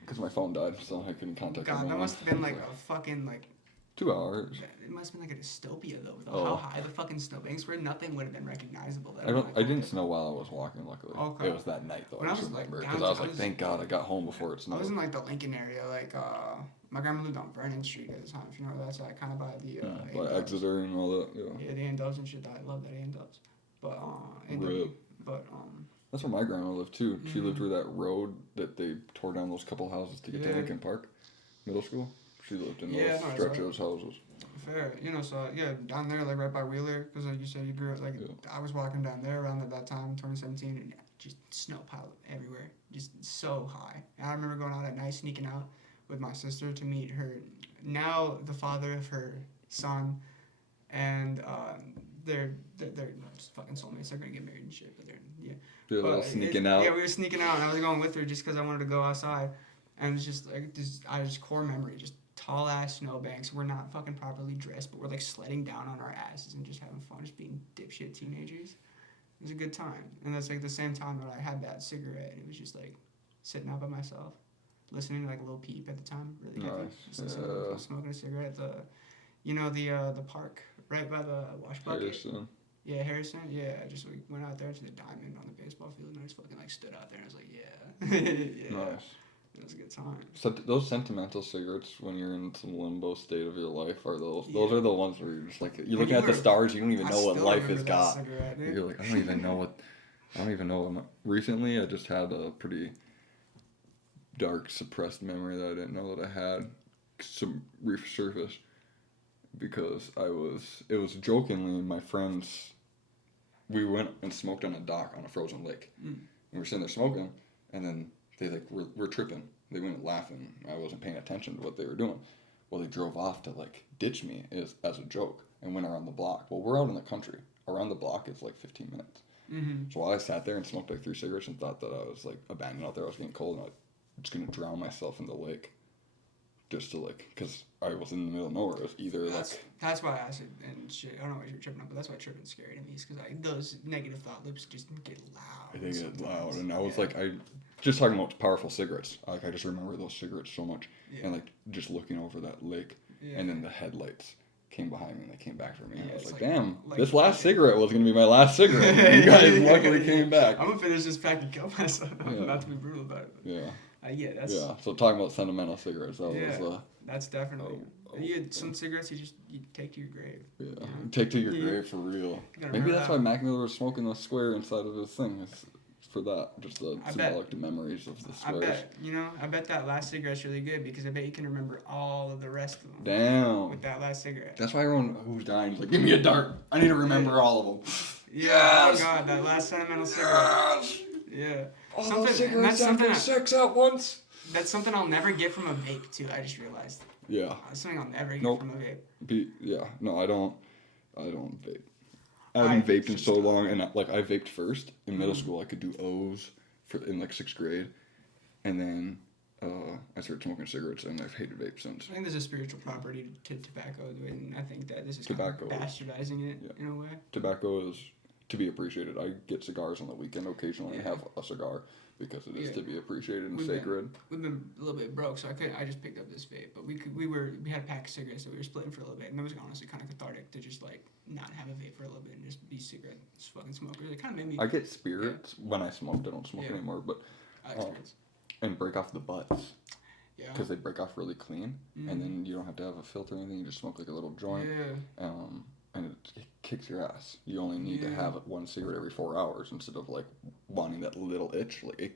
because my phone died, so I couldn't contact. God, that must have been like a fucking like. 2 hours. It must have been like a dystopia though, with how high the fucking snowbanks were. Nothing would have been recognizable. I didn't snow while I was walking. Luckily, okay. It was that night though. When I just was, remember because I was like, thank God I got home before it snowed. I was in like the Lincoln area, like my grandma lived on Vernon Street at the time. If you know where that's at, kind of by the by Exeter and all that. Yeah, the A&Dubs and shit. I love that A&Dubs. But that's where my grandma lived too. She lived where that road that they tore down those couple houses to get to Lincoln Park Middle School. She lived in those stretch of those houses. Fair, so down there, like right by Wheeler, because like you said, you grew up, I was walking down there around at that time, 2017, and just snow piled everywhere, just so high. And I remember going out at night, sneaking out with my sister to meet her, now the father of her son, and they're just fucking soulmates. They're gonna get married and shit, but they're sneaking out. Yeah, we were sneaking out, and I was going with her just because I wanted to go outside, and it's just like just core memory, just tall ass snowbanks. We're not fucking properly dressed, but we're like sledding down on our asses and just having fun, just being dipshit teenagers. It was a good time, and that's like the same time that I had that cigarette. It was just like sitting out by myself, listening to like Lil Peep at the time, really heavy. Just smoking a cigarette. The park right by the wash bucket. Harrison. Yeah, Harrison. Yeah, I just went out there to the diamond on the baseball field, and I just fucking like stood out there, and I was like, yeah. Nice. It was a good time. So those sentimental cigarettes, when you're in some limbo state of your life, are those are the ones where you're just like, you're looking at the stars, you don't even know what life has got. You're like, I don't even know. Recently, I just had a pretty dark, suppressed memory that I didn't know that I had resurfaced because it was jokingly my friends, we went and smoked on a dock on a frozen lake. And we were sitting there smoking, and then they were tripping. They went laughing. I wasn't paying attention to what they were doing. Well, they drove off to like ditch me as a joke and went around the block. Well, we're out in the country. Around the block is like 15 minutes. Mm-hmm. So while I sat there and smoked like 3 cigarettes and thought that I was like abandoned out there, I was getting cold and I was just gonna drown myself in the lake. Just to like, because I was in the middle of nowhere. It was either that's why acid and shit. I don't know what you're tripping on, but that's why tripping's scary to me. Is because those negative thought loops just get loud. They get loud, and I was like, just talking about powerful cigarettes. Like I just remember those cigarettes so much, and like just looking over that lake, and then the headlights came behind me and they came back for me. And I was like, damn, this last cigarette was gonna be my last cigarette. You guys luckily came back. I'm gonna finish this pack and kill myself. Not to be brutal about it. So talking about sentimental cigarettes, that's definitely. Some cigarettes you take to your grave. Yeah, you know? Take to your grave for real. Maybe that's why Mac Miller was smoking the square inside of his thing. It's for that, just the symbolic memories of the squares. I bet that last cigarette's really good because I bet you can remember all of the rest of them. Damn. With that last cigarette. That's why everyone who's dying is like, give me a dart. I need to remember all of them. Yeah. Yes. Oh God, that last sentimental cigarette. Yeah. all the cigarettes after 6 at once. That's something I'll never get from a vape too. I just realized. Yeah. That's something I'll never get from a vape. No, I don't vape. I haven't vaped in so long, and like I vaped first in middle school. I could do O's in like 6th grade, and then I started smoking cigarettes, and I've hated vape since. I think there's a spiritual property to tobacco, and I think that this is tobacco kind of bastardizing it in a way. Tobacco is to be appreciated. I get cigars on the weekend occasionally and have a cigar because it is to be appreciated and sacred. We've been a little bit broke, so I just picked up this vape, but we had a pack of cigarettes that we were splitting for a little bit, and it was honestly kind of cathartic to just like not have a vape for a little bit and just be cigarette fucking smokers. It kind of made me. I get spirits when I smoked. I don't smoke anymore, but and break off the butts. Yeah. Because they break off really clean, and then you don't have to have a filter or anything. You just smoke like a little joint. Yeah. And it kicks your ass. You only need to have one cigarette every 4 hours instead of like wanting that little itch. Like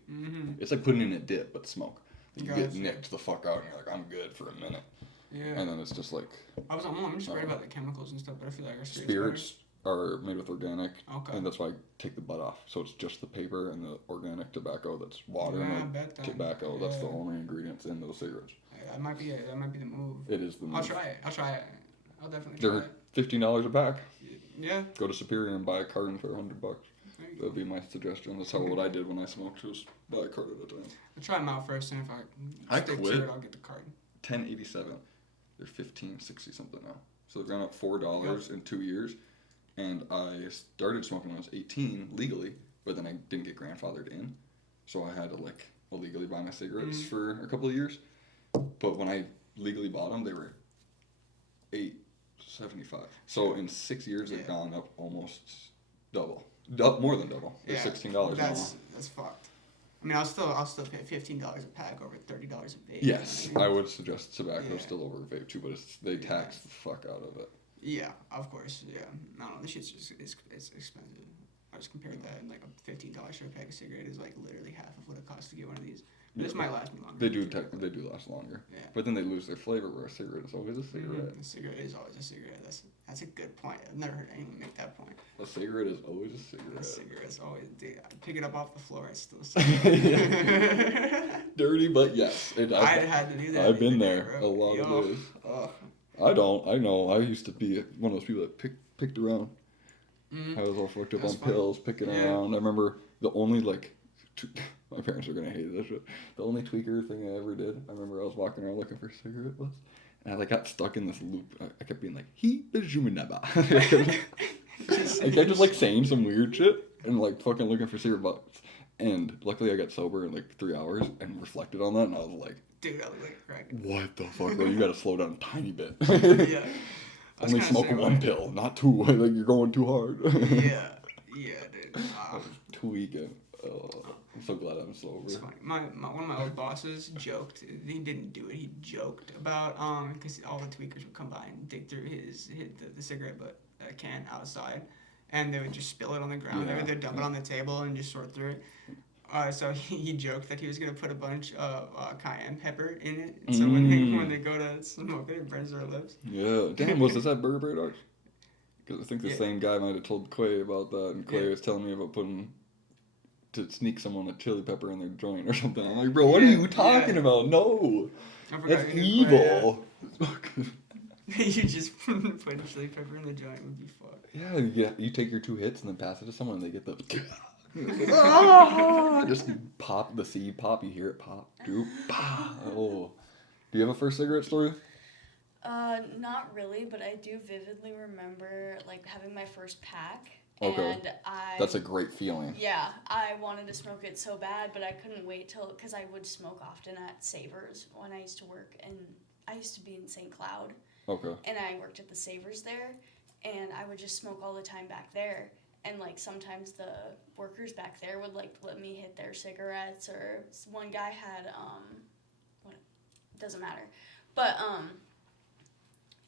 it's like putting in a dip, but smoke. You get nicked the fuck out, and you're like, I'm good for a minute. Yeah. And then it's just like. I'm just worried about the chemicals and stuff, but I feel like our spirits are made with organic, and that's why I take the butt off. So it's just the paper and the organic tobacco. That's water and tobacco. That's the only ingredients in those cigarettes. That might be the move. It is the move. I'll try it. I'll definitely try it. $15 a pack. Yeah. Go to Superior and buy a carton for $100. That'd be my suggestion. That's what I did when I smoked. Was buy a carton at a time. I'll try them out first, and if I stick to it, I'll get the carton. $10.87. They're $15.60 something now. So they've gone up $4 in 2 years. And I started smoking when I was 18 legally, but then I didn't get grandfathered in, so I had to like illegally buy my cigarettes for a couple of years. But when I legally bought them, they were $8.75. So in 6 years, they've gone up almost double, more than double. They're $16 That's fucked. I mean, I'll still pay $15 a pack over $30 a vape. Yes, I would suggest tobacco still over vape too, but they tax the fuck out of it. Yeah, of course. Yeah, I don't know. This shit's just it's expensive. I just compared that, and like a $15 for a pack of cigarette is like literally half of what it costs to get one of these. But this might last me longer. They do last longer. Yeah. But then they lose their flavor. Where a cigarette is always a cigarette. A cigarette is always a cigarette. That's a good point. I've never heard anyone make that point. A cigarette is always a cigarette. A cigarette is always. Dude, I pick it up off the floor. It's still a cigarette. Dirty, but yes. I had to do that. I've been there a lot of days. I don't. I know. I used to be one of those people that picked around. I was all fucked up on pills, picking around. I remember the only my parents are gonna hate this shit. The only tweaker thing I ever did. I remember I was walking around looking for cigarette butts, and I got stuck in this loop. I kept being like, "He the Jumanaba." I kept just saying some weird shit and fucking looking for cigarette butts. And luckily I got sober in 3 hours and reflected on that, and I was like, dude, I look like a crack. What the fuck, bro? You gotta slow down a tiny bit. Yeah. Only smoke one pill, not two. You're going too hard. Yeah, dude. Tweaking. I'm so glad I'm sober. It's funny. One of my old bosses joked. He didn't do it. He joked about because all the tweakers would come by and dig through the cigarette butt can outside, and they would just spill it on the ground. Yeah. They'd dump it on the table and just sort through it. So he joked that he was gonna put a bunch of cayenne pepper in it, so when they go to smoke it, it burns their lips. Yeah, damn. Was this at Burger Bear Dogs? Because I think the same guy might have told Quay about that, and Quay was telling me about to sneak someone a chili pepper in their joint or something. I'm like, bro, what are you talking about? No, that's evil. You just put chili pepper in the joint would be fucked. Yeah, you take your 2 hits and then pass it to someone, and they get the. Just pop the seed pop. You hear it pop. Do you have a first cigarette story? Not really, but I do vividly remember having my first pack. Okay. And That's a great feeling. Yeah, I wanted to smoke it so bad, but I couldn't wait because I would smoke often at Savers when I used to work, and I used to be in St. Cloud. Okay. And I worked at the Savers there, and I would just smoke all the time back there. And sometimes the workers back there would let me hit their cigarettes, or one guy had doesn't matter, but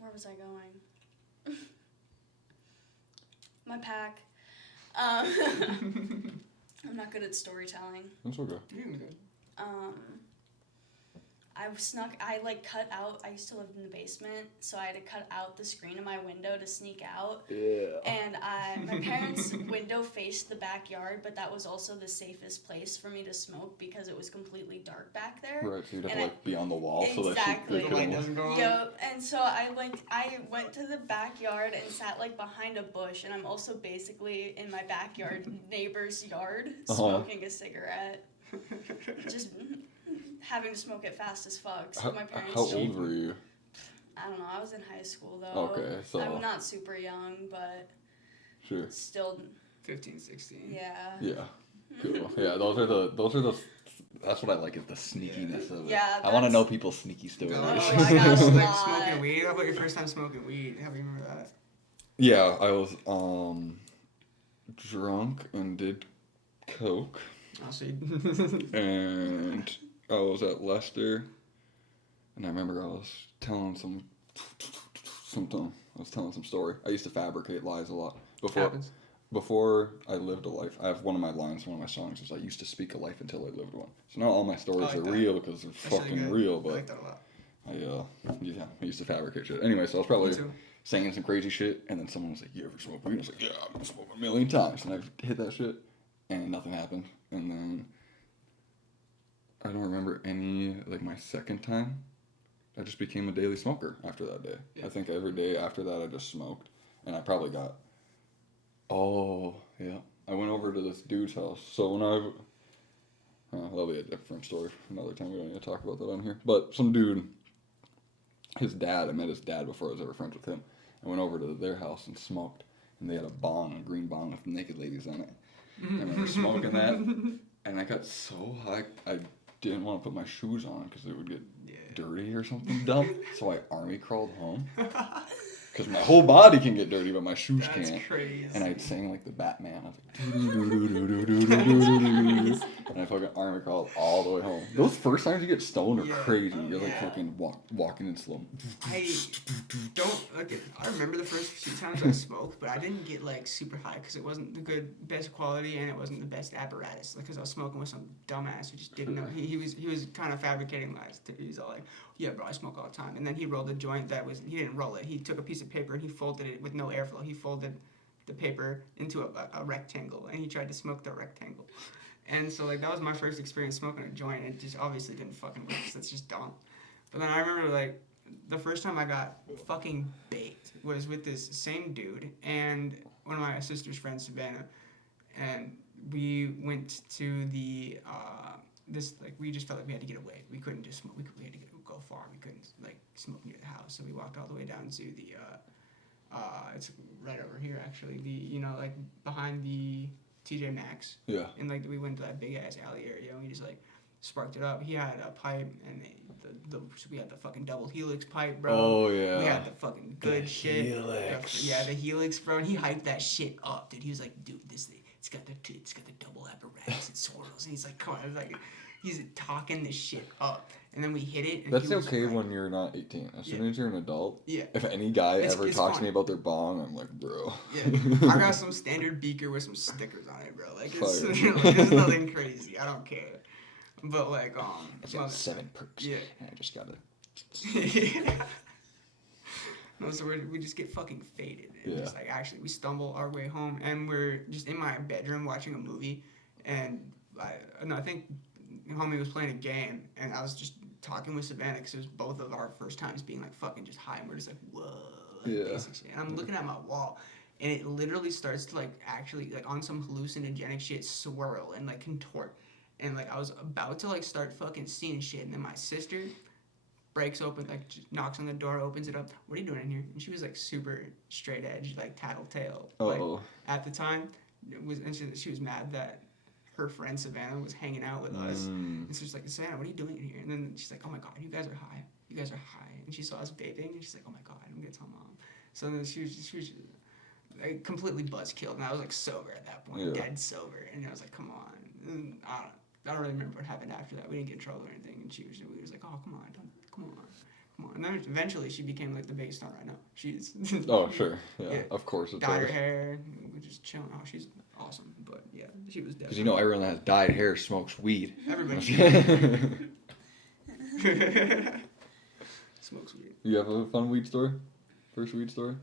where was I going? My pack. I'm not good at storytelling. That's okay. I cut out, I used to live in the basement, so I had to cut out the screen of my window to sneak out. Yeah. And my parents' window faced the backyard, but that was also the safest place for me to smoke because it was completely dark back there. Right, so you'd have And to like be on the wall Exactly. so that The light doesn't go on. Yep. And so I went to the backyard and sat like behind a bush, and I'm also basically in my backyard neighbor's yard smoking a cigarette. Just having to smoke it fast as fuck. So my parents. How old were you? I don't know. I was in high school though. Okay, so I'm not super young, but sure. still. 15, 16. Yeah. Yeah. Cool. Yeah, those are the. That's what I like is the sneakiness of it. Yeah, I want to know people's sneaky stories. I got like a lot. smoking weed. How about your first time smoking weed? How do you remember that? Yeah, I was drunk and did coke, I'll see. and I was at Leicester, and I remember I was telling some story. I used to fabricate lies a lot before I lived a life. I have one of my lines, one of my songs is I used to speak a life until I lived one. So not all my stories like are that. real because they're That's really fucking good. real, I but like that a lot. I used to fabricate shit. Anyway, so I was Me probably too. saying some crazy shit, and then someone was like, "You ever smoke weed?" I was like, "Yeah, I've been smoking a million times," and I hit that shit, and nothing happened. And then I don't remember any like my second time. I just became a daily smoker after that day. Yeah. I think every day after that I just smoked, and I probably got. Oh yeah, I went over to this dude's house. So when that'll be a different story for another time. We don't need to talk about that on here. But some dude, his dad, I met his dad before I was ever friends with him. I went over to their house and smoked, and they had a bong, a green bong with naked ladies on it. And I was smoking that, and I got so high, I didn't want to put my shoes on because it would get dirty or something dumb. So I army crawled home. Because my whole body can get dirty, but my shoes That's can't. crazy. And I sang like the Batman. I was like, and I fucking army crawled all the way home. Those first times you get stoned are crazy. You're like fucking walking in slow. I don't look at. I remember the first few times I smoked, but I didn't get like super high because it wasn't the best quality and it wasn't the best apparatus. Because I was smoking with some dumbass who just didn't know. He was kind of fabricating lies. He was all like, "Yeah, bro, I smoke all the time." And then he rolled a joint he didn't roll it. He took a piece of paper and he folded it with no airflow. He folded the paper into a rectangle and he tried to smoke the rectangle. And so like that was my first experience smoking a joint. And it just obviously didn't fucking work. So that's just dumb. But then I remember like the first time I got fucking baked was with this same dude and one of my sister's friends, Savannah, and we went to the we just felt like we had to get away. We couldn't just smoke. We had to go far. We couldn't like smoke near the house. So we walked all the way down to the it's right over here actually. Like behind the TJ Maxx. Yeah. And like we went to that big ass alley area and we just like sparked it up. He had a pipe and we had the fucking double helix pipe, bro. Oh yeah. We had the fucking good shit. Helix. The helix, bro. And he hyped that shit up, dude. He was like, dude, this thing, it's got the double apparatus. It swirls. And he's like, come on, he's talking this shit up. And then we hit it. And that's okay when you're not 18. As soon as you're an adult, yeah. If any guy ever talks to me about their bong, I'm like, bro. Yeah. I got some standard beaker with some stickers on it, bro. Like, it's nothing crazy. I don't care. But, like, I got 7 perks. Yeah. And I just got No, so we just get fucking faded. And just, like, actually, we stumble our way home. And we're just in my bedroom watching a movie. And I think homie was playing a game. And I was just talking with Savannah because it was both of our first times being like fucking just high and we're just like whoa basic shit. And I'm looking at my wall and it literally starts to like actually like on some hallucinogenic shit swirl and like contort and like I was about to like start fucking seeing shit and then my sister breaks open like just knocks on the door, opens it up. What are you doing in here? And she was like super straight edge, like tattletale. Like at the time she was mad that her friend Savannah was hanging out with us. And so she's like, Savannah, what are you doing in here? And then she's like, oh my God, you guys are high. You guys are high. And she saw us vaping and she's like, oh my God, I'm going to tell mom. So then she was like, completely buzzkilled. And I was like sober at that point, dead sober. And I was like, come on. And I don't really remember what happened after that. We didn't get in trouble or anything. And we was like, oh, come on. And then eventually she became like the biggest star I know. She's oh sure, yeah, of course. It's dyed her hair. We just chilling. Oh, she's awesome. But yeah, she was definitely. Because everyone that has dyed hair smokes weed. Everybody. Smokes weed. You have a fun weed story? First weed story?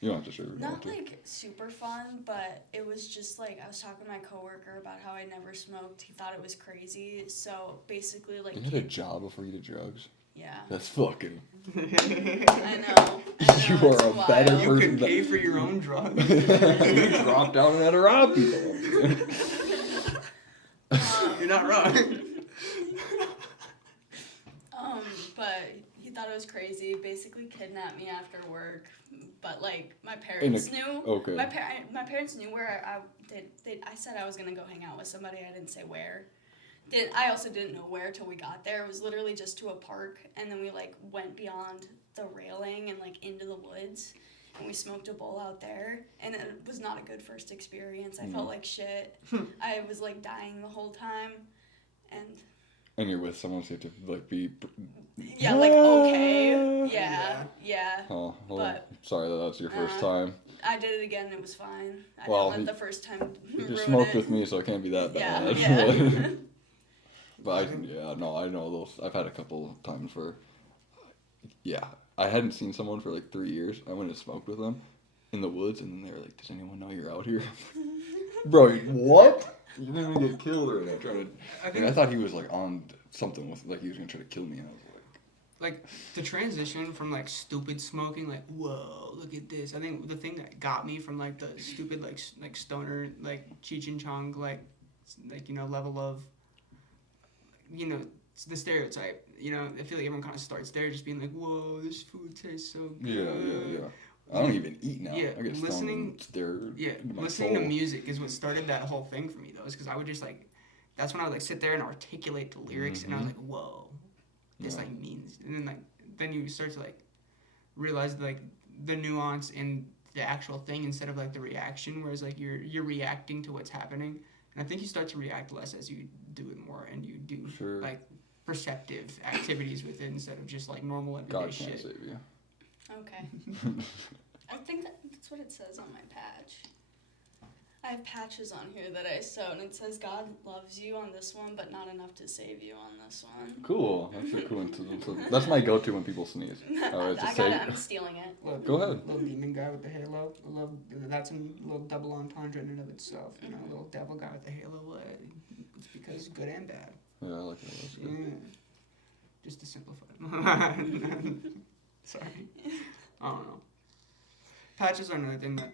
You don't have to share it. Not like super fun, but it was just like I was talking to my coworker about how I never smoked. He thought it was crazy. So basically, like You had a job before you did drugs? yeah. That's fucking. I know. You are a better You person. could pay for your own drugs. You dropped out and had to rob people. You're not wrong. But he thought it was crazy. Basically, kidnapped me after work. But like my parents knew. Okay. My parents knew where I said I was gonna go hang out with somebody. I didn't say where. I also didn't know where till we got there. It was literally just to a park, and then we like went beyond the railing and like into the woods, and we smoked a bowl out there, and it was not a good first experience. I felt like shit. I was like dying the whole time, and you're with someone, so you have to like be. yeah, like okay, yeah. Oh, well, But sorry that's your first time. I did it again. It was fine. I Well, didn't let the first time You ruin smoked it. with me, so it can't be that bad. Yeah. But I know those. I've had a couple times where, I hadn't seen someone for like 3 years. I went and smoked with them in the woods, and then they were like, "Does anyone know you're out here?" Bro, what? You didn't even get killed or anything. I thought he was like on something with like he was gonna try to kill me, and I was like the transition from like stupid smoking, like whoa, look at this. I think the thing that got me from like the stupid like stoner like Cheech and Chong like level of the stereotype. I feel like everyone kind of starts there, just being like, whoa, this food tastes so good. Yeah. I don't even eat now. Yeah, I get listening to music is what started that whole thing for me though, is because I would just like, that's when I would like sit there and articulate the lyrics, and I was like, whoa, this like means, and then you start to like realize like the nuance in the actual thing instead of like the reaction, whereas like you're reacting to what's happening, and I think you start to react less as you do it more, and you do like perceptive activities with it instead of just like normal everyday God shit. can't save you. Okay. I think that's what it says on my patch. I have patches on here that I sewed, and it says God loves you on this one, but not enough to save you on this one. Cool. That's a coincidence. That's my go-to when people sneeze. I'm stealing it. Go ahead. Little demon guy with the halo. That's a little double entendre in and of itself. Little devil guy with the halo. It's because it's good and bad. Yeah, I like that. That's good. Yeah. Just to simplify it. Sorry. I don't know. Patches are another thing that,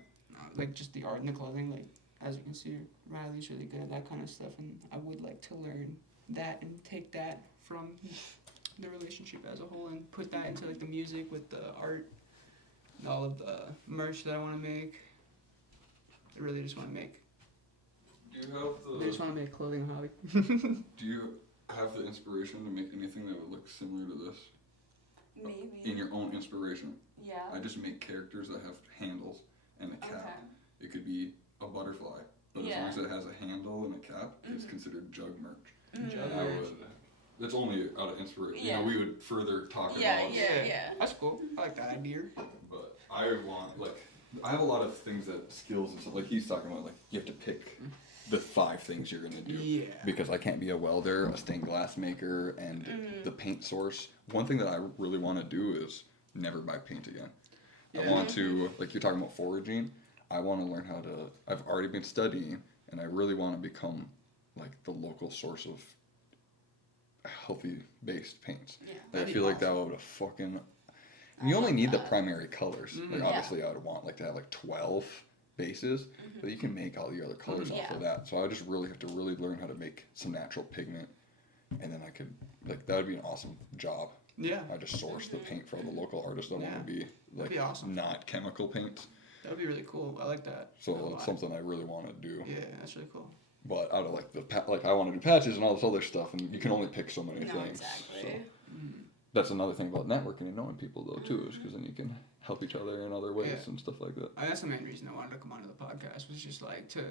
like, just the art and the clothing, like, as you can see, Riley's really good at that kind of stuff, and I would like to learn that and take that from the relationship as a whole and put that into, like, the music with the art and all of the merch that I want to make. I really just want to make. Do you have I just want to make clothing a hobby. Do you have the inspiration to make anything that would look similar to this? Maybe. In your own inspiration. Yeah. I just make characters that have handles and a cap. Okay. It could be a butterfly, but as long as it has a handle and a cap, it's considered jug merch. Mm-hmm. I would. That's only out of inspiration. Yeah. We would further talk about. Yeah. That's cool. I like that idea. But I have a lot of things that skills and stuff. Like he's talking about, like you have to pick the 5 things you're gonna do. Yeah. Because I can't be a welder, a stained glass maker, and the paint source. One thing that I really want to do is never buy paint again. Yeah. I want to, like you're talking about foraging, I want to learn how to, I've already been studying, and I really want to become like the local source of healthy based paints. Yeah. Like, I feel like that would have fucking, you only need the primary colors. Like obviously I would want like to have like 12 bases, but you can make all the other colors off of that. So I just really have to really learn how to make some natural pigment, and then I could, like, that would be an awesome job. Yeah. I just source the paint for the local artists that want to be like be awesome. not chemical paints. That would be really cool. I like that. So it's something I really want to do. Yeah, that's really cool. But out of like I want to do patches and all this other stuff, and you can only pick so many things. Exactly. So that's another thing about networking and knowing people though too, is because then you can help each other in other ways and stuff like that. That's the main reason I wanted to come onto the podcast, was just like to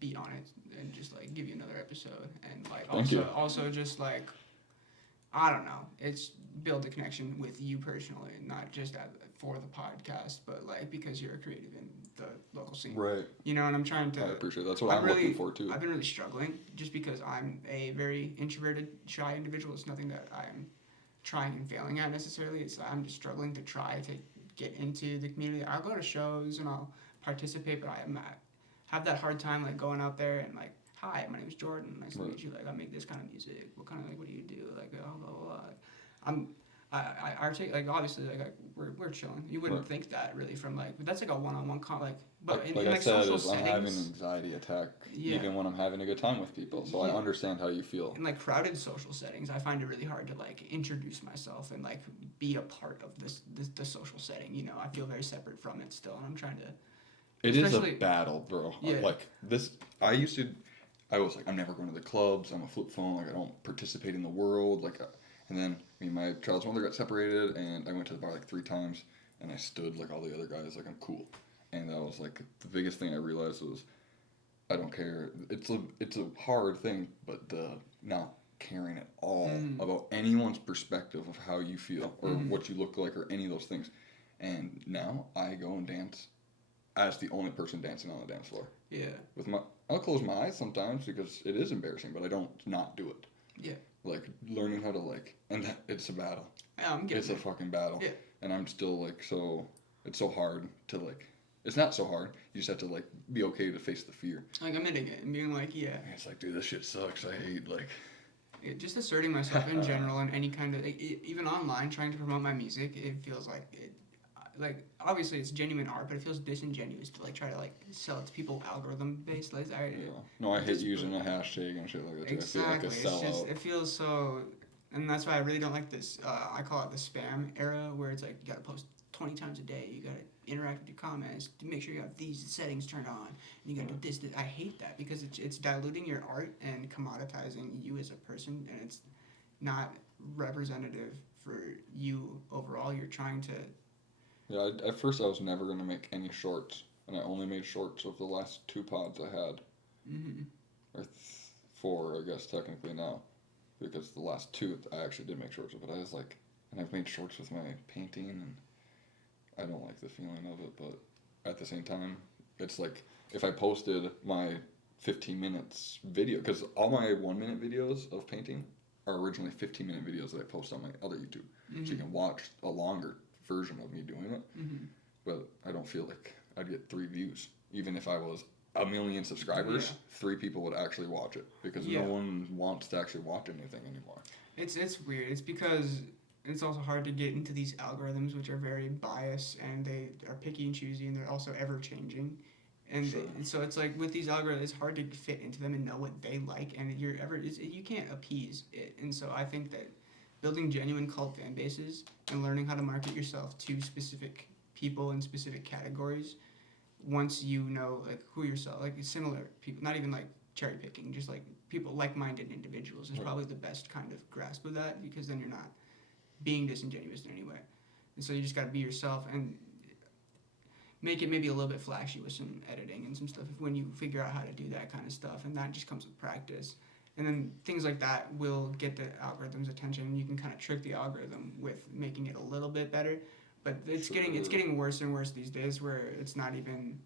be on it and just like give you another episode, and like also just like I don't know. It's build a connection with you personally, not just for the podcast, but like because you're a creative in the local scene. Right. You know, and I'm trying to. I appreciate that. That's what I'm looking for too. I've been really struggling just because I'm a very introverted, shy individual. It's nothing that I'm trying and failing at necessarily. I'm just struggling to try to get into the community. I'll go to shows and I'll participate, but have that hard time like going out there and like, hi, my name is Jordan. Nice to meet you. Like, I make this kind of music. What do you do? Like, blah blah blah. I take like obviously like we're chilling. You wouldn't think that really from like, but that's like a one-on-one but like in I said, social I'm settings, having an anxiety attack even when I'm having a good time with people. So I understand how you feel. In like crowded social settings, I find it really hard to like introduce myself and like be a part of the social setting. You know, I feel very separate from it still, and I'm trying to. It is a battle, bro. Yeah. Like this, I was like, I'm never going to the clubs. I'm a flip phone. Like I don't participate in the world. Like, and then me and my child's mother got separated, and I went to the bar like 3 times, and I stood like all the other guys. Like I'm cool, and that was like the biggest thing I realized was, I don't care. It's a hard thing, but not caring at all about anyone's perspective of how you feel or what you look like or any of those things. And now I go and dance as the only person dancing on the dance floor. Yeah. I'll close my eyes sometimes because it is embarrassing, but I don't not do it. Yeah. Like learning how to and it's a battle. Yeah, it's a fucking battle. Yeah. And I'm still it's so hard to it's not so hard. You just have to be okay to face the fear. Like admitting it and being like, yeah. And it's like, dude, this shit sucks. I hate just asserting myself in general and any kind of even online trying to promote my music. It feels like obviously it's genuine art, but it feels disingenuous to try to sell it to people algorithm based. I hate using a hashtag and shit like that. Exactly. I feel like a sellout. It feels so, and that's why I really don't like this. I call it the spam era, where it's like you gotta post 20 times a day. You gotta interact with your comments to make sure you have these settings turned on. And you gotta do this. I hate that because it's diluting your art and commoditizing you as a person, and it's not representative for you overall. You're trying to. Yeah, at first I was never going to make any shorts, and I only made shorts of the last 2 pods I had. Mm-hmm. Or 4, I guess, technically now. Because the last 2, I actually did make shorts of it. I was and I've made shorts with my painting, and I don't like the feeling of it, but at the same time, it's like, if I posted my 15 minutes video, because all my 1-minute videos of painting are originally 15-minute videos that I post on my other YouTube. Mm-hmm. So you can watch a longer version of me doing it, but I don't feel like I'd get 3 views. Even if I was 1 million subscribers, 3 people would actually watch it because no one wants to actually watch anything anymore. It's weird. It's because it's also hard to get into these algorithms, which are very biased and they are picky and choosy, and they're also ever changing. And so it's like with these algorithms, it's hard to fit into them and know what they like, and you can't appease it. And so I think that building genuine cult fan bases and learning how to market yourself to specific people in specific categories, once you know who yourself, similar people, not even cherry picking, just people, like-minded individuals is probably the best kind of grasp of that, because then you're not being disingenuous in any way. And so you just got to be yourself and make it maybe a little bit flashy with some editing and some stuff when you figure out how to do that kind of stuff, and that just comes with practice. And then things like that will get the algorithm's attention, and you can kind of trick the algorithm with making it a little bit better. But it's getting worse and worse these days, where it's not even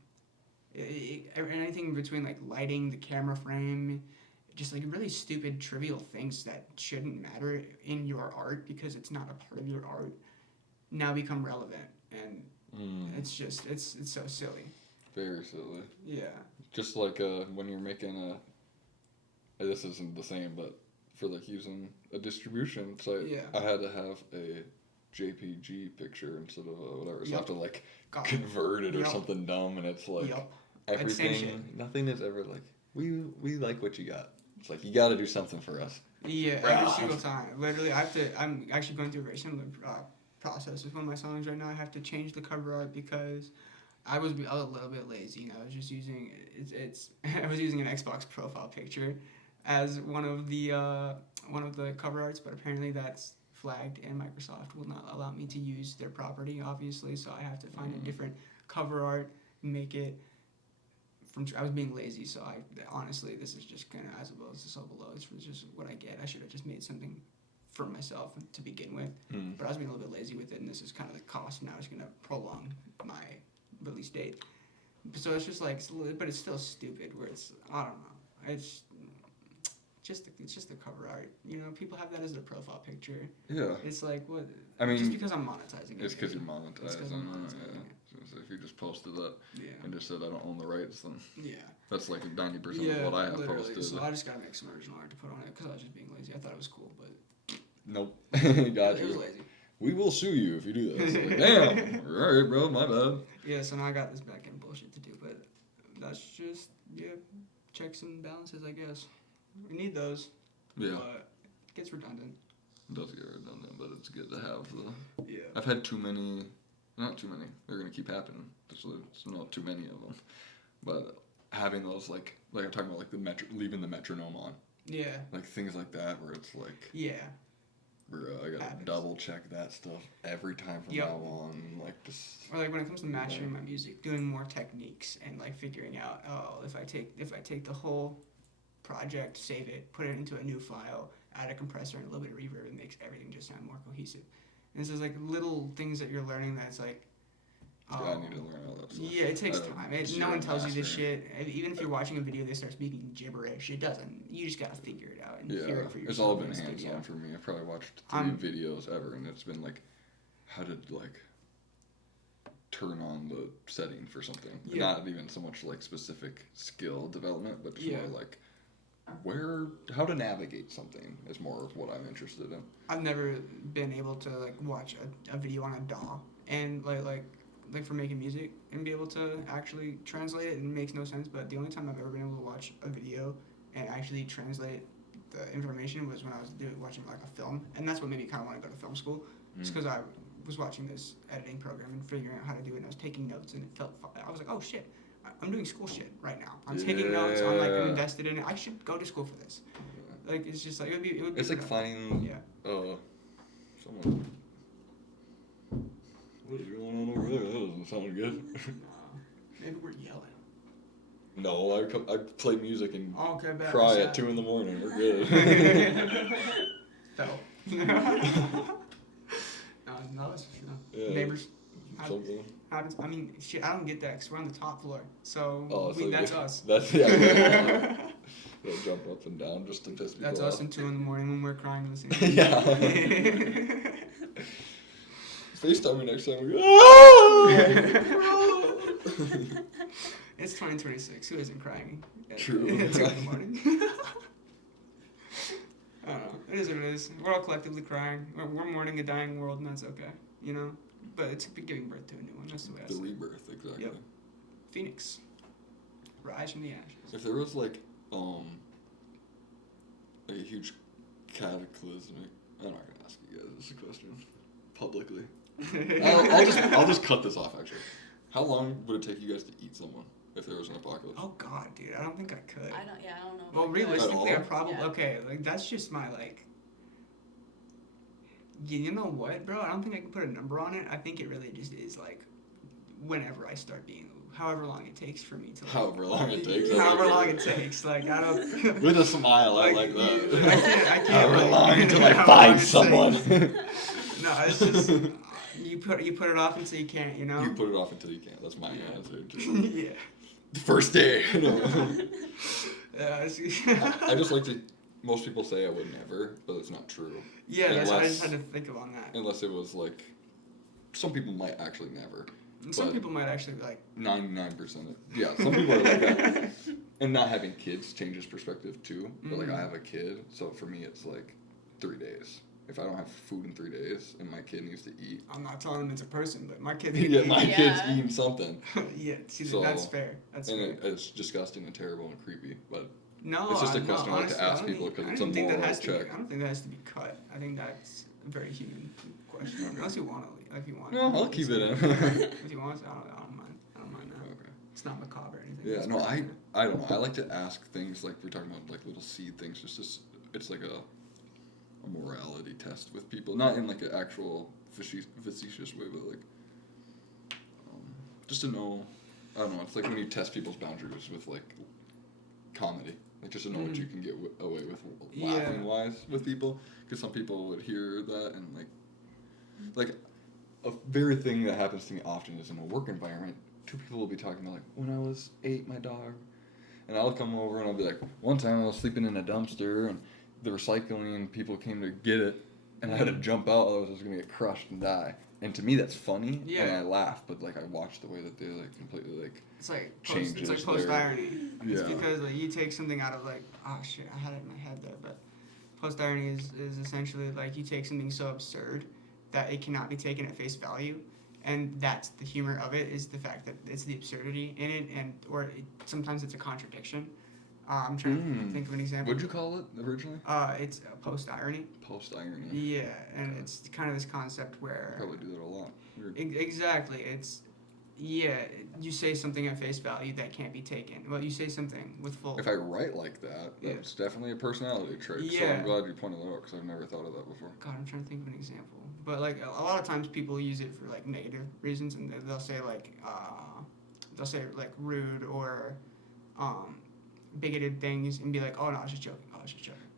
anything between lighting, the camera frame, just really stupid, trivial things that shouldn't matter in your art because it's not a part of your art now become relevant, and it's so silly. Very silly. Yeah. Just like when you're making this isn't the same, but for using a distribution site, I had to have a JPG picture instead of whatever. So I have to convert it or something dumb, and it's everything. Nothing is ever we like what you got. It's you got to do something for us. Yeah, every single time. Literally, I'm actually going through a very similar process with one of my songs right now. I have to change the cover art because I was a little bit lazy, and I was just using I was using an Xbox profile picture as one of the cover arts, but apparently that's flagged, and Microsoft will not allow me to use their property, obviously. So I have to find a different cover art, make it. I was being lazy, so honestly, this is just kind of as above so below. It's just what I get. I should have just made something for myself to begin with. But I was being a little bit lazy with it, and this is kind of the cost. Now it's gonna prolong my release date. So it's just like, but it's still stupid. Where it's, I don't know. It's just the cover art. You know, people have that as their profile picture. Yeah. It's like, what? I mean, just because I'm monetizing it. It's because you're monetizing. It's 'cause I'm monetizing it. So if you just posted that Yeah. and just said I don't own the rights, then Yeah. that's like 90% of what I have literally. posted. So I just gotta make some original art to put on it because I was just being lazy. I thought it was cool, but Nope. Got it was you. lazy. We will sue you if you do that. It's like, damn. Alright, bro, my bad. Yeah, so now I got this back end bullshit to do, but that's just, checks and balances, I guess. We need those. Yeah. But it gets redundant. It does get redundant, but it's good to have the. Yeah. I've had too many. Not too many. They're gonna keep happening. There's not too many of them. But having those like I'm talking about, like leaving the metronome on. Yeah. Like things like that where it's like. Yeah. Bro, I gotta Habits. double check that stuff every time from Yep. now on. Like just. Or like when it comes to mastering my music, doing more techniques and like figuring out, if I take the whole project, save it, put it into a new file, add a compressor and a little bit of reverb, it makes everything just sound more cohesive. And this is like little things that you're learning that's like. I need to learn all that stuff. Yeah, it takes time. No one tells you this mastering. shit. Even if you're watching a video, they start speaking gibberish. It doesn't. You just gotta figure it out and hear Yeah, it for yourself. it's all in been the hands studio. on for me. I've probably watched 3 videos ever, and it's been like, how to like turn on the setting for something. Yeah. Not even so much like specific skill development, but just Yeah. more like how to navigate something is more of what I'm interested in. I've never been able to like watch a video on a DAW and like for making music and be able to actually translate it, and it makes no sense. But the only time I've ever been able to watch a video and actually translate the information was when I was watching like a film, and that's what made me kind of want to go to film school. It's because I was watching this editing program and figuring out how to do it, and I was taking notes, and it felt I was like, oh shit, I'm doing school shit right now. I'm taking notes. I'm like invested in it. I should go to school for this. Like it's just like it would be. It's like finding someone. What is going on over there? That doesn't sound good. Maybe we're yelling. No, I play music and bad. cry at 2 a.m. We're good. Fell. No, it's Yeah, neighbors. Something. Happens. I mean, shit. I don't get that because we're on the top floor, so, So that's us. That's They'll jump up and down just to piss people off. That's us at 2 a.m. when we're crying listening. Yeah. FaceTime me next time. We go, It's 2026. Who isn't crying? True. At 2 in the morning. I don't know. It is what it is. We're all collectively crying. We're mourning a dying world, and that's okay. You know? But it's giving birth to a new one. That's the way I The see it. rebirth, exactly. Yep. Phoenix. Rise from the ashes. If there was like a huge cataclysmic, I'm not gonna ask you guys this question publicly. I'll just cut this off actually. How long would it take you guys to eat someone if there was an apocalypse? Oh God, dude, I don't think I could. I don't know. Well, realistically, I At all? probably Yeah. okay. Like that's just my like. You know what, bro? I don't think I can put a number on it. I think it really just is like, whenever I start being, however long it takes for me to. Like, However long it takes. However long it takes, like I don't. With a smile, I like I that. can't. However like, long until I however long find it someone. takes. No, it's just you put it off until you can't. You know. You put it off until you can't. That's my answer. Yeah. The first day. Yeah. I just like to. Most people say I would never, but it's not true. Yeah, that's what I Unless- just had to think of on that. Unless it was like, some people might actually never. And some but- people might actually like. 99%. Yeah, some people are like that. And not having kids changes perspective too. But like I have a kid, so for me it's like 3 days. If I don't have food in 3 days and my kid needs to eat, I'm not telling him it's a person, but my kid. yeah, my Yeah. kid's eating something. Yeah, see, So- that's fair. That's And fair. it's disgusting and terrible and creepy. But No, it's just a no, question I like to honestly, ask I don't people think- 'cause I it's don't a think that moral has to be- check. I don't think that has to be cut. I think that's a very human question. Unless you want to, if you want. no, I'll keep it in. If you want, I don't mind. I don't mind that. Okay. It's not macabre or anything. Yeah, It's no, fine. I don't know. I like to ask things like we're talking about, like little seed things. Just as it's like a morality test with people, not in like an actual facetious way, but like just to know. I don't know. It's like when you test people's boundaries with like comedy. Like, just to know what you can get away with laughing-wise with people. Because some people would hear that and, like, a very thing that happens to me often is in a work environment, two people will be talking about, like, when I was 8, my dog. And I'll come over and I'll be like, one time I was sleeping in a dumpster and the recycling people came to get it and I had to jump out, otherwise I was going to get crushed and die. And to me that's funny, and I laugh, but, like, I watch the way that they, like, completely, like, It's like changes post-irony. It's Yeah. because, like, you take something out of, like, oh shit, I had it in my head there, but post-irony is essentially, like, you take something so absurd that it cannot be taken at face value, and that's the humor of it, is the fact that it's the absurdity in it, sometimes it's a contradiction. I'm trying to think of an example. What'd you call it originally? It's post-irony. Post-irony. Yeah, and it's kind of this concept where... Probably do that a lot. Exactly. It's... Yeah, you say something at face value that can't be taken. Well, you say something with full... If I write like that, that's definitely a personality trait. So I'm glad you pointed that out, because I've never thought of that before. God, I'm trying to think of an example. But, like, a lot of times people use it for, like, negative reasons, and they'll say, like, rude or, bigoted things, and be like, oh, no, I was just joking.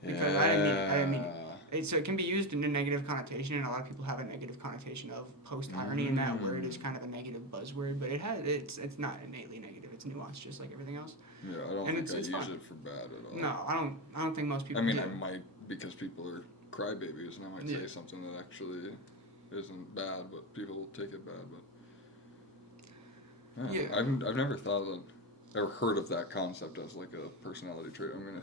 Because I didn't mean it. So it can be used in a negative connotation, and a lot of people have a negative connotation of post-irony, and that word is kind of a negative buzzword, but it's not innately negative. It's nuanced, just like everything else. Yeah, I don't think I use it for bad at all. No, I don't think most people do. do. I might, because people are crybabies, and I might say something that actually isn't bad, but people will take it bad. But I've never ever heard of that concept as, like, a personality trait. I'm gonna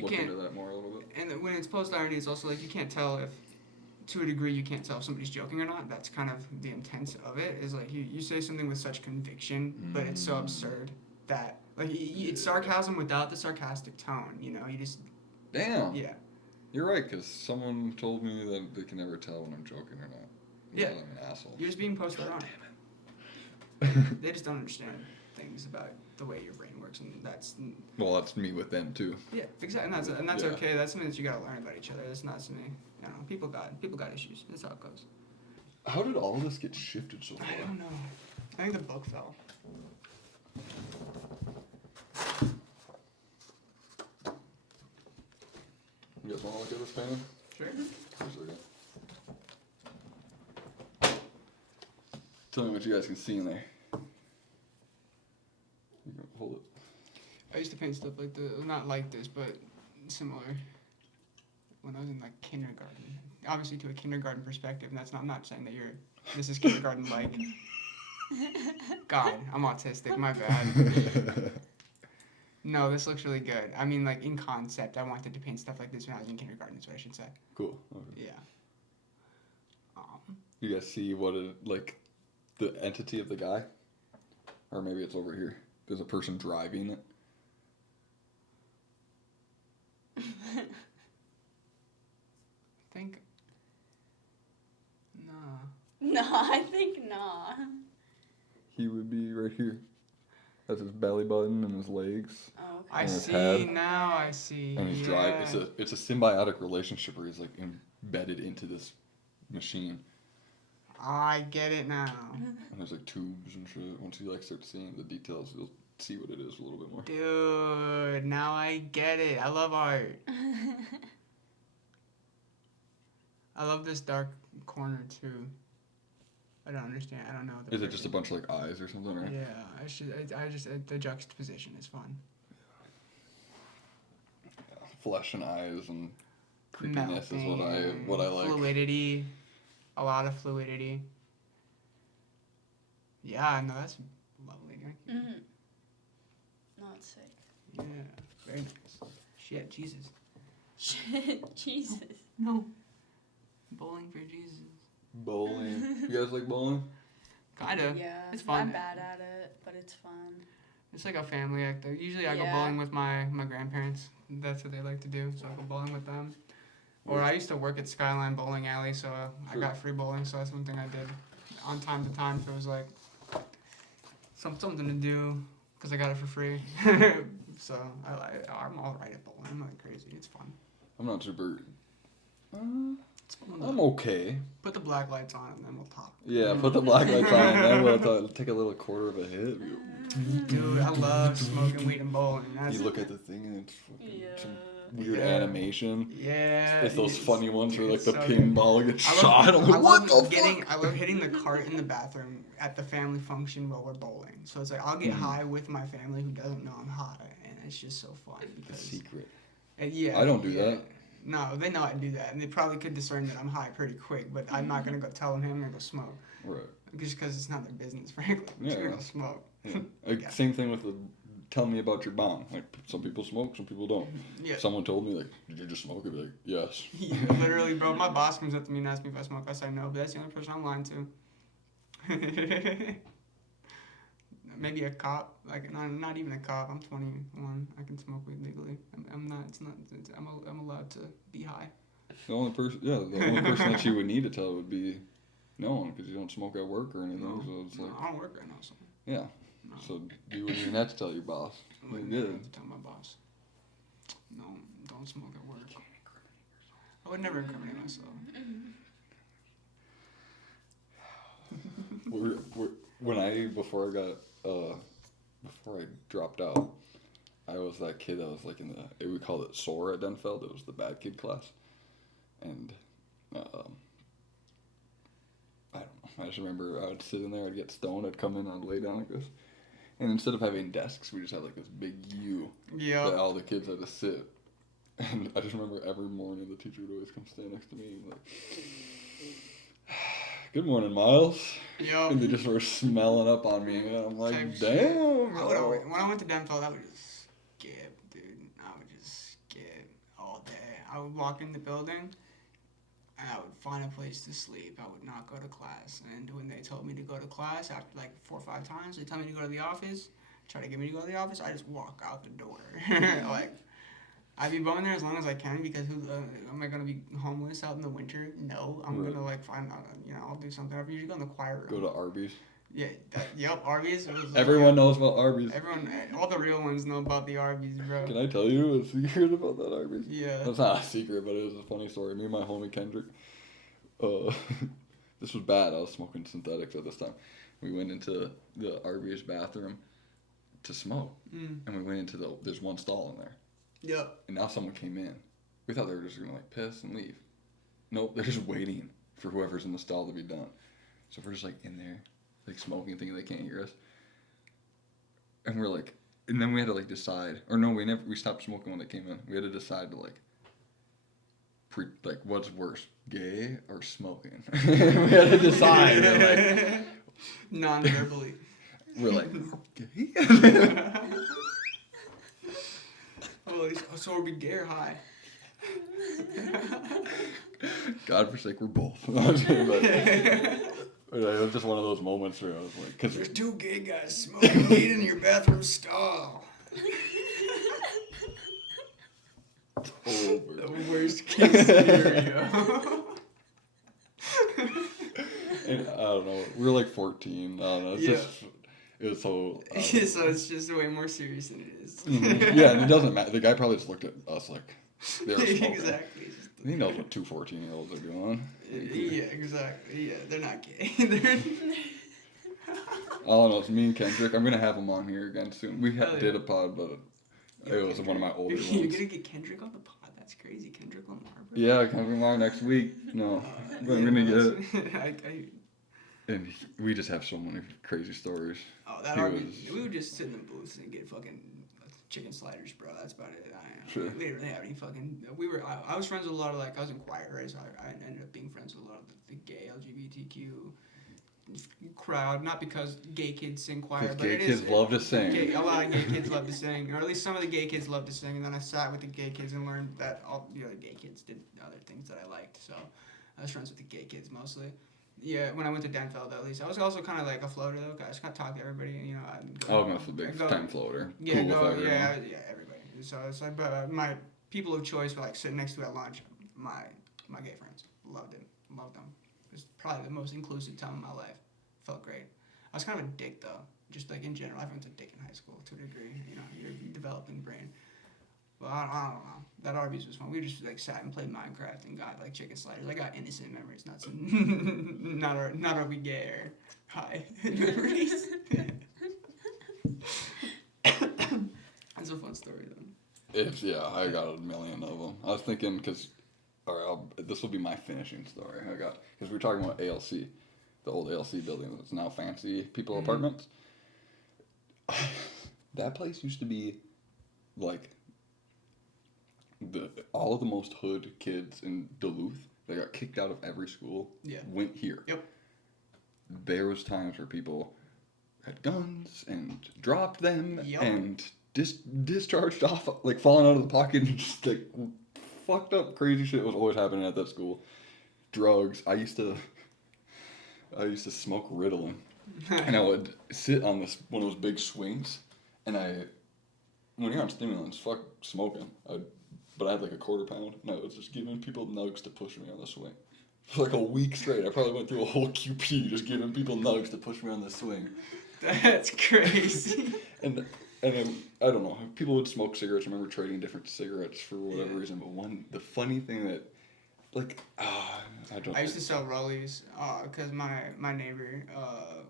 look into that more a little bit. And when it's post-irony, it's also like you can't tell if, to a degree, you can't tell if somebody's joking or not. That's kind of the intent of it, is like you say something with such conviction, but it's so absurd that, like, it's sarcasm without the sarcastic tone, you know? You just... Damn. Yeah. You're right, because someone told me that they can never tell when I'm joking or not. Yeah. I'm an asshole. You're just being post-ironic. They just don't understand things about the way your brain works, and that's... Well, that's me with them, too. Yeah, exactly, and that's okay. That's something that you gotta learn about each other. It's not something, you know, people got issues. That's how it goes. How did all this get shifted so far? I don't know. I think the book fell. You guys want to look at this painting? Sure. For a second. Tell me what you guys can see in there. You can hold it. I used to paint stuff like not like this, but similar. When I was in, like, kindergarten. Obviously, to a kindergarten perspective, and I'm not saying that this is kindergarten like. God, I'm autistic. My bad. No, this looks really good. I mean, like, in concept, I wanted to paint stuff like this when I was in kindergarten. Is what I should say. Cool. Okay. Yeah. You guys see the entity of the guy? Or maybe it's over here. There's a person driving it. I think... Nah. No, I think nah. He would be right here. That's his belly button and his legs. Oh, okay. I see, now I see. And he's driving. It's a symbiotic relationship where he's, like, embedded into this machine. I get it now. And there's, like, tubes and shit. Once you, like, start seeing the details, you'll see what it is a little bit more. Dude, now I get it. I love art. I love this dark corner too. I don't understand. I don't know. Is it just a bunch of, like, eyes or something? Or? Yeah, I just the juxtaposition is fun. Yeah, flesh and eyes and creepiness is what I like. Fluidity, a lot of fluidity. Yeah, no, that's lovely. Mm-hmm. No, it's sick. Yeah, very nice. Shit, Jesus. Shit, Jesus. No. Bowling for Jesus. Bowling. You guys like bowling? Kinda. Yeah. It's fun. I'm bad at it, but it's fun. It's like a family activity. Usually I go bowling with my grandparents. That's what they like to do, so I go bowling with them. Or I used to work at Skyline Bowling Alley, so I got free bowling, so that's one thing I did on time to time if it was like something to do, because I got it for free. So I'm all right at bowling. I'm not crazy. It's fun. I'm not super... It's fun. I'm okay. Put the black lights on and then we'll talk. Yeah, put the black lights on and then we'll take a little quarter of a hit. Dude, I love smoking weed and bowling. That's You look at the thing and it's fucking Yeah. some weird Yeah. animation. Yeah. It's those funny ones where like it's the so pinball gets I shot. I'm I like, what love the fuck? I love hitting the cart in the bathroom at the family function while we're bowling. So it's like I'll get high with my family who doesn't know I'm high, and it's just so fun The because secret. yeah. I don't do yeah. that. No, they know I do that, and they probably could discern that I'm high pretty quick. But I'm not gonna go tell them, "Hey, I'm gonna go smoke," Right. just because it's not their business, frankly. I'm just Yeah. gonna go smoke. Yeah. Like, Yeah. Same thing with the tell me about your bong. Like some people smoke, some people don't. Yeah. Someone told me like, did you just smoke? I'd be like, yes. Yeah, literally, bro. My boss comes up to me and asks me if I smoke. I say no, but that's the only person I'm lying to. Maybe a cop, like not even a cop. I'm 21. I can smoke weed legally. I'm not. It's not. I'm allowed to be high. The only person that you would need to tell would be no one because you don't smoke at work or anything. No, So it's like, I don't work right now, so yeah. no. So you wouldn't even have to tell your boss. I You're wouldn't good. have to tell my boss. No, don't smoke at work. I would never incriminate myself. Before I dropped out, I was that kid that was like we called it SOAR at Denfeld. It was the bad kid class, and I don't know. I just remember I would sit in there, I'd get stoned, I'd come in, I'd lay down like this, and instead of having desks, we just had like this big U that Yeah. all the kids had to sit. And I just remember every morning the teacher would always come stand next to me and like, good morning, Miles. Yeah. And they just were smelling up on me, and I'm like, Type damn. shit. bro." When I went to Denfeld, I would just skip, dude. I would just skip all day. I would walk in the building, and I would find a place to sleep. I would not go to class. And when they told me to go to class, after like 4 or 5 times, they tell me to go to the office, try to get me to go to the office, I just walk out the door. Like, I'd be going there as long as I can because am I gonna be homeless out in the winter? No, I'm Right. gonna like find out. I'll do something. I usually go in the choir Go room. to Arby's. Yeah, yep, Arby's. It was like, Everyone knows about Arby's. Everyone, all the real ones know about the Arby's, bro. Can I tell you a secret about that Arby's? Yeah. That's not a secret, but it was a funny story. Me and my homie Kendrick, this was bad. I was smoking synthetics at this time. We went into the Arby's bathroom to smoke, and we went into there's one stall in there. Yep. And now someone came in. We thought they were just gonna like piss and leave. Nope, they're just waiting for whoever's in the stall to be done. So we're just like in there, like smoking, thinking they can't hear us. And we're like, and then we had to like decide, or no, we stopped smoking when they came in. We had to decide to like what's worse, gay or smoking. We had to decide. And, Non-verbally. we're like gay. So are we gay or high? God forsake, we're both. But it was just one of those moments where I was like, because There's 2 gay guys smoking weed in your bathroom stall. over. The worst case scenario. And I don't know. We were like 14. I don't know. It's Yeah. just, it was so. So it's just way more serious than it is. Yeah, and it doesn't matter. The guy probably just looked at us like they were smoking. Exactly. He knows what 2 14-year-olds are doing. Yeah, exactly. Yeah, they're not gay. They're... All I know is me and Kendrick. I'm gonna have him on here again soon. We Hell yeah. did a pod, but it was one of my older You're ones. gonna get Kendrick on the pod? That's crazy. Kendrick Lamar, bro. Yeah, coming on next week. No, but I'm gonna get it. And we just have so many crazy stories. Oh, we would just sit in the booths and get fucking chicken sliders, bro. That's about it. Sure. We didn't really have any fucking. I was friends with a lot of I was in choir, right? So I ended up being friends with a lot of the gay LGBTQ crowd. Not because gay kids sing choir, Because but gay it kids is. love to sing. A lot of gay kids love to sing, or at least some of the gay kids love to sing. And then I sat with the gay kids and learned that all the gay kids did other things that I liked. So I was friends with the gay kids mostly. Yeah, when I went to Denfeld, at least I was also kind of like a floater though. I just kind of talk to everybody, and That's the big time floater. Yeah, Cool with everyone. yeah, everybody. So it's like, but my people of choice were like sitting next to at lunch. My gay friends loved them. It was probably the most inclusive time of my life. Felt great. I was kind of a dick though, just like in general. Everyone's a dick in high school to a degree. You're developing brain. But I don't know. That Arby's was fun. We just like sat and played Minecraft and got like chicken sliders. I got innocent memories, not are we gay or high memories. Yeah, I got a million of them. I was thinking, because, all right, this will be my finishing story. Because we were talking about ALC, the old ALC building that's now fancy people apartments. That place used to be, like, all of the most hood kids in Duluth. They got kicked out of every school. Yeah. Went here. Yep. There was times where people had guns and dropped them Yep. and discharged off, like falling out of the pocket and just like fucked up crazy shit was always happening at that school. Drugs. I used to smoke Ritalin, and I would sit on one of those big swings, and when you're on stimulants, fuck smoking. But I had like a quarter pound, and I was just giving people nugs to push me on the swing. For like a week straight. I probably went through a whole QP just giving people nugs to push me on the swing. That's crazy. And then, I don't know, people would smoke cigarettes. I remember trading different cigarettes for whatever reason. But the funny thing that, like, I used to sell rollies because my neighbor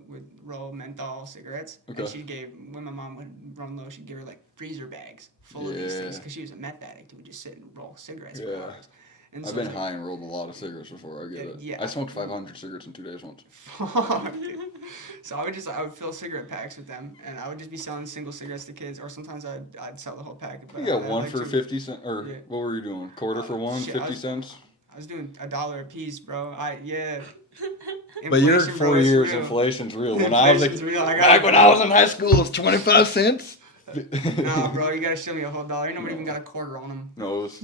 would roll menthol cigarettes. Okay. And when my mom would run low, she'd give her like freezer bags full of these things because she was a meth addict who would just sit and roll cigarettes for hours. And I've been high and rolled a lot of cigarettes before. I get it. Yeah. I smoked 500 cigarettes in 2 days once. Fuck, dude. So I would fill cigarette packs with them, and I would just be selling single cigarettes to kids, or sometimes I'd sell the whole pack. You got one for 50 cents, or what were you doing? Quarter for one, shit, 50 cents? I was doing $1 a piece, bro. But you're Inflation, 4 bro, it's years, real. inflation's real. When Inflation's real. back when I was in high school, it was 25 cents. Nah, bro, you gotta show me a whole $1. Nobody even got a quarter on them. No, it was,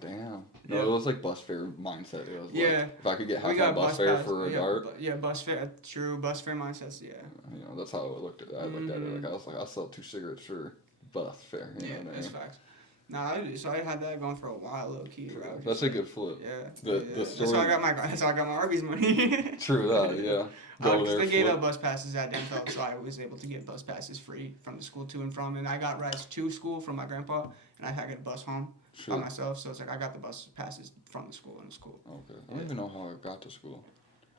damn. No, it was like bus fare mindset. It was like, if I could get half my bus fare for a dart. Bus fare, true, bus fare mindsets, You know, that's how I looked at it. I looked at it like, I was like, I'll sell 2 cigarettes for bus fare. You know what I mean? That's facts. Nah, so I had that going for a while, low key. Bro. That's a good flip. Yeah. The story. That's how I got my Arby's money. True that, yeah. Because they gave out bus passes at Denfeld, so I was able to get bus passes free from the school to and from. And I got rides to school from my grandpa, and I had to get a bus home by myself. So it's like I got the bus passes from the school and the school. Okay. I don't even know how I got to school.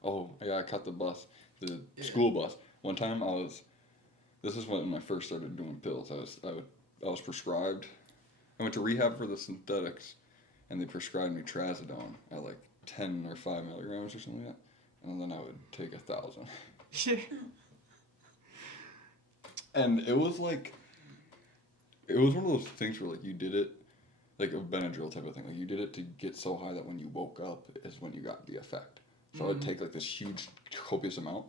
Oh, yeah, I caught the bus, the school bus. One time this is when I first started doing pills. I was prescribed. I went to rehab for the synthetics, and they prescribed me trazodone at like 10 or 5 milligrams or something like that. And then I would take 1,000. And it was one of those things where like you did it, like a Benadryl type of thing. Like you did it to get so high that when you woke up is when you got the effect. So I'd take like this huge copious amount,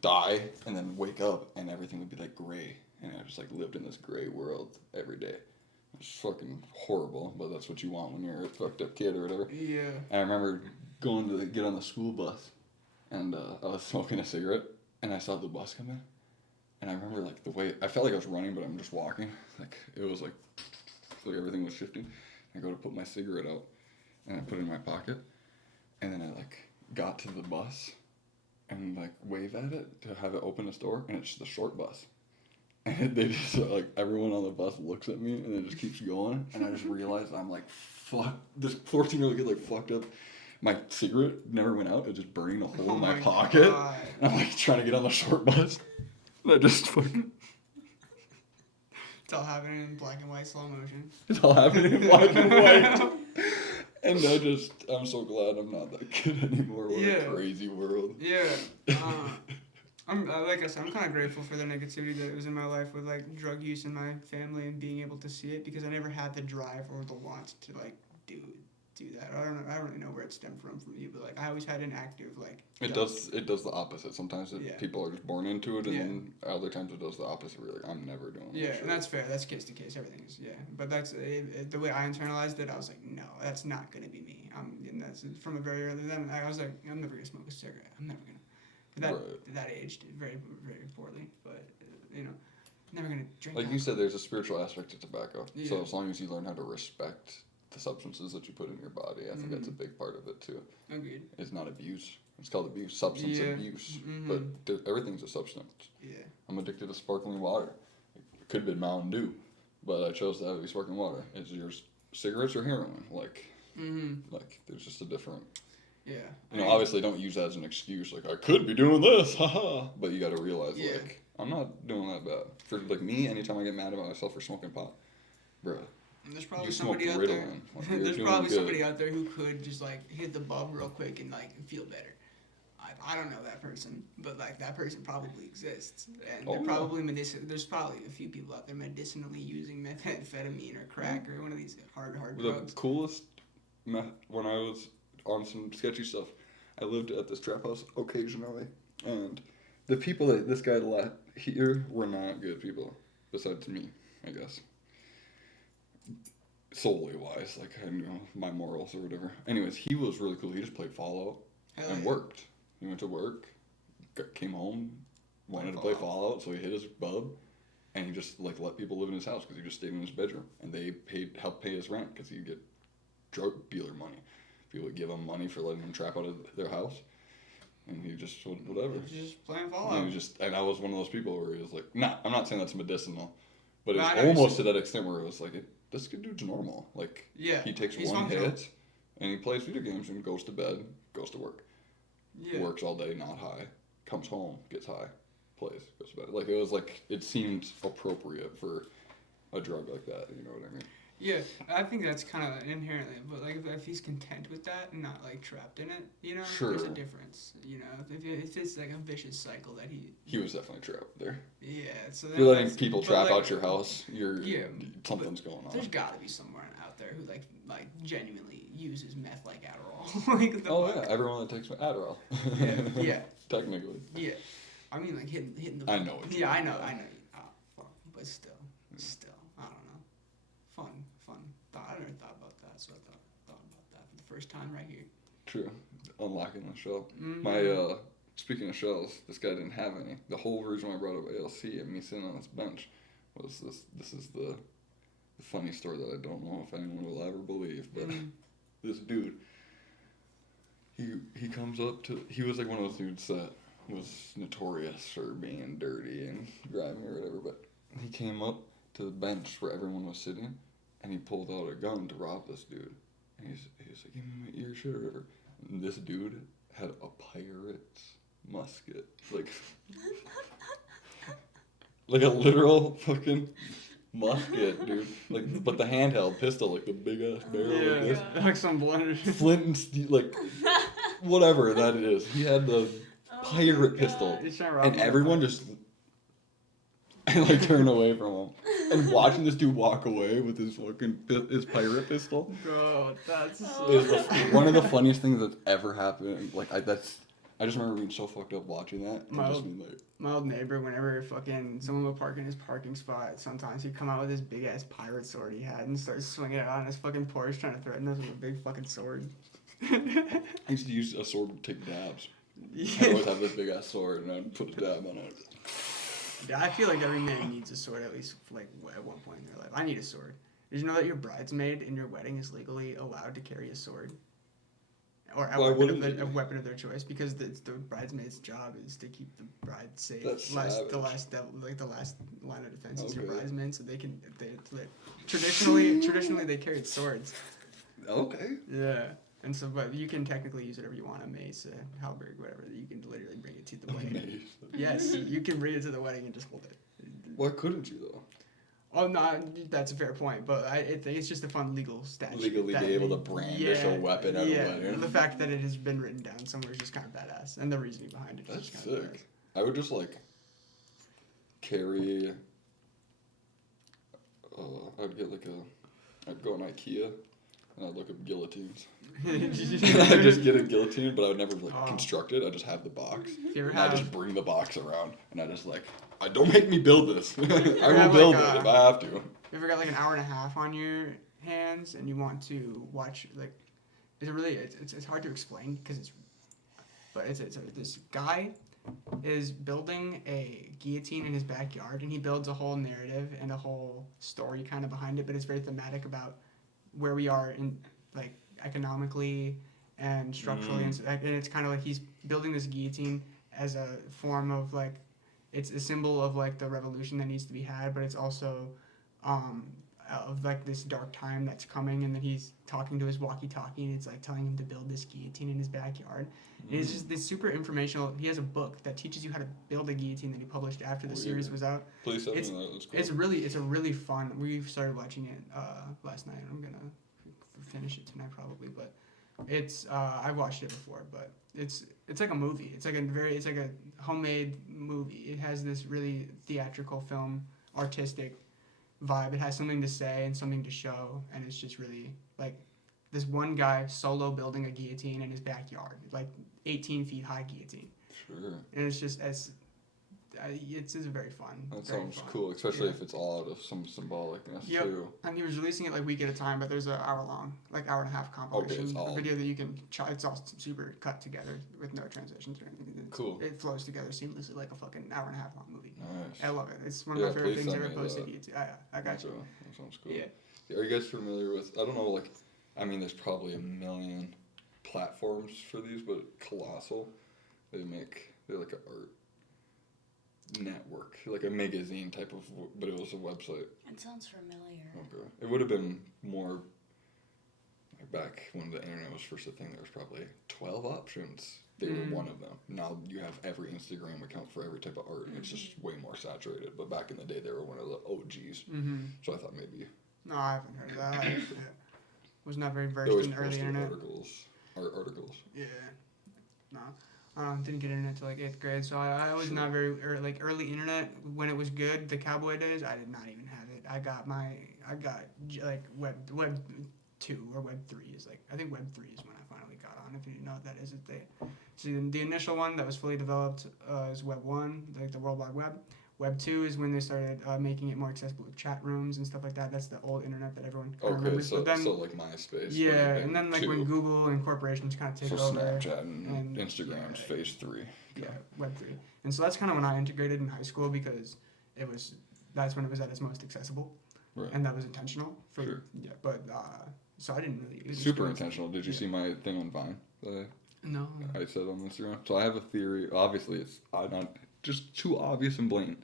die, and then wake up, and everything would be like gray. And I just like lived in this gray world every day. It's fucking horrible, but that's what you want when you're a fucked up kid or whatever. Yeah. And I remember going to get on the school bus, and I was smoking a cigarette, and I saw the bus come in, and I remember like the way I felt like I was running, but I'm just walking. Like it was like everything was shifting. I go to put my cigarette out, and I put it in my pocket, and then I like got to the bus, and like wave at it to have it open its door, and it's the short bus. And they just, like, everyone on the bus looks at me, and it just keeps going, and I just realized I'm like, fuck, this 14-year-old kid, like, fucked up. My cigarette never went out, it just burning a hole in my pocket. God. And I'm, like, trying to get on the short bus, and I just fucking... It's all happening in black and white slow motion. It's all happening in black and white. And I'm so glad I'm not that kid anymore. What a crazy world. Yeah. Like I said, I'm kind of grateful for the negativity that was in my life with like drug use in my family and being able to see it because I never had the drive or the want to like do that. I don't really know where it stemmed from you, but like I always had an active like. It does the opposite. Sometimes people are just born into it, and then other times it does the opposite. Really, I'm never doing. Yeah, that and that's fair. That's case to case. Everything is but that's the way I internalized it. I was like, no, that's not gonna be me. And that's from a very early then. I was like, I'm never gonna smoke a cigarette. I'm never gonna. That aged very, very poorly, but never gonna drink. Like you said, there's a spiritual aspect to tobacco. Yeah. So as long as you learn how to respect the substances that you put in your body, I think that's a big part of it too. Agreed. It's not abuse. It's called abuse, substance abuse. But everything's a substance. Yeah. I'm addicted to sparkling water. It could have been Mountain Dew, but I chose to have it be sparkling water. Is yours cigarettes or heroin? Like there's just a different. Yeah. Obviously don't use that as an excuse. Like, I could be doing this, haha. But you got to realize, like, I'm not doing that bad. For, like, me, anytime I get mad about myself for smoking pot, bruh, And there's probably You smoke somebody out there. Ritalin. Like, you're There's doing probably good. somebody out there who could just like hit the bulb real quick and like feel better. I don't know that person, but like that person probably exists, and they're probably There's probably a few people out there medicinally using methamphetamine or crack or one of these hard drugs. The coolest, when I was on some sketchy stuff, I lived at this trap house occasionally, and the people that this guy let here were not good people, besides me, I guess. Solely wise, like I know my morals or whatever. Anyways, he was really cool. He just played Fallout and worked. He went to work, came home, wanted to play Fallout, so he hit his bub, and he just like let people live in his house because he just stayed in his bedroom, and they helped pay his rent because he'd get drug dealer money. People would give him money for letting him trap out of their house, and he just whatever. He was just playing Fallout. And I was one of those people where he was like, nah, I'm not saying that's medicinal, but No, it's I know almost to that extent where it was like, this dude's normal. Like, he takes he's one functional. hit, and he plays video games and goes to bed, goes to work. Yeah. Works all day, not high. Comes home, gets high, plays, goes to bed. Like, it was like, it seemed appropriate for a drug like that, you know what I mean? Yeah, I think that's kind of inherently, but like if he's content with that and not like trapped in it, you know, there's a difference. You know, if it's like a vicious cycle that he was definitely trapped there. Yeah, so You're letting people trap out your house. Something's going on. There's got to be someone out there who like genuinely uses meth like Adderall. Like yeah, everyone that takes Adderall. Yeah. Technically. Yeah, I mean like hitting the. I know it. Yeah, I know. But still, I don't know. Fun. I never thought about that, so I thought about that for the first time right here. True. Unlocking the shell. Mm-hmm. My speaking of shells, this guy didn't have any. The whole reason why I brought up ALC and me sitting on this bench was this is the funny story that I don't know if anyone will ever believe, but this dude, he comes up to, he was like one of those dudes that was notorious for being dirty and grimy or whatever, but he came up to the bench where everyone was sitting, and he pulled out a gun to rob this dude. And he's like, give me your shit or whatever. And this dude had a pirate's musket. Like a literal fucking musket, dude. Like, but the handheld pistol, like the big ass barrel like this. Like some blender. Flint and steel, like, whatever that is. He had the pirate pistol. And everyone just like turned away from him. And watching this dude walk away with his fucking his pirate pistol. Bro, that's one of the funniest things that's ever happened. Like I just remember being so fucked up watching that. My old neighbor, whenever fucking someone would park in his parking spot, sometimes he'd come out with this big ass pirate sword he had and start swinging it on his fucking porch, trying to threaten us with a big fucking sword. I used to use a sword to take dabs. I always have this big ass sword, and I'd put a dab on it. Yeah, I feel like every man needs a sword at least like at one point in their life. I need a sword. Did you know that your bridesmaid in your wedding is legally allowed to carry a sword? Or a weapon of their choice, because the bridesmaid's job is to keep the bride safe. That's the last line of defense is your bridesmaid, so they traditionally they carried swords. Okay. Yeah. And so, but you can technically use whatever you want, a mace, a halberd, whatever. You can literally bring it to the wedding. Mace. Yes, you can bring it to the wedding and just hold it. Why couldn't you though? Oh no, that's a fair point, but I think it's just a fun legal statute. Legally be able to brandish a weapon at a wedding. The fact that it has been written down somewhere is just kind of badass, and the reasoning behind it is That's just kind of badass. sick. I would just like carry. I'd get I'd go on IKEA, and I'd look up guillotines. I'd just get a guillotine, but I would never construct it. I'd just have the box. I just bring the box around, and I just don't make me build this. I will build it if I have to. You ever got like an hour and a half on your hands, and you want to watch it's hard to explain because this guy is building a guillotine in his backyard, and he builds a whole narrative and a whole story kind of behind it, but it's very thematic about where we are in economically and structurally, and it's kind of like he's building this guillotine as a form of it's a symbol of the revolution that needs to be had, but it's also of like this dark time that's coming, and then he's talking to his walkie-talkie, and it's like telling him to build this guillotine in his backyard. And it's just this super informational. He has a book that teaches you how to build a guillotine that he published after the series was out. Please tell me It's that. That's cool. it's a really fun. We started watching it last night. I'm gonna finish it tonight probably, but it's I watched it before, but it's like a movie. It's like a homemade movie. It has this really theatrical film, artistic vibe. It has something to say and something to show, and it's just really like this one guy solo building a guillotine in his backyard, like 18 feet high guillotine. Sure. And it's just it's very fun. That very sounds fun. cool, especially if it's all out of some symbolicness too. And he was releasing it like week at a time, but there's an hour and a half compilation video that you can. It's all super cut together with no transitions or anything. Cool. It flows together seamlessly like a fucking hour and a half long movie. Nice. I love it. It's one of my favorite please things send ever me posted. that. I got you. That sounds cool. Yeah. Are you guys familiar with? I don't know. Like, I mean, there's probably a million platforms for these, but Colossal, they're like an art network, like a magazine type of, but it was a website. It sounds familiar. Okay. It would have been more like back when the internet was first a thing. There was probably 12 options. They were one of them. Now you have every Instagram account for every type of art, and it's just way more saturated. But back in the day, they were one of the OGs. Mm-hmm. So I thought maybe. No, I haven't heard of that. I was not very They versed always in early posted internet. art articles. Yeah. No. Didn't get internet till like 8th grade, so I was not very early internet when it was good. The cowboy days, I did not even have it. I got like web 2 or web 3 is like, I think web 3 is when I finally got on. If you know what that is, so the initial one that was fully developed is web 1, like the World Wide Web. Web 2 is when they started making it more accessible with chat rooms and stuff like that. That's the old internet that everyone kind of remembers. So But then, so like MySpace. yeah, and then like two. when Google and corporations kind of take So over. Snapchat and and- Instagram's phase 3. Yeah, Web 3. And so that's kind of when I integrated in high school because that's when it was at its most accessible. Right. And that was intentional. Sure. Yeah, but so I didn't really. Super intentional. Did you see my thing on Vine that No. I said on Instagram? So I have a theory. Obviously, it's not just too obvious and blatant.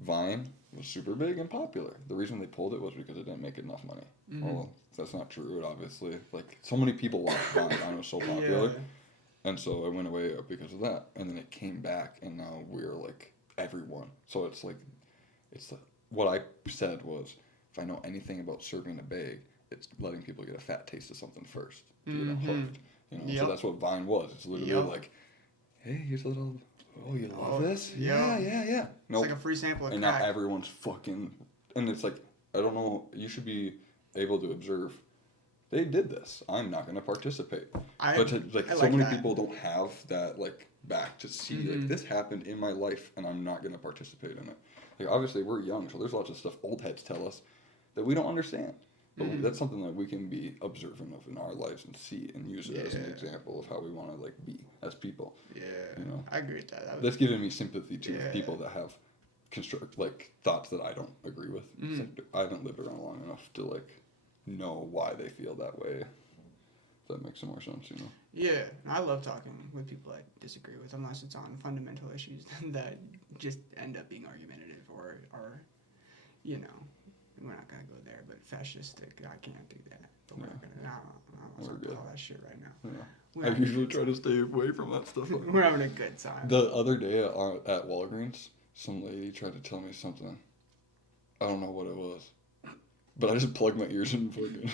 Vine was super big and popular. The reason they pulled it was because it didn't make enough money. Mhm. Well, that's not true. It obviously, like, so many people watched Vine. Vine was so popular. Yeah. And so it went away because of that. And then it came back, and now we're like everyone. So it's like, what I said was, if I know anything about serving a bag, it's letting people get a fat taste of something first to get them hooked. You know, so that's what Vine was. It's literally like, hey, here's a little. Oh, you love this? Yeah. It's Nope. like a free sample of And crack. now everyone's fucking. And it's like, I don't know. You should be able to observe. They did this. I'm not going to participate. But so many that. people don't have that like back to see like this happened in my life, and I'm not going to participate in it. Like obviously we're young, so there's lots of stuff old heads tell us that we don't understand. But that's something that we can be observant of in our lives and see and use it as an example of how we want to like be as people. Yeah, you know? I agree with that. That's giving me sympathy to people that have thoughts that I don't agree with. It's like, I haven't lived around long enough to like know why they feel that way. That makes some more sense, you know. Yeah, I love talking with people I disagree with, unless it's on fundamental issues that just end up being argumentative or you know, we're not gonna go there. But fascistic, I can't do that. But we're not gonna. I don't want to all that shit right now. Yeah. I usually try to stay away from that stuff. We're having a good time. The other day at Walgreens, some lady tried to tell me something. I don't know what it was. But I just plugged my ears in fucking.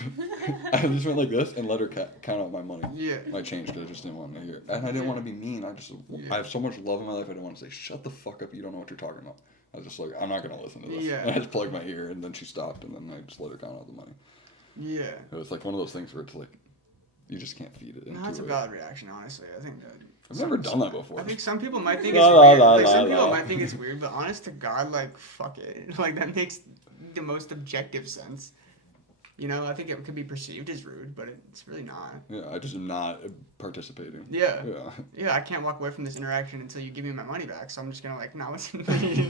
I just went like this and let her count out my money. Yeah. My change because I just didn't want to hear. And I didn't want to be mean. I have so much love in my life. I didn't want to say, shut the fuck up. You don't know what you're talking about. I was just like, I'm not going to listen to this. Yeah. And I just plugged my ear and then she stopped and then I just let her count out the money. Yeah. It was like one of those things where it's like, you just can't feed it into it. No, that's a valid reaction, honestly. I think that. I've never done that before. I think some people might think it's weird. Some people might think it's weird, but honest to God, like, fuck it. Like, that makes the most objective sense. You know, I think it could be perceived as rude, but it's really not. Yeah, I just am not participating. Yeah. I can't walk away from this interaction until you give me my money back, so I'm just gonna, like, not listen to you.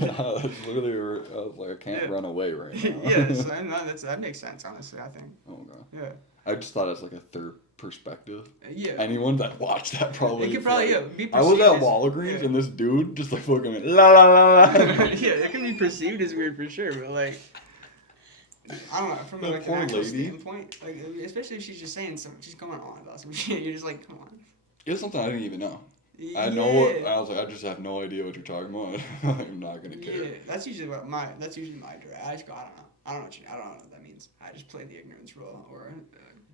Literally, I was like, I can't run away right now. Yeah, so that makes sense, honestly, I think. Oh, no. Yeah. I just thought it's like a third perspective. Yeah. Anyone that watched that probably. It could probably be perceived. I was at Walgreens and this dude just like fucking la la la la. Yeah, it can be perceived as weird for sure, but like. I don't know, from That like an poor actual lady. standpoint, like especially if she's just saying something, she's going on about some shit. You're just like, come on. It's something I didn't even know. Yeah. I know what I was like. I just have no idea what you're talking about. I'm not gonna care. Yeah, that's usually my direct. I just go, I don't know what that means. I just play the ignorance role or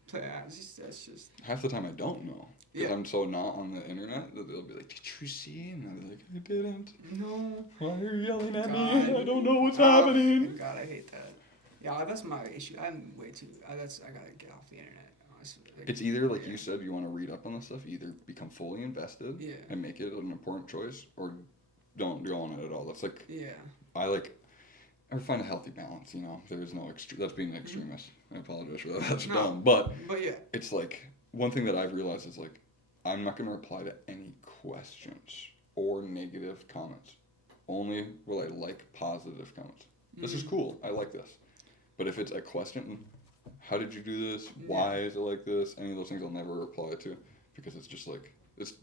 play. That's just Half the time I don't know because Yeah. I'm so not on the internet that they'll be like, "Did you see?" And I'll be like, "I didn't." no. Why are you yelling at me? God. I don't know what's happening. God, I hate that. Yeah, that's my issue. I'm way too. I gotta get off the internet. Honestly. Like, It's either like you said, you want to read up on this stuff. Either become fully invested Yeah. and make it an important choice, or don't go on it at all. That's like Yeah. I find a healthy balance. You know, there is no that's being an extremist. I apologize for that. That's dumb. But yeah. it's like one thing that I've realized is like I'm not going to reply to any questions or negative comments. Only will I like positive comments. This is cool. I like this. But if it's a question, how did you do this? Why is it like this? Any of those things I'll never reply to because it's just like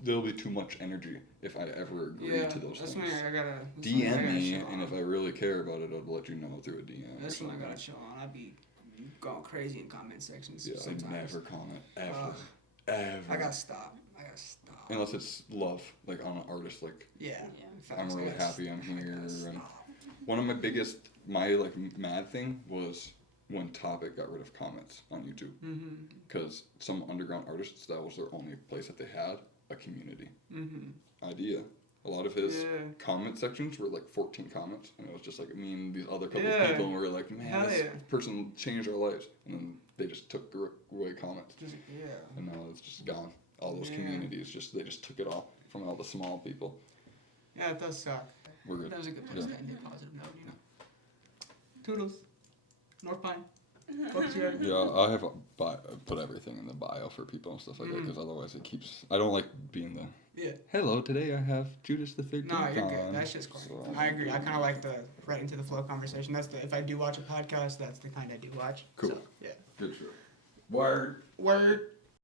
there'll be too much energy if I ever agree to those that's things. when I gotta DM me, and if I really care about it, I'll let you know through a DM. That's when I gotta chill on. I'd be going crazy in comment sections. Yeah, sometimes. I never comment ever. I gotta stop. Unless it's love, like on an artist, like Yeah. I'm really happy I'm here. And one of my like mad thing was when Topic got rid of comments on YouTube, because some underground artists, that was their only place that they had a community idea. A lot of his comment sections were like 14 comments, and it was just like me and these other couple of people, and we were like, man, this person changed our lives, and then they just took away comments, and now it's just gone. All those communities, they just took it all from all the small people. Yeah, it does suck. We're good. That was a good place to end a positive note, you know. Toodles. North Pine. Yeah, I have put everything in the bio for people and stuff like that, because otherwise it keeps. I don't like being the. Yeah. Hello, today I have JudasTha13th. No, you're good. That's just cool. So, I agree. I kind of like the right into the flow conversation. If I do watch a podcast, that's the kind I do watch. Cool. So, yeah. Good sure. Word. Word.